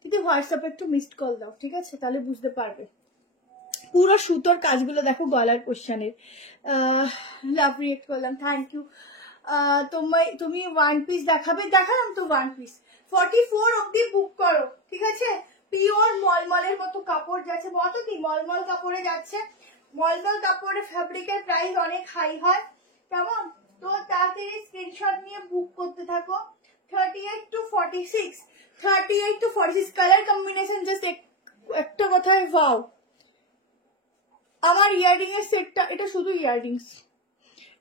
দিদি হোয়াটসঅ্যাপে একটু মিসড কল দাও, ঠিক আছে? তাহলে বুঝতে পারবে। পুরো সুতোর কাজগুলো দেখো, গলার কোশ্চেনের লাভ রিয়েক্ট করলাম, থ্যাংক ইউ। তুমি 1 পিস দেখাবে, দেখালাম তো 1 পিস। 44 অব্দি বুক করো, ঠিক আছে? পিওর মলমলের মতো কাপড় যাচ্ছে, বলো কি মলমল কাপড়ে যাচ্ছে। মলমল কাপড়ের ফ্যাব্রিকের প্রাইস অনেক হাই হয় কেমন। তো তাড়াতাড়ি স্ক্রিনশট নিয়ে বুক করতে থাকো। 38 to 46, 38 to 46 colour combination just একটা কথায় ওয়াও। আমার ইয়াররিং এর সেটটা, এটা শুধু ইয়াররিংস,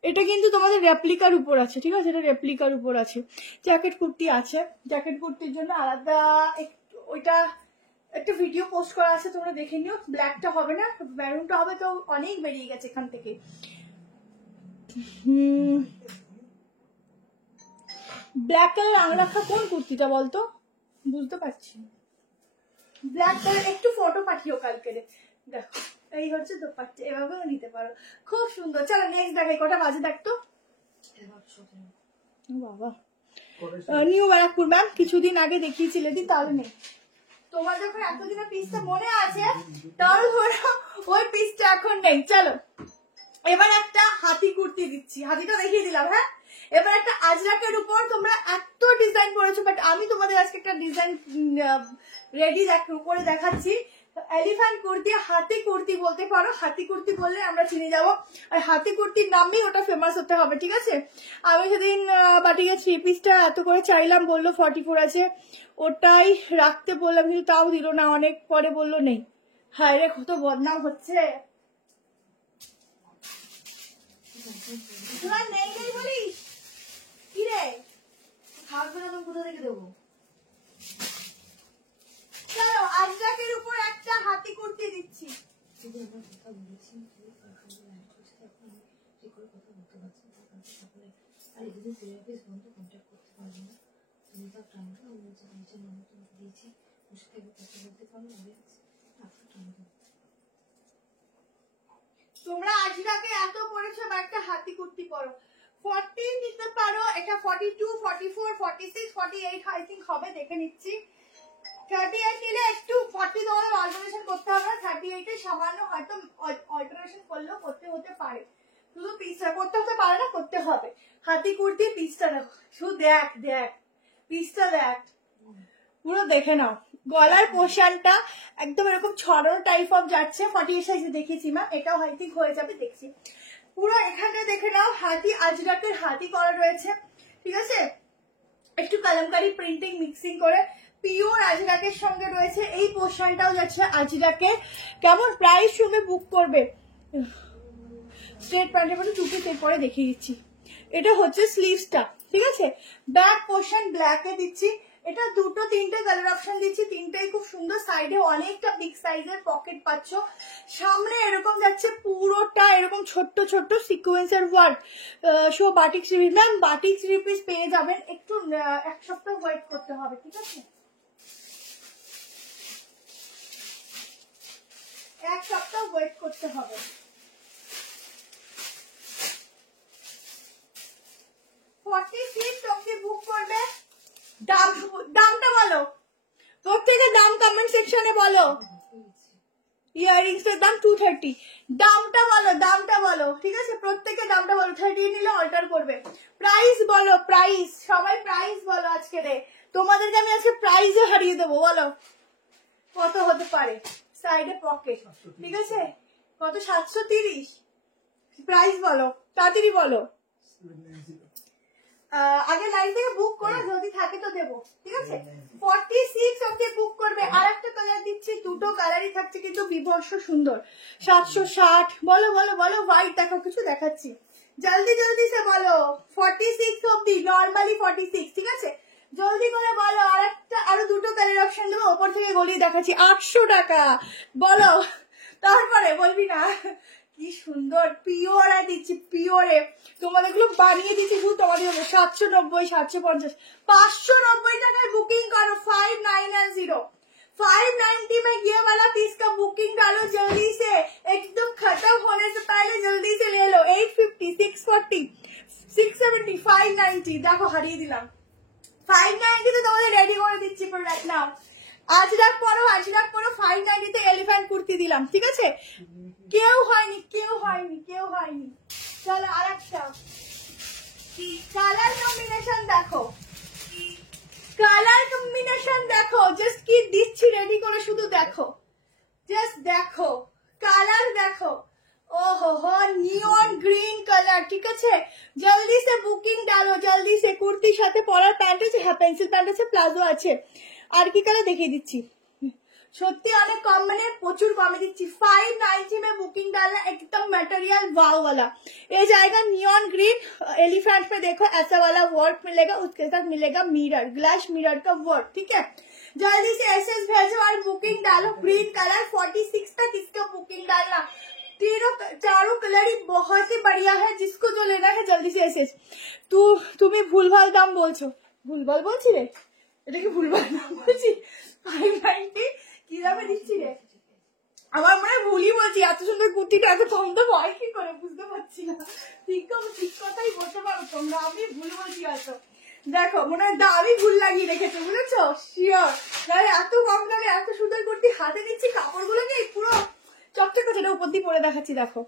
এটা কিন্তু তোমাদের রেপ্লিকার উপর আছে, ঠিক আছে? এটা রেপ্লিকার উপর আছে। জ্যাকেট কুর্তি আছে, জ্যাকেট কুর্তির জন্য আলাদা ওইটা একটা ভিডিও পোস্ট করা আছে, তোমরা দেখে নিও। ব্ল্যাকটা হবে না, মেরুনটা হবে, তো অনেক বেরিয়ে গেছে এখান থেকে। ব্ল্যাক কালার আংরাখা কোন কুর্তিটা বলতো, বুঝতে পারছি। ব্ল্যাক কালার একটু ফটো পাঠিও কালকে। দেখো এই হচ্ছে দোপাট্টা, এভাবেও নিতে পারো, খুব সুন্দর। চলো নেক্সট দেখাই। কটা বাজে দেখতো বাবা। নিউ ব্যারাকপুর ম্যাম, কিছুদিন আগে দেখিয়েছিলে দি, তাহলে নেই। তোমার যখন এতদিনের পিসটা মনে আছে, তাহলে ওই পিসটা এখন নেই। চলো এবার একটা হাতি কুর্তি দিচ্ছি, হাতিটা দেখিয়ে দিলাম। হ্যাঁ, এবার একটা আজরাকের উপর তোমরা এত ডিজাইন করেছো, বাট আমি তোমাদের আজকে একটা ডিজাইন রেডি করে দেখাচ্ছি। এলিফ্যান্ট কুর্তি, হাতি কুর্তি বলতে পারো। হাতি কুর্তি বললে আমরা চিনে যাবো, আর হাতি কুর্তির নামেই ওটা ফেমাস হতে হবে, ঠিক আছে? আমি সেদিন বাটিকে 3 পিসটা এত করে চাইলাম, বললো 44 আছে, ওটাই রাখতে বললাম কিন্তু তাও দিল না, অনেক পরে বললো নেই। হায় রে, কত বদনাম হচ্ছে। তোমার নেই নেই বলিস কি রে? থাকবে না তো কোথা থেকে দেবো? চলো আজরাকের উপর একটা হাতি কুর্তি দিচ্ছি। তোমরা আজরাকে এত পড়েছো, একটা হাতি কুর্তি পরো। 40 নিতে পারো, এটা 42, 44, 46, 48 আই থিঙ্ক হবে, দেখে নিচ্ছি। 38 নিলে একটু 40 তোমাদের অল্টারেশন করতে হবে। 38 এ সামান্য হয়তো অল্টারেশন করলেও করতে হতে পারে, শুধু পিসটা করতে হতে পারে না, করতে হবে। হাতি কুর্তি পিসটা দেখো, শুধু দেখ দেখ পিসটা দেখ, পুরো দেখে নাও, গলার পোর্শনটা একদম এরকম ছড়ানো টাইপ অফ যাচ্ছে, 48 সাইজে দেখিয়েছি মা, এটাও আই থিঙ্ক হয়ে যাবে, দেখছি। পুরো এখানটা দেখে নাও হাতি, আজরাকের হাতি করা রয়েছে, ঠিক আছে, একটু কালামকারি প্রিন্টিং মিক্সিং করে পিওর আজরাকের সঙ্গে রয়েছে। এই পোর্শনটাও যাচ্ছে আজরাকের। কেমন প্রাইস তুমি বুক করবে? স্ট্রেট প্যান্টের মধ্যে দুটো সেট পরে দেখিয়ে দিচ্ছি। এটা হচ্ছে স্লিভসটা, ঠিক আছে, ব্যাক পোর্শন ব্ল্যাকে দিচ্ছি, এটা দুটো তিনটে কালার অপশন দিচ্ছি, তিনটাই খুব সুন্দর। সাইডে অনেকটা বিগ সাইজের পকেট পাচ্ছ, সামনে এরকম যাচ্ছে পুরোটা এরকম ছোট্ট ছোট্ট সিকোয়েন্সের work. Show batik three piece, ma'am batik three piece পেয়ে যাবেন, একটু এক সপ্তাহ ওয়েট করতে হবে, ঠিক আছে, এক সপ্তাহ ওয়েট করতে হবে। বুক করবে, দামটা বলো, প্রত্যেকে দাম কমেন্ট সেকশনে বলো। ইয়ারিংস এর দাম 230, দামটা বলো, দামটা বলো, ঠিক আছে, প্রত্যেকে দামটা বলো, 30 নিলে অল্টার করবে। প্রাইস বলো, প্রাইস, সবাই প্রাইস বলো আজকে রে, তোমাদেরকে আমি আজকে প্রাইসও হারিয়ে দেবো, বলো কত হতে পারে। সাইডে পকেট, ঠিক আছে, কত? 730, প্রাইস বলো, তাড়াতাড়ি বলো। আগে লাইন থেকে বুক করো, যদি থাকে তো দেবো, ঠিক আছে। 46 অব্দি বুক করবে। আর একটা কালার দিচ্ছি, দুটো কালারই থাকছে কিন্তু বিভৎস সুন্দর, 760। বলো বলো বলো, হোয়াইট দেখো, কিছু দেখাচ্ছি, জলদি জলদি সে বলো। 46 অব্দি, নর্মালি 46, ঠিক আছে, জলদি করে বলো। আর একটা, আরো দুটো কালার অপশন দেবো, ওপর থেকে গলিয়ে দেখাচ্ছি, 800 টাকা, বলো, তারপরে বলবি না। কি সুন্দর পিওর দিচ্ছি, পিওরে তোমাদের গুলো বানিয়ে দিচ্ছি শুধু তোমাদের জন্য। 790, 750, 590 টাকায় बुकिंग करो। 590, 590 में ये वाला पीस का बुकिंग डालो जल्दी से, एकदम खत्म होने से पहले जल्दी से ले लो। 850, 640, 670, 590, देखो হারিয়ে দিলাম। 590 তে তোমাদের রেডি করে দিচ্ছি প্রোডাক্ট। নাও আজরাক পরো, আজরাক পরো, 590 তে এলিফ্যান্ট কুর্তি দিলাম, ঠিক আছে, কেউ হয়নি, কেউ হয়নি, কেউ হয়নি। চলো আরেকটা, কালার কম্বিনেশন দেখো, কালার কম্বিনেশন দেখো, জাস্ট কি দিচ্ছি রেডি করে, শুধু দেখো, জাস্ট দেখো, কালার দেখো, ओहो हो, নিয়ন গ্রিন কালার, ঠিক আছে, জলদি সে বুকিং ডালো, জলদি সে। কুর্তির সাথে পরার প্যান্ট আছে, হ্যাঁ পেন্সিল প্যান্ট আছে, প্লাজো আছে। আর কি কালার দেখিয়ে দিচ্ছি, সত্যি অনেক কম, মানে প্রচুর কমে দিচ্ছি। 590 में बुकिंग डालना, एकदम मटेरियल वाव वाला। ये जाएगा नियॉन ग्रीन, एलिफेंट में देखो ऐसा वाला वर्क मिलेगा, उसके साथ मिलेगा मिरर, ग्लास मिरर का वर्क, ठीक है। जल्दी से एसएस भेजो और बुकिंग डालो। ग्रीन कलर 46 तक इसका बुकिंग डालना। चारों कलर ही बहुत ही बढ़िया है, जिसको जो लेना है जल्दी से एसएस। তুমি ভুলভাল দাম বলছো, ভুলভাল বলছি রে, এটা কি ভুলভাল দাম বলছি? 590 কি দামে দিচ্ছি রে? আমার মনে হয় ভুলই বলছি, এত সুন্দর কুর্তিটা এত কম দাম হয় কি করে, বুঝতে পারছি না। ঠিক কথাই বলতে পারো তোমরা, আমি ভুল বলছি হয়তো। দেখো মনে হয় দামই ভুল লাগিয়ে রেখেছো, বুঝেছো, শিওর। এত কম দামে এত সুন্দর কুর্তি হাতে নিচ্ছি, কাপড়গুলো নেই, পুরো চকচকে, যেটা উপর দিয়ে পরে দেখাচ্ছি, দেখো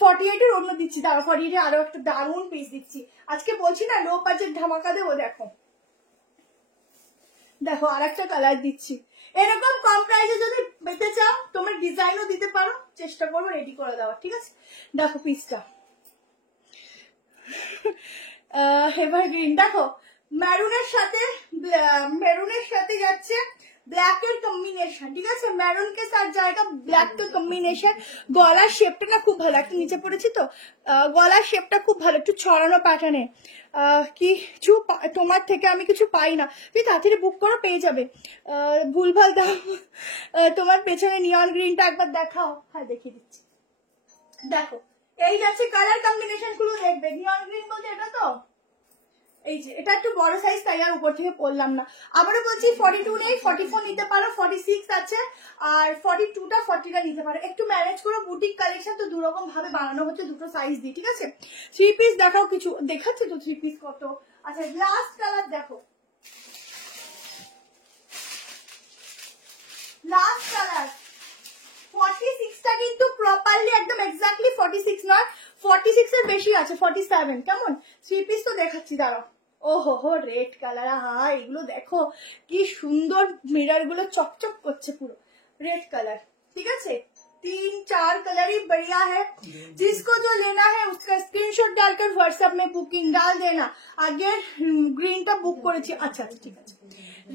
48 এর অন্য দিচ্ছি, দাঁড়া 48 এর আরো একটা দারুণ পিস দিচ্ছি। আজকে বলছি না লো বাজেট ধামাকা দেবো, দেখো দেখো আর একটা কালার দিচ্ছি। এরকম কম প্রাইসে যদি পেতে চাও, তোমার ডিজাইনও দিতে পারো, চেষ্টা করবো রেডি করে দেওয়া, ঠিক আছে। দেখো পিসটা এভারগ্রিন, দেখো মেরুনের সাথে যাচ্ছে ব্ল্যাকের কম্বিনেশন, ঠিক আছে, মেরুন কে সাথ জায়গা ব্ল্যাক का কম্বিনেশন। গলার শেপটা না খুব ভালো, একটু নিচে পড়েছি তো, গলার শেপটা খুব ভালো, একটু ছড়ানো প্যাটার্নে। কিছু তোমার থেকে আমি কিছু পাই না, তুই তাড়াতাড়ি বুক করো, পেয়ে যাবে। ভুলভাল দাম, তোমার পেছনে নিয়ন গ্রিনটা একবার দেখাও, হ্যাঁ দেখিয়ে দিচ্ছি, দেখো এই যাচ্ছে কালার কম্বিনেশন গুলো, দেখবে নিয়ন গ্রিন বলতে এটা তো, এই যে এটা একটু বড় সাইজ, তাই আর উপর থেকে পড়লাম না। আবারও বলছি 42 নেই, 44 নিতে পারো, 46 আছে, আর 42টা 40টা নিতে পারো। একটু ম্যানেজ করো, বুটিক কালেকশন তো দুরকম ভাবে বানানো হচ্ছে, দুটো সাইজ দিয়ে, ঠিক আছে। 3 পিস দেখাও, কিছু দেখাচ্ছে তো 3 পিস কত। আচ্ছা লাস্ট কালার দেখো, লাস্ট কালার 46টা কিন্তু প্রপারলি একদম এক্স্যাক্টলি 46 নয়, 46 এর বেশি আছে, 47। কেমন 3 পিস তো দেখাচ্ছি, দাঁড়াও ও হো রেড কালার, হা এগুলো দেখো কি সুন্দর, মিরর গুলো চকচক করছে পুরো रेड कलर। ठीक है, 3-4 कलर ही बढ़िया है। जिसको जो लेना है उसका स्क्रीनशॉट डालकर व्हाट्सएप में बुकिंग डाल देना। आगे ग्रीन टा बुक করেছি। আচ্ছা ঠিক আছে,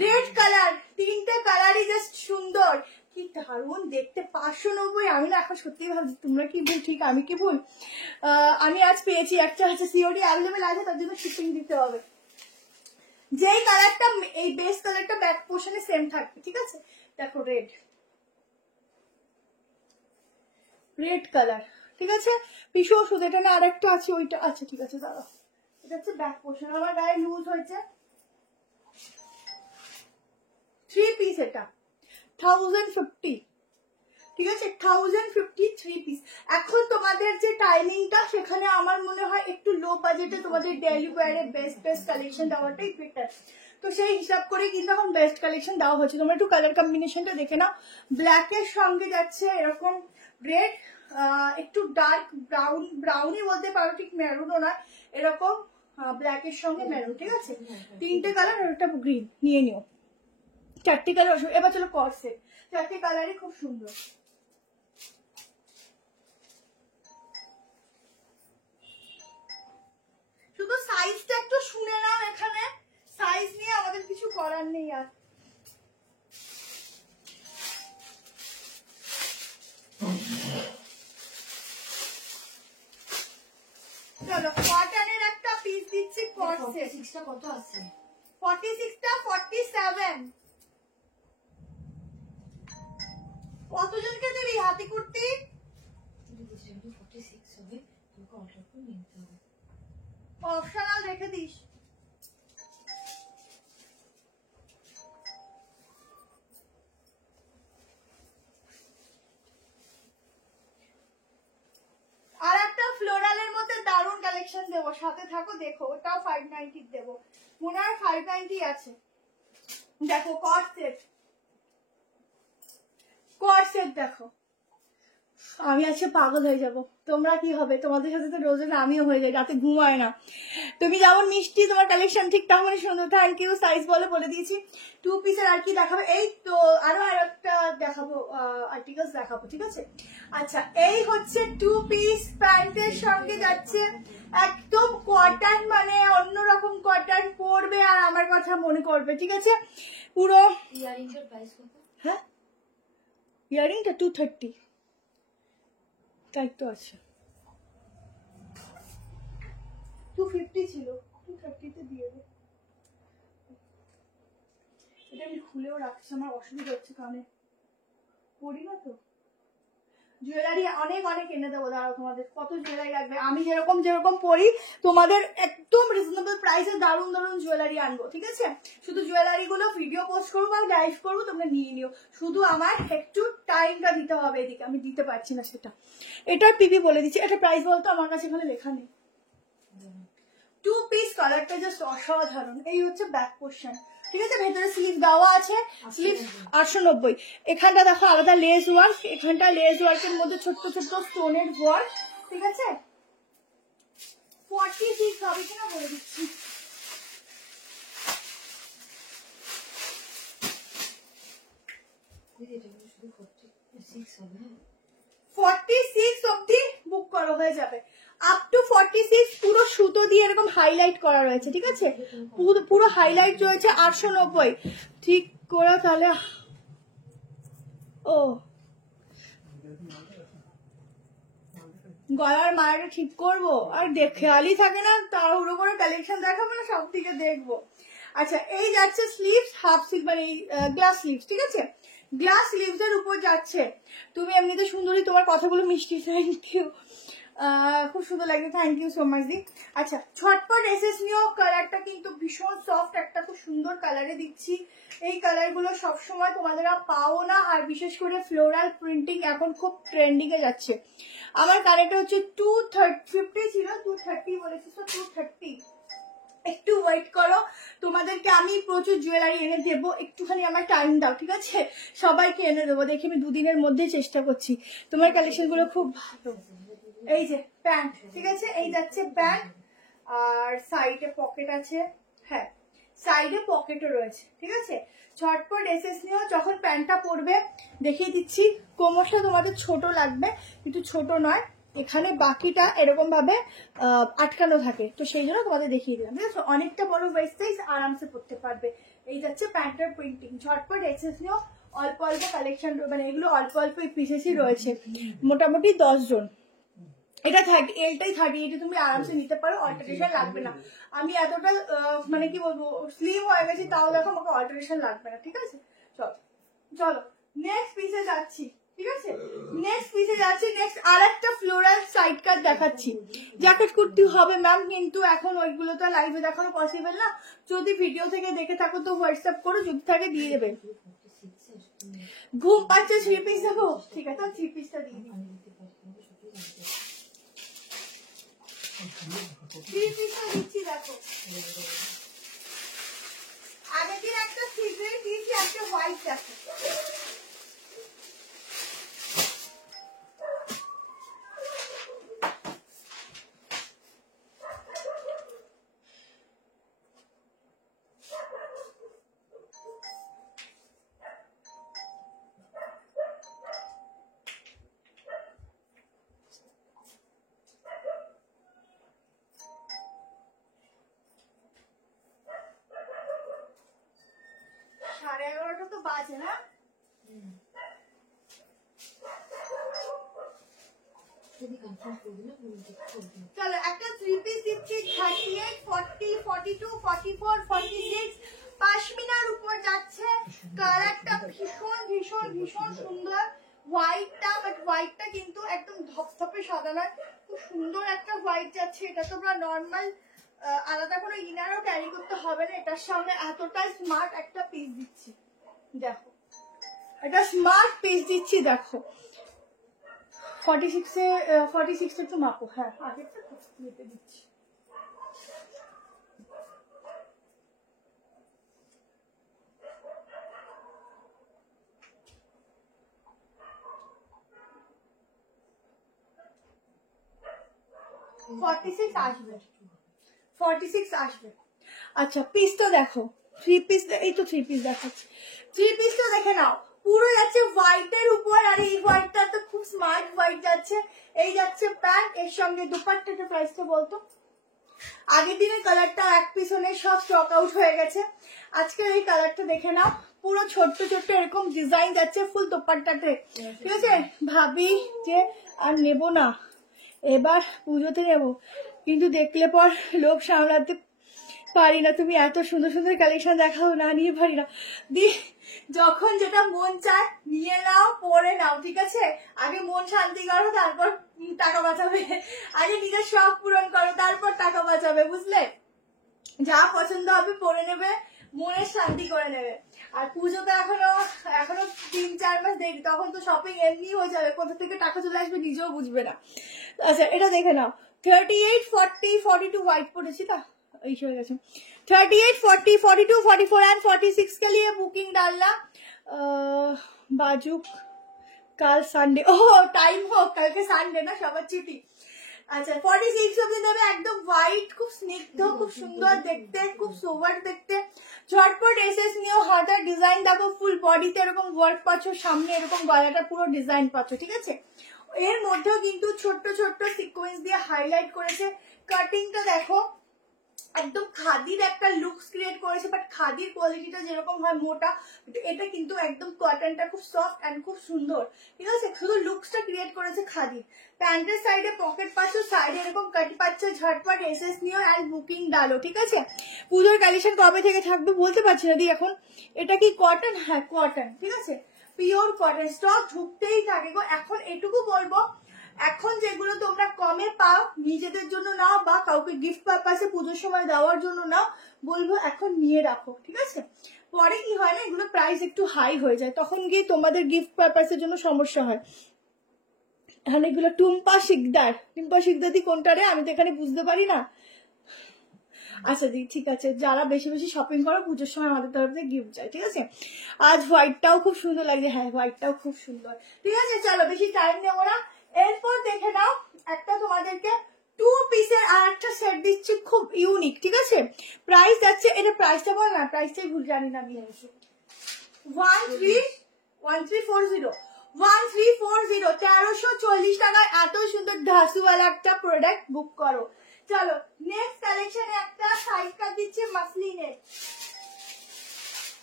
রেড কালার, তিনটে কালারই জাস্ট সুন্দর, কি দারুণ দেখতে। 590। আমি না এখন সত্যি ভাবছি তোমরা কি ভুল ঠিক আমি কি ভুল। আমি আজ পেয়েছি একটা হচ্ছে সিওডি অ্যাভেলেবেল আছে, তার জন্য শিপিং দিতে হবে। যেই কালারটা এই বেস কালারটা ব্যাক পোর্শনে সেম থাকবে। ঠিক আছে, দেখো রেড রেড কালার। ঠিক আছে, পিছু ওষুধ এটা না আরেকটা আছে ওইটা। আচ্ছা ঠিক আছে দাঁড়াও, এটা হচ্ছে ব্যাক পোর্শন। আমার গায়ে লুজ হয়েছে। 3 পিস, এটা 1050। ঠিক আছে, 1050 3 পিস। এখন তোমাদের যে টাইমিংটা সেখানে আমার মনে হয় একটু লো বাজেটে তোমাদের ডেইলি ওয়্যারে বেস্ট কালেকশন দেওয়াটাই বেটার। তো সেই হিসাব করে কিন্তু এখন বেস্ট কালেকশন দেওয়া হচ্ছে। তোমরা একটু কালার কম্বিনেশনটা দেখে নাও। ব্ল্যাকের সঙ্গে যাচ্ছে এরকম রেড, একটু ডার্ক ব্রাউনই বলতে পারো, ঠিক মেরুনও নয়, এরকম ব্ল্যাকের সঙ্গে মেরুন। ঠিক আছে, তিনটে কালার আর একটা গ্রিন নিয়ে নিও। 4টে কালার। এবার চলো কর্ড সেট, 4টে কালারই খুব সুন্দর। শুধু সাইজটা একটু শুনে নাও, এখানে সাইজ নিয়ে আমাদের কিছু করার নেই আর। চলো কটনের একটা পিস দিচ্ছি কট সেট। 46টা কত আছে? 46টা 47। কতজনকে দেবি হাতি কুর্তি? যদি 46 হবে তোকে অর্ডার করে নিতে হবে। অপশনাল রেখে দিস। আর একটা ফ্লোরালের মধ্যে দারুণ কালেকশন দেবো, সাথে থাকো দেখো। ওটাও 590 দেবো, মনে হয় 590 আছে। দেখো কট সেট, কট সেট দেখো। আমি আজকে পাগল হয়ে যাব। তোমরা কি হবে? তোমাদের সাথে তো রোজ আমিও হয়ে যাই, রাতে ঘুমায় না। তুমি যেমন মিষ্টি, তোমার কালেকশন ঠিক তেমনই সুন্দর। Thank you. সাইজ বলে দিয়েছি। 2 পিসের আর কি দেখাবে? এই তো আরো একটা দেখাবো, আর্টিকেলস দেখাবো। ঠিক আছে, আচ্ছা এই হচ্ছে 2 পিস প্যান্টের সঙ্গে যাচ্ছে একদম কটন, মানে অন্যরকম কটন পরবে আর আমার কথা মনে করবে। ঠিক আছে, পুরো ইয়ারিংটার প্রাইস কত? হ্যাঁ, ইয়ারিংটা 230। তাই তো আছে, 250 ছিল, 230 তে দিয়ে দে। এটা আমি খুলেও রাখছি, আমার অসুবিধা হচ্ছে, কানে পড়ি না তো। জুয়েলারি অনেক এনে দেবো। দাঁড়াও, তোমাদের কত জুয়েলারি লাগবে। আমি যেরকম পরি তোমাদের একদম রিজনেবল প্রাইসে দারুণ জুয়েলারি আনবো। ঠিক আছে, শুধু জুয়েলারি গুলো ভিডিও পোস্ট করবো আর লাইভ করবো, তোমরা নিয়ে নিও। শুধু আমার একটু টাইমটা দিতে হবে, এদিকে আমি দিতে পারছি না সেটা। এটার পিপি বলে দিচ্ছি। এটা প্রাইস বলতো, আমার কাছে এখানে লেখা নেই। 2 পিস, কালারটা জাস্ট অসাধারণ। এই হচ্ছে ব্যাক পোর্শন। ঠিক আছে, ভেতরে স্লিভ দেওয়া আছে, স্লিভ 890। এখানটা দেখো আলাদা লেস ওয়ার্ক, এখানটা লেস ওয়ার্কের মধ্যে ছোট্ট স্টোনের ওয়ার্ক। ঠিক আছে, 46 হবে কিনা বলে দিচ্ছি। দিদি এটা শুধু 46 হবে। 46 অবধি বুক করা হয়ে যাবে। আপ টু 46 পুরো সুতো দিয়ে এরকম হাইলাইট করা রয়েছে। ঠিক আছে, পুরো হাইলাইট রয়েছে। 890 ঠিক করে তাহলে। ও গলার মালাটা ঠিক করবো, আর খেয়ালই থাকে না, তাড়াহুড়ো করে কালেকশন দেখাবো না, সব থেকে দেখবো। আচ্ছা, এই যাচ্ছে স্লিভস, হাফ স্লিভ, মানে গ্লাস স্লিভস। ঠিক আছে, গ্লাস স্লিভস এর উপর যাচ্ছে। তুমি এমনিতে সুন্দরী, তোমার কথাগুলো মিষ্টি। থ্যাংক ইউ, খুব সুন্দর লাগছে। থ্যাংক ইউ সো মাচ দি। আচ্ছা, ছটপট এসএস নিও। কালারটা কিন্তু ভীষণ সফট, একটা খুব সুন্দর কালারে দিচ্ছি। এই কালারগুলো সবসময় তোমাদের পাও না, আর বিশেষ করে ফ্লোরাল প্রিন্টিং এখন খুব ট্রেন্ডিং এ যাচ্ছে। আমার কালারটা হচ্ছে 250 ছিল, 230 বলেছি, তো 230। একটু ওয়েট করো, তোমাদেরকে আমি প্রচুর জুয়েলারি এনে দেবো, একটুখানি আমার টাইম দাও। ঠিক আছে, সবাইকে এনে দেবো। দেখি আমি 2 দিনের মধ্যে চেষ্টা করছি। তোমার কালেকশন গুলো খুব ভালো। এই যে প্যান্ট, ঠিক আছে, এই যাচ্ছে প্যান্ট, আর সাইডে পকেট আছে। হ্যাঁ সাইডে পকেটও রয়েছে, ঠিক আছে। ঝটপট এসএস নিও। যখন প্যান্টটা পরবে দেখিয়ে দিচ্ছি, কোমরটা তোমাদের ছোট লাগবে কিন্তু ছোট নয়, এখানে বাকিটা এরকম ভাবে আটকানো থাকে, তো সেই জন্য তোমাদের দেখিয়ে দিলাম, ঠিক আছে। অনেকটা বড় ওয়েস্ট সাইজ, আরামসে পরতে পারবে। এই যাচ্ছে প্যান্টের প্রিন্টিং। ঝটপট এসএস নিও। অল্প অল্প কালেকশন, মানে এগুলো অল্প অল্প পিসেসই রয়েছে, মোটামুটি 10 জন। এটা 30, এলটাই 30, এটা তুমি আরামসে নিতে পারো, অল্টারেশন লাগবে না। আমি এতটা মানে কি বলবো স্লিম হয়ে গেছি, তাও দেখো আমাকে অল্টারেশন লাগবে না, ঠিক আছে। চলো চলো নেক্সট পিসে যাচ্ছি, ঠিক আছে। নেক্সট পিসে যাচ্ছি। নেক্সট আরেকটা ফ্লোরাল সাইড কাট দেখাচ্ছি। জ্যাকেট কুর্তি হবে ম্যাম, কিন্তু এখন ওইগুলো তো লাইভে দেখানো পসিবল না। যদি ভিডিও থেকে দেখে থাকো তো হোয়াটসঅ্যাপ করো, যদি থাকে দিয়ে দেবে। ঘুম পাচ্ছে, 3 পিস দেবো, ঠিক আছে 3 পিসটা দিয়ে দিই। 3 পিসটা দিচ্ছি দেখো। আগের দিন একটা 3 পিস দিয়েছি, একটা হোয়াইট জ্যাকেট। সাড়ে 11টা তো বাজে না। চলো একটা 3 পিস দিচ্ছি। 38, 40, 42, 44, 46 পাশমিনার উপর যাচ্ছে। কালারটা ভীষণ ভীষণ ভীষণ সুন্দর। হোয়াইটটা, বাট হোয়াইটটা কিন্তু একদম ধপধপে সাদা নয়, খুব সুন্দর একটা হোয়াইট যাচ্ছে। এটা তোমরা নর্মাল আলাদা করে ইনারও ক্যারি করতে হবে না, এটার সামনে এতটা স্মার্ট একটা পিস দিচ্ছি দেখো। এটা স্মার্ট পিস দিচ্ছি দেখো। 46 একটু মাপো, হ্যাঁ আগেরটা নিতে দিচ্ছি। আসবে 46 আসবে। আচ্ছা পিসটা দেখো, 3 পিস, এই তো 3 পিস দেখাচ্ছি। 3 পিসটা দেখে নাও, পুরো যাচ্ছে হোয়াইটের উপর, আর এই হোয়াইটটা তো খুব স্মার্ট হোয়াইট যাচ্ছে। এই যাচ্ছে প্যান্ট, এর সঙ্গে দুপাট্টাটা প্রাইসটা বলতো। আগের দিনের কালারটা এক পিস হলে সব স্টক আউট হয়ে গেছে, আজকের এই কালারটা দেখে নাও। পুরো ছোট্ট ছোট্ট এরকম ডিজাইন যাচ্ছে ফুল দোপাট্টাতে, ঠিক আছে। ভাবি যে আর নেব না, এবার পুজোতে নেব, কিন্তু দেখলে পর লোক সামলাতে পারি না। তুমি এত সুন্দর সুন্দর কালেকশন দেখাও, না নিয়ে পারি না। দি যখন যেটা মন চায় নিয়ে নাও, পরে নাও, ঠিক আছে। আগে মন শান্তি করো, তারপর টাকা বাঁচাবে। আগে নিজের শখ পূরণ করো, তারপর টাকা বাঁচাবে, বুঝলে। যা পছন্দ হবে পরে নেবে, মনের শান্তি করে নেবে। আর পুজো তো এখনো 3-4 মাস দেরি, তখন তো শপিং এমনি হয়ে যাবে, কোথা থেকে টাকা চলে আসবে নিজেও বুঝবে না। আচ্ছা এটা দেখে নাও। 38, 40, 42 व्हाइट पड़ेছি না, এই হয়ে গেছে। 38, 40, 42, 44 एंड 46 के लिए बुकिंग डालना। बाजू कल संडे, ओह टाइम हो, कल के संडे ना, সবার ছুটি। আচ্ছা 46 অবধি দেবে, একদম হোয়াইট, খুব স্নিগ্ধ, খুব সুন্দর দেখতে, খুব সোবার দেখতে। ঝটপট এসএস নিও। হাতার ডিজাইন দেখো, ফুল বডিতে এরকম ওয়ার্ক পাচ্ছ, সামনে এরকম গলাটা পুরো ডিজাইন পাচ্ছ, ঠিক আছে। এর মধ্যেও কিন্তু ছোট্ট ছোট্ট সিকোয়েন্স দিয়ে হাইলাইট করেছে। কাটিংটা দেখো, একদম খাদির একটা লুকস ক্রিয়েট করেছে, বাট খাদির কোয়ালিটিটা যেরকম হয় মোটা, এটা কিন্তু একদম কটনটা খুব সফট এন্ড খুব সুন্দর, ঠিক আছে। শুধু লুকসটা ক্রিয়েট করেছে খাদির। প্যান্টের সাইডে পকেট পাচ্ছ, সাইডে এরকম কাট পাচ্ছ। ঝটপট এসএস নিও এন্ড বুকিং ডালো, ঠিক আছে। পুজোর কালেকশন কবে থেকে থাকবে বলতে পারছি না দি এখন। এটা কি কটন? হ্যাঁ কটন, ঠিক আছে, পিওর কটন। স্টক ঢুকতেই থাকে গো। এখন এটুকু বলবো, এখন যেগুলো তোমরা কমে পাও, নিজেদের জন্য নাও বা কাউকে গিফট পারপাসে পুজোর সময় দেওয়ার জন্য নাও, বলবো এখন নিয়ে রাখো, ঠিক আছে। পরে কি হয় না, এগুলো প্রাইস একটু হাই হয়ে যায়, তখন গিয়ে তোমাদের গিফট পারপাসের জন্য সমস্যা হয়। এখানে এগুলো টুম্পা শিকদার, টুম্পা শিকদার কোনটা রে, আমি তো এখানে বুঝতে পারি না। আচ্ছা দি ঠিক আছে, যারা বেশি বেশি শপিং করো পুজোর সময় আমাদের তরফ থেকে গিফট যায়, ঠিক আছে। আজ হোয়াইটটাও খুব সুন্দর লাগছে, হ্যাঁ হোয়াইটটাও খুব সুন্দর, ঠিক আছে। চলো বেশি টাইম নেবো না, এরপর দেখে নাও একটা তোমাদেরকে 2 পিসের আর একটা সেট দিচ্ছি খুব ইউনিক, ঠিক আছে? প্রাইস যাচ্ছে, এটা প্রাইসটা বল না, প্রাইসটাই ভুল জানি না আমি। 1340 1340 টাকায় এত সুন্দর ধাসুওয়ালা একটা প্রোডাক্ট বুক করো। চলো নেক্সট কালেকশনে একটা সাইড কাট দিচ্ছি মাসলিনের,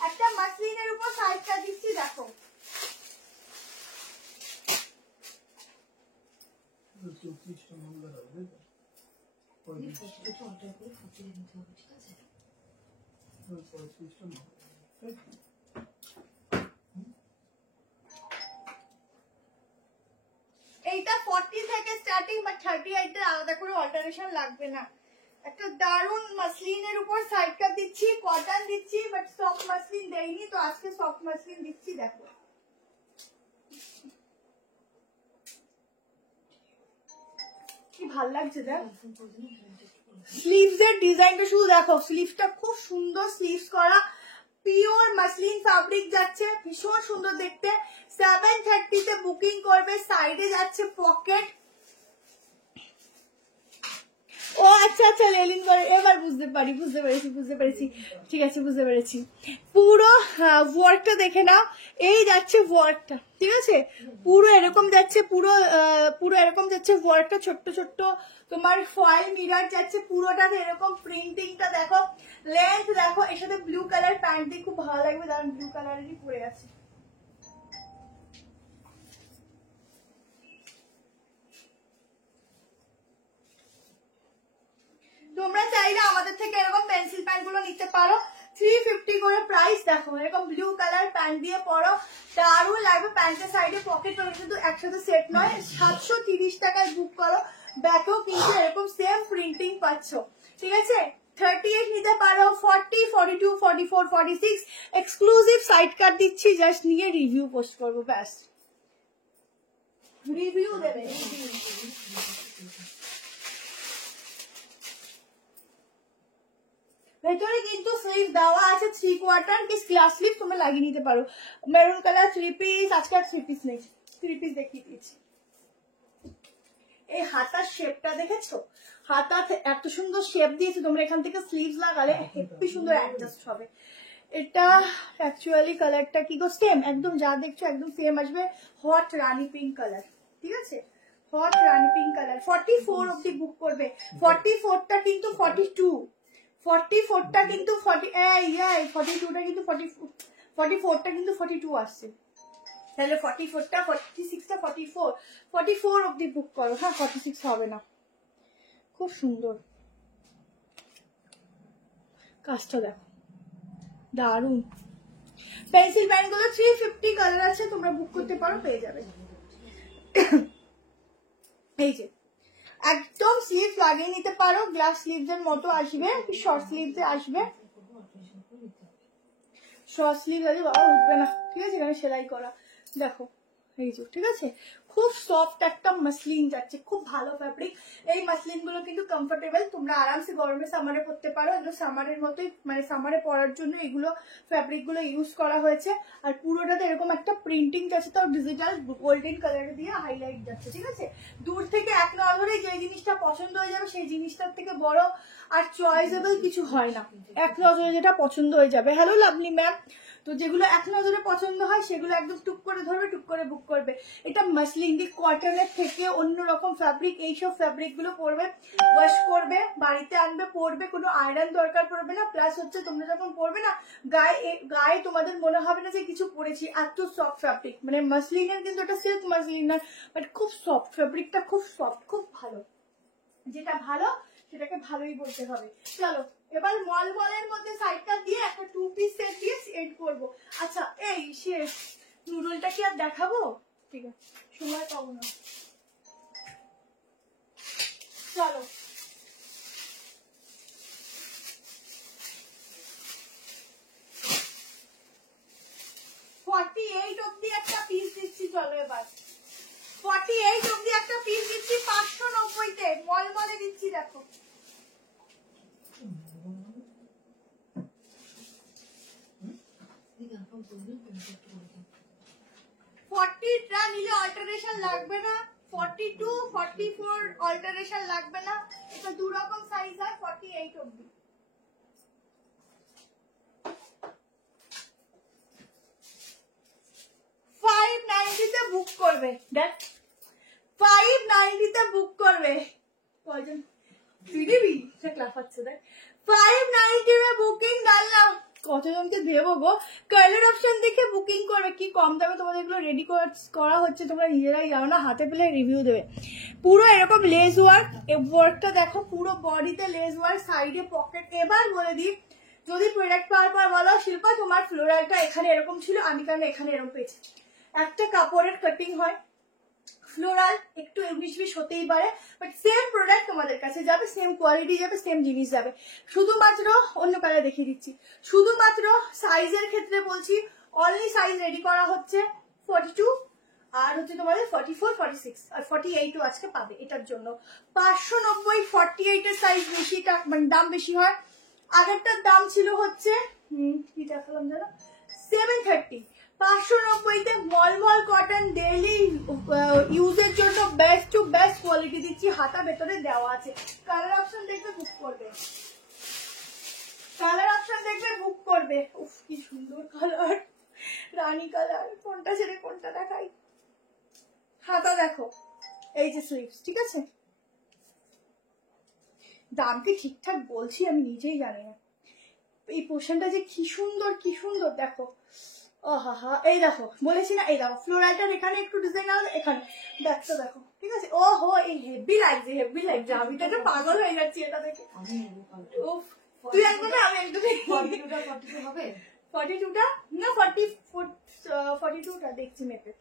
একটা মাসলিনের উপর সাইড কাট দিচ্ছি, দেখো এইটা 40 থেকে স্টার্টিং, বাট 38 এর আলাদা করে অল্টারেশন লাগবে না। একটা দারুন মাসলিনের উপর সাইড কাট দিচ্ছি, কটন দিচ্ছি, বাট সফট মাসলিন দেইনি, তো আজকে সফট মাসলিন দিচ্ছি, দেখো কি ভাল লাগছে। দেখ স্লিভস এর ডিজাইনটা শুধু দেখো, স্লিভসটা খুব সুন্দর স্লিভস করা, পিওর মাসলিন ফ্যাব্রিক যাচ্ছে, ভীষণ সুন্দর দেখতে। 730 তে বুকিং করবে, সাইডে যাচ্ছে পকেট। ও আচ্ছা আচ্ছা, লেলিন করে, এবার বুঝতে পেরেছি, ঠিক আছে বুঝতে পেরেছি। পুরো ওয়ার্কটা দেখে নাও, এই যাচ্ছে ওয়ার্কটা, ঠিক আছে? পুরো এরকম যাচ্ছে, পুরো এরকম যাচ্ছে ওয়ার্কটা, ছোট্ট ছোট্ট তোমার ফয়েল মিরর যাচ্ছে পুরোটাতে, এরকম প্রিন্টিংটা দেখো, লেন্থ দেখো। এর সাথে ব্লু কালার প্যান্ট দিয়ে খুব ভালো লাগবে, দারুন ব্লু কালারেরই পরে আছে। তোমরা চাইলে আমাদের থেকে এরকম পেন্সিল প্যান্ট গুলো নিতে পারো, 350 করে প্রাইস। দেখো এরকম ব্লু কালার প্যান্ট দিয়ে পরো, দারুণ লাগবে। প্যান্টের সাইডে পকেট পাবে, কিন্তু একসাথে সেট নয়। 730 টাকায় বুক করো, ব্যাকেও কিন্তু এরকম সেম প্রিন্টিং পাচ্ছ, ঠিক আছে? 38 নিতে পারো, 40, 42, 44, 46 এক্সক্লুসিভ সাইড কাট দিচ্ছি, জাস্ট নিয়ে রিভিউ পোস্ট করবো, ব্যাস রিভিউ দেবে। ভেতরে কিন্তু স্লিভ দেওয়া আছে 3/4 কি স্লাস স্লিভ, তোমরা লাগিয়ে নিতে পারো। মেরুন কালার 3 পিস, আজকে আর 3 পিস নেই, 3 পিস দেখিয়ে দিয়েছি। এই হাতার শেপটা দেখেছো? হাতা এত সুন্দর শেপ দিয়েছে, তোমরা এখান থেকে স্লিভস লাগালে হেভি সুন্দর অ্যাডজাস্ট হবে। এটা অ্যাকচুয়ালি কালারটা কি গো, সেম একদম যা দেখছো একদম সেম আসবে, হট রানি পিঙ্ক কালার, ঠিক আছে? হট রানি পিঙ্ক কালার। 44 অব্দি বুক করবে, 44টা কিন্তু 42, 44টা কিন্তু 42টা কিন্তু 44টা কিন্তু 42 আসছে, তাহলে 44টা 46টা 44 অব্দি বুক করো, হ্যাঁ 46 হবে না। খুব সুন্দর কাজটা দেখো, দারুন। পেন্সিল প্যান্ট গুলো 350 কালার আছে, তোমরা বুক করতে পারো, পেয়ে যাবে। এই যে একদম স্লিভ লাগিয়ে নিতে পারো, গ্লাস স্লিভস এর মতো আসবে, শর্ট স্লিভস এ আসবে। শর্ট স্লিভ আছে বাবা, উঠবে না, ঠিক আছে? এখানে সেলাই করা, দেখো এই যে, ঠিক আছে? খুব সফট একটা মাসলিন যাচ্ছে, খুব ভালো ফ্যাব্রিক। এই মাসলিন গুলো কিন্তু কমফোর্টেবল, তোমরা আরামসে গরমে সামারে পরতে পারো, এগুলো সামারের মতোই, মানে সামারে পরার জন্য এগুলো ফ্যাব্রিক গুলো ইউজ করা হয়েছে। আর পুরোটাতে এরকম একটা প্রিন্টিং যাচ্ছে, তাও ডিজিটাল গোল্ডেন কালার দিয়ে হাইলাইট যাচ্ছে, ঠিক আছে? দূর থেকে এক নজরে যে জিনিসটা পছন্দ হয়ে যাবে, সেই জিনিসটার থেকে বড় আর চয়েসেবল কিছু হয় না, এক নজরে যেটা পছন্দ হয়ে যাবে। হ্যালো লাভলি ম্যাম, তো যেগুলো এক নজরে পছন্দ হয় সেগুলো একদম টুক করে ধরবে, টুক করে বুক করবে। এটা মাসলিন দিয়ে কটনের থেকে অন্যরকম ফ্যাব্রিক, এইসব ফ্যাব্রিক গুলো পরবে, ওয়াশ করবে, বাড়িতে আনবে, পরবে, কোনো আয়রন দরকার পড়বে না। প্লাস হচ্ছে তোমরা যখন পরবে না, গায়ে তোমাদের মনে হবে না যে কিছু পরেছি, এত সফট ফ্যাব্রিক। মানে মাসলিনের কিন্তু এটা সিল্ক মাসলিন না, বাট খুব সফট ফ্যাব্রিকটা, খুব সফট, খুব ভালো। যেটা ভালো সেটাকে ভালোই বলতে হবে। চলো এবার মলের মধ্যে সাইডটা দিয়ে একটা 2 পিস সেট দিয়ে এন্ড করবো। আচ্ছা এই শেষ, নুডলটা কি আর দেখাবো? ঠিক আছে, সময় পাবো না, চলো। অব্দি একটা পিস দিচ্ছি, চলো এবার 48 অব্দি একটা পিস দিচ্ছি 590-তে, মলে দিচ্ছি, দেখো 40টা নিলে অল্টারেশন লাগবে না, 42, 44 অল্টারেশন লাগবে না, এটা দু রকম সাইজ হয়, 48 অবধি। $590 বুক করবে, দেখ 590 বুক করবে। কয়জন তুই দিবি? ক্লাফাচ্ছে দেখ। 590 বুকিং ডালনা, কতজনকে দেবো গো। কালার অপশন দেখে বুকিং করবে, কি কম দামে তোমাদের এগুলো রেডি করা হচ্ছে, তোমরা নিজেরাই জানো না, হাতে পেলে রিভিউ দেবে। পুরো এরকম লেস ওয়ার্ক, ওয়ার্কটা দেখো পুরো বডিতে লেস ওয়ার্ক, সাইডে পকেট। এবার বলে দিই, যদি প্রোডাক্ট পাওয়ার পর বলো শিল্পা তোমার ফ্লোরালটা এখানে এরকম ছিল, আমি কেন এখানে এরকম পেয়েছি। একটা কাপড়ের কাটিং হয়, ফ্লোরাল একটু 19-20 হতেই পারে, বাট সেম প্রোডাক্ট তোমাদের কাছে যাবে, সেম কোয়ালিটি যাবে, সেম জিনিস যাবে। শুধুমাত্র অন্য কালার দেখিয়ে দিচ্ছি, শুধুমাত্র সাইজের ক্ষেত্রে বলছি, অনলি সাইজ রেডি করা হচ্ছে 42, আর হচ্ছে তোমাদের 44, 46 আর 48ও আজকে পাবে। এটার জন্য 590, 48 এর সাইজ বেশি, মানে দাম বেশি হয়। আগেরটার দাম ছিল হচ্ছে কি দেখালাম জানো, 730। 590-তে মলমল কটন ডেইলি ইউজের জন্য বেস্ট টু বেস্ট কোয়ালিটি দিচ্ছি, হাতা ভেতরে দেওয়া আছে। কালার অপশন দেখবে বুক করবে, কালার অপশন দেখবে বুক করবে। উফ কি সুন্দর কালার, রানী কালার। কোনটা ছেড়ে কোনটা দেখাই। হাতা দেখো, এই যে স্লিভস, ঠিক আছে। দাম কি ঠিকঠাক বলছি আমি নিজেই জানি না। এই পোর্শনটা যে কি সুন্দর, কি সুন্দর দেখো। ওহা, এই দেখো বলেছি না, এই দেখো ফ্লোরালটার এখানে একটু ডিজাইন আছে, এখানে ব্যাকটা দেখো, ঠিক আছে। ওহো, এই হেভি লাগছে, হেভি লাগছে। আমি তো একটা পাগল হয়ে যাচ্ছি এটা দেখে। উফ, তুই একদম না, আমি একদম। 42 হবে, 42টা না, 42টা দেখছি মেপে।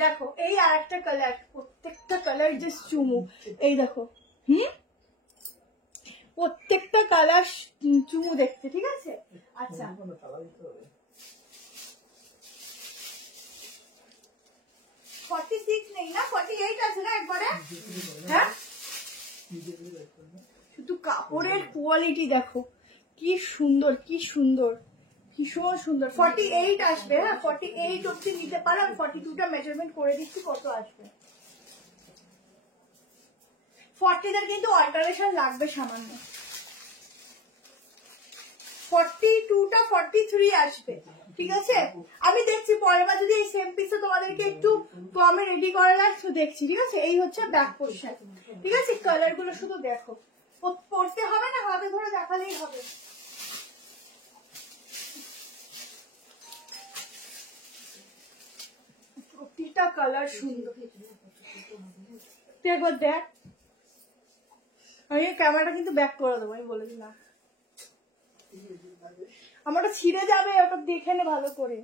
দেখো এই আর একটা কালার, প্রত্যেকটা কালার জাস্ট চুমু। এই দেখো, প্রত্যেকটা কালার চুমু দেখতে, ঠিক আছে। আচ্ছা 46 নেই না, 48 আছে না একবারে। হ্যাঁ, শুধু কাপড়ের কোয়ালিটি দেখো কি সুন্দর, কি সুন্দর, ভীষণ সুন্দর। 48 আসবে, হ্যাঁ 48 অব্দি নিতে পারো। আমি 42টা মেজারমেন্ট করে দিচ্ছি কত আসবে। 40 কিন্তু অল্টারেশন লাগবে সামান্য। 42টা 43 আসবে, ঠিক আছে। আমি দেখছি পরের বার যদি এই সেম পিসে তোমাদেরকে একটু কমে রেডি করা লাগছে, দেখছি, ঠিক আছে। এই হচ্ছে ব্যাক পোর্শন, ঠিক আছে। কালার গুলো শুধু দেখো, পড়তে হবে না, হাতে ধরে দেখালেই হবে। প্রতিটা কালার সুন্দর। তুই একবার দেখ, আমি ক্যামেরাটা কিন্তু ব্যাক করে দেবো, আমি বলে দিলাম। আমারটা ছিঁড়ে যাবে, ওটা দেখে নে ভালো করে।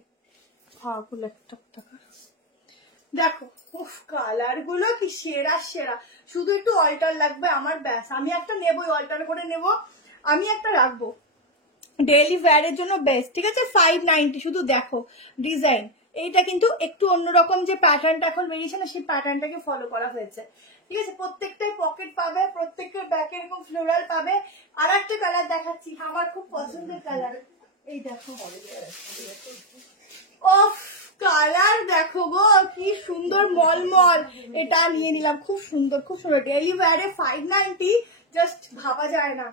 পাওয়ারফুল একটা টাকা দেখো। উফ, কালার গুলো কি সেরা সেরা, শুধু একটু অল্টার লাগবে আমার, ব্যাস। আমি একটা নেবোই, অল্টার করে নেব, আমি একটা রাখবো ডেইলি ওয়্যারের জন্য বেস্ট, ঠিক আছে। 590 শুধু দেখো ডিজাইন। এইটা কিন্তু একটু অন্যরকম, যে প্যাটার্নটা এখন বেরিয়েছে না, সেই প্যাটার্নটাকে ফলো করা হয়েছে, ঠিক আছে। প্রত্যেকটাই পকেট পাবে, প্রত্যেকটার ব্যাকে এরকম ফ্লোরাল পাবে। আর একটা কালার দেখাচ্ছি, আমার খুব পছন্দের কালার, এই দেখো। ওফ, কালার দেখো গো কি সুন্দর, মলমল। এটা নিয়ে নিলাম, খুব সুন্দর, খুব সুন্দর। ডেইলি ওয়্যারে 590, জাস্ট ভাবা যায় না,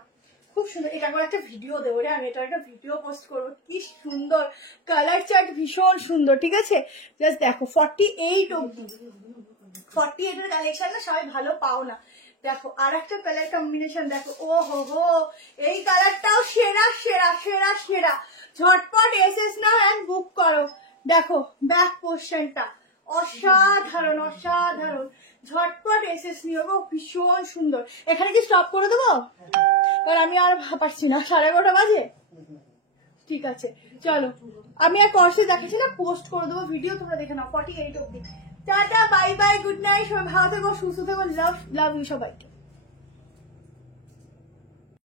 খুব সুন্দর। এটা করে একটা ভিডিও দেবো রে, আমি এটা একটা ভিডিও পোস্ট করবো। কি সুন্দর কালার চার্ট, ভীষণ সুন্দর, ঠিক আছে। জাস্ট দেখো 48 অব্দি, 48 এর কালেকশন না সবাই ভালো পাও না। দেখো আর একটা কালার কম্বিনেশন দেখো, ও হো, এই কালারটাও সেরা সেরা সেরা সেরা। ঝটপট এসএস নাও এন্ড বুক করো। দেখো ব্যাক পোর্শনটা অসাধারণ, অসাধারণ। ঝটপট এসএস নিও গো, ভীষণ সুন্দর। এখানে কি স্টপ করে দেবো, কারণ আমি আর পারছি না, 11:30 বাজে। ঠিক আছে চলো, আমি আর কর্সে দেখাচ্ছি না, পোস্ট করে দেবো ভিডিও, তোমরা দেখে নাও 48 অব্দি। Tata, bye bye, good night, সবাই ভালো থেকো, সুস্থ থেকো, লাভ ইউ সবাইকে।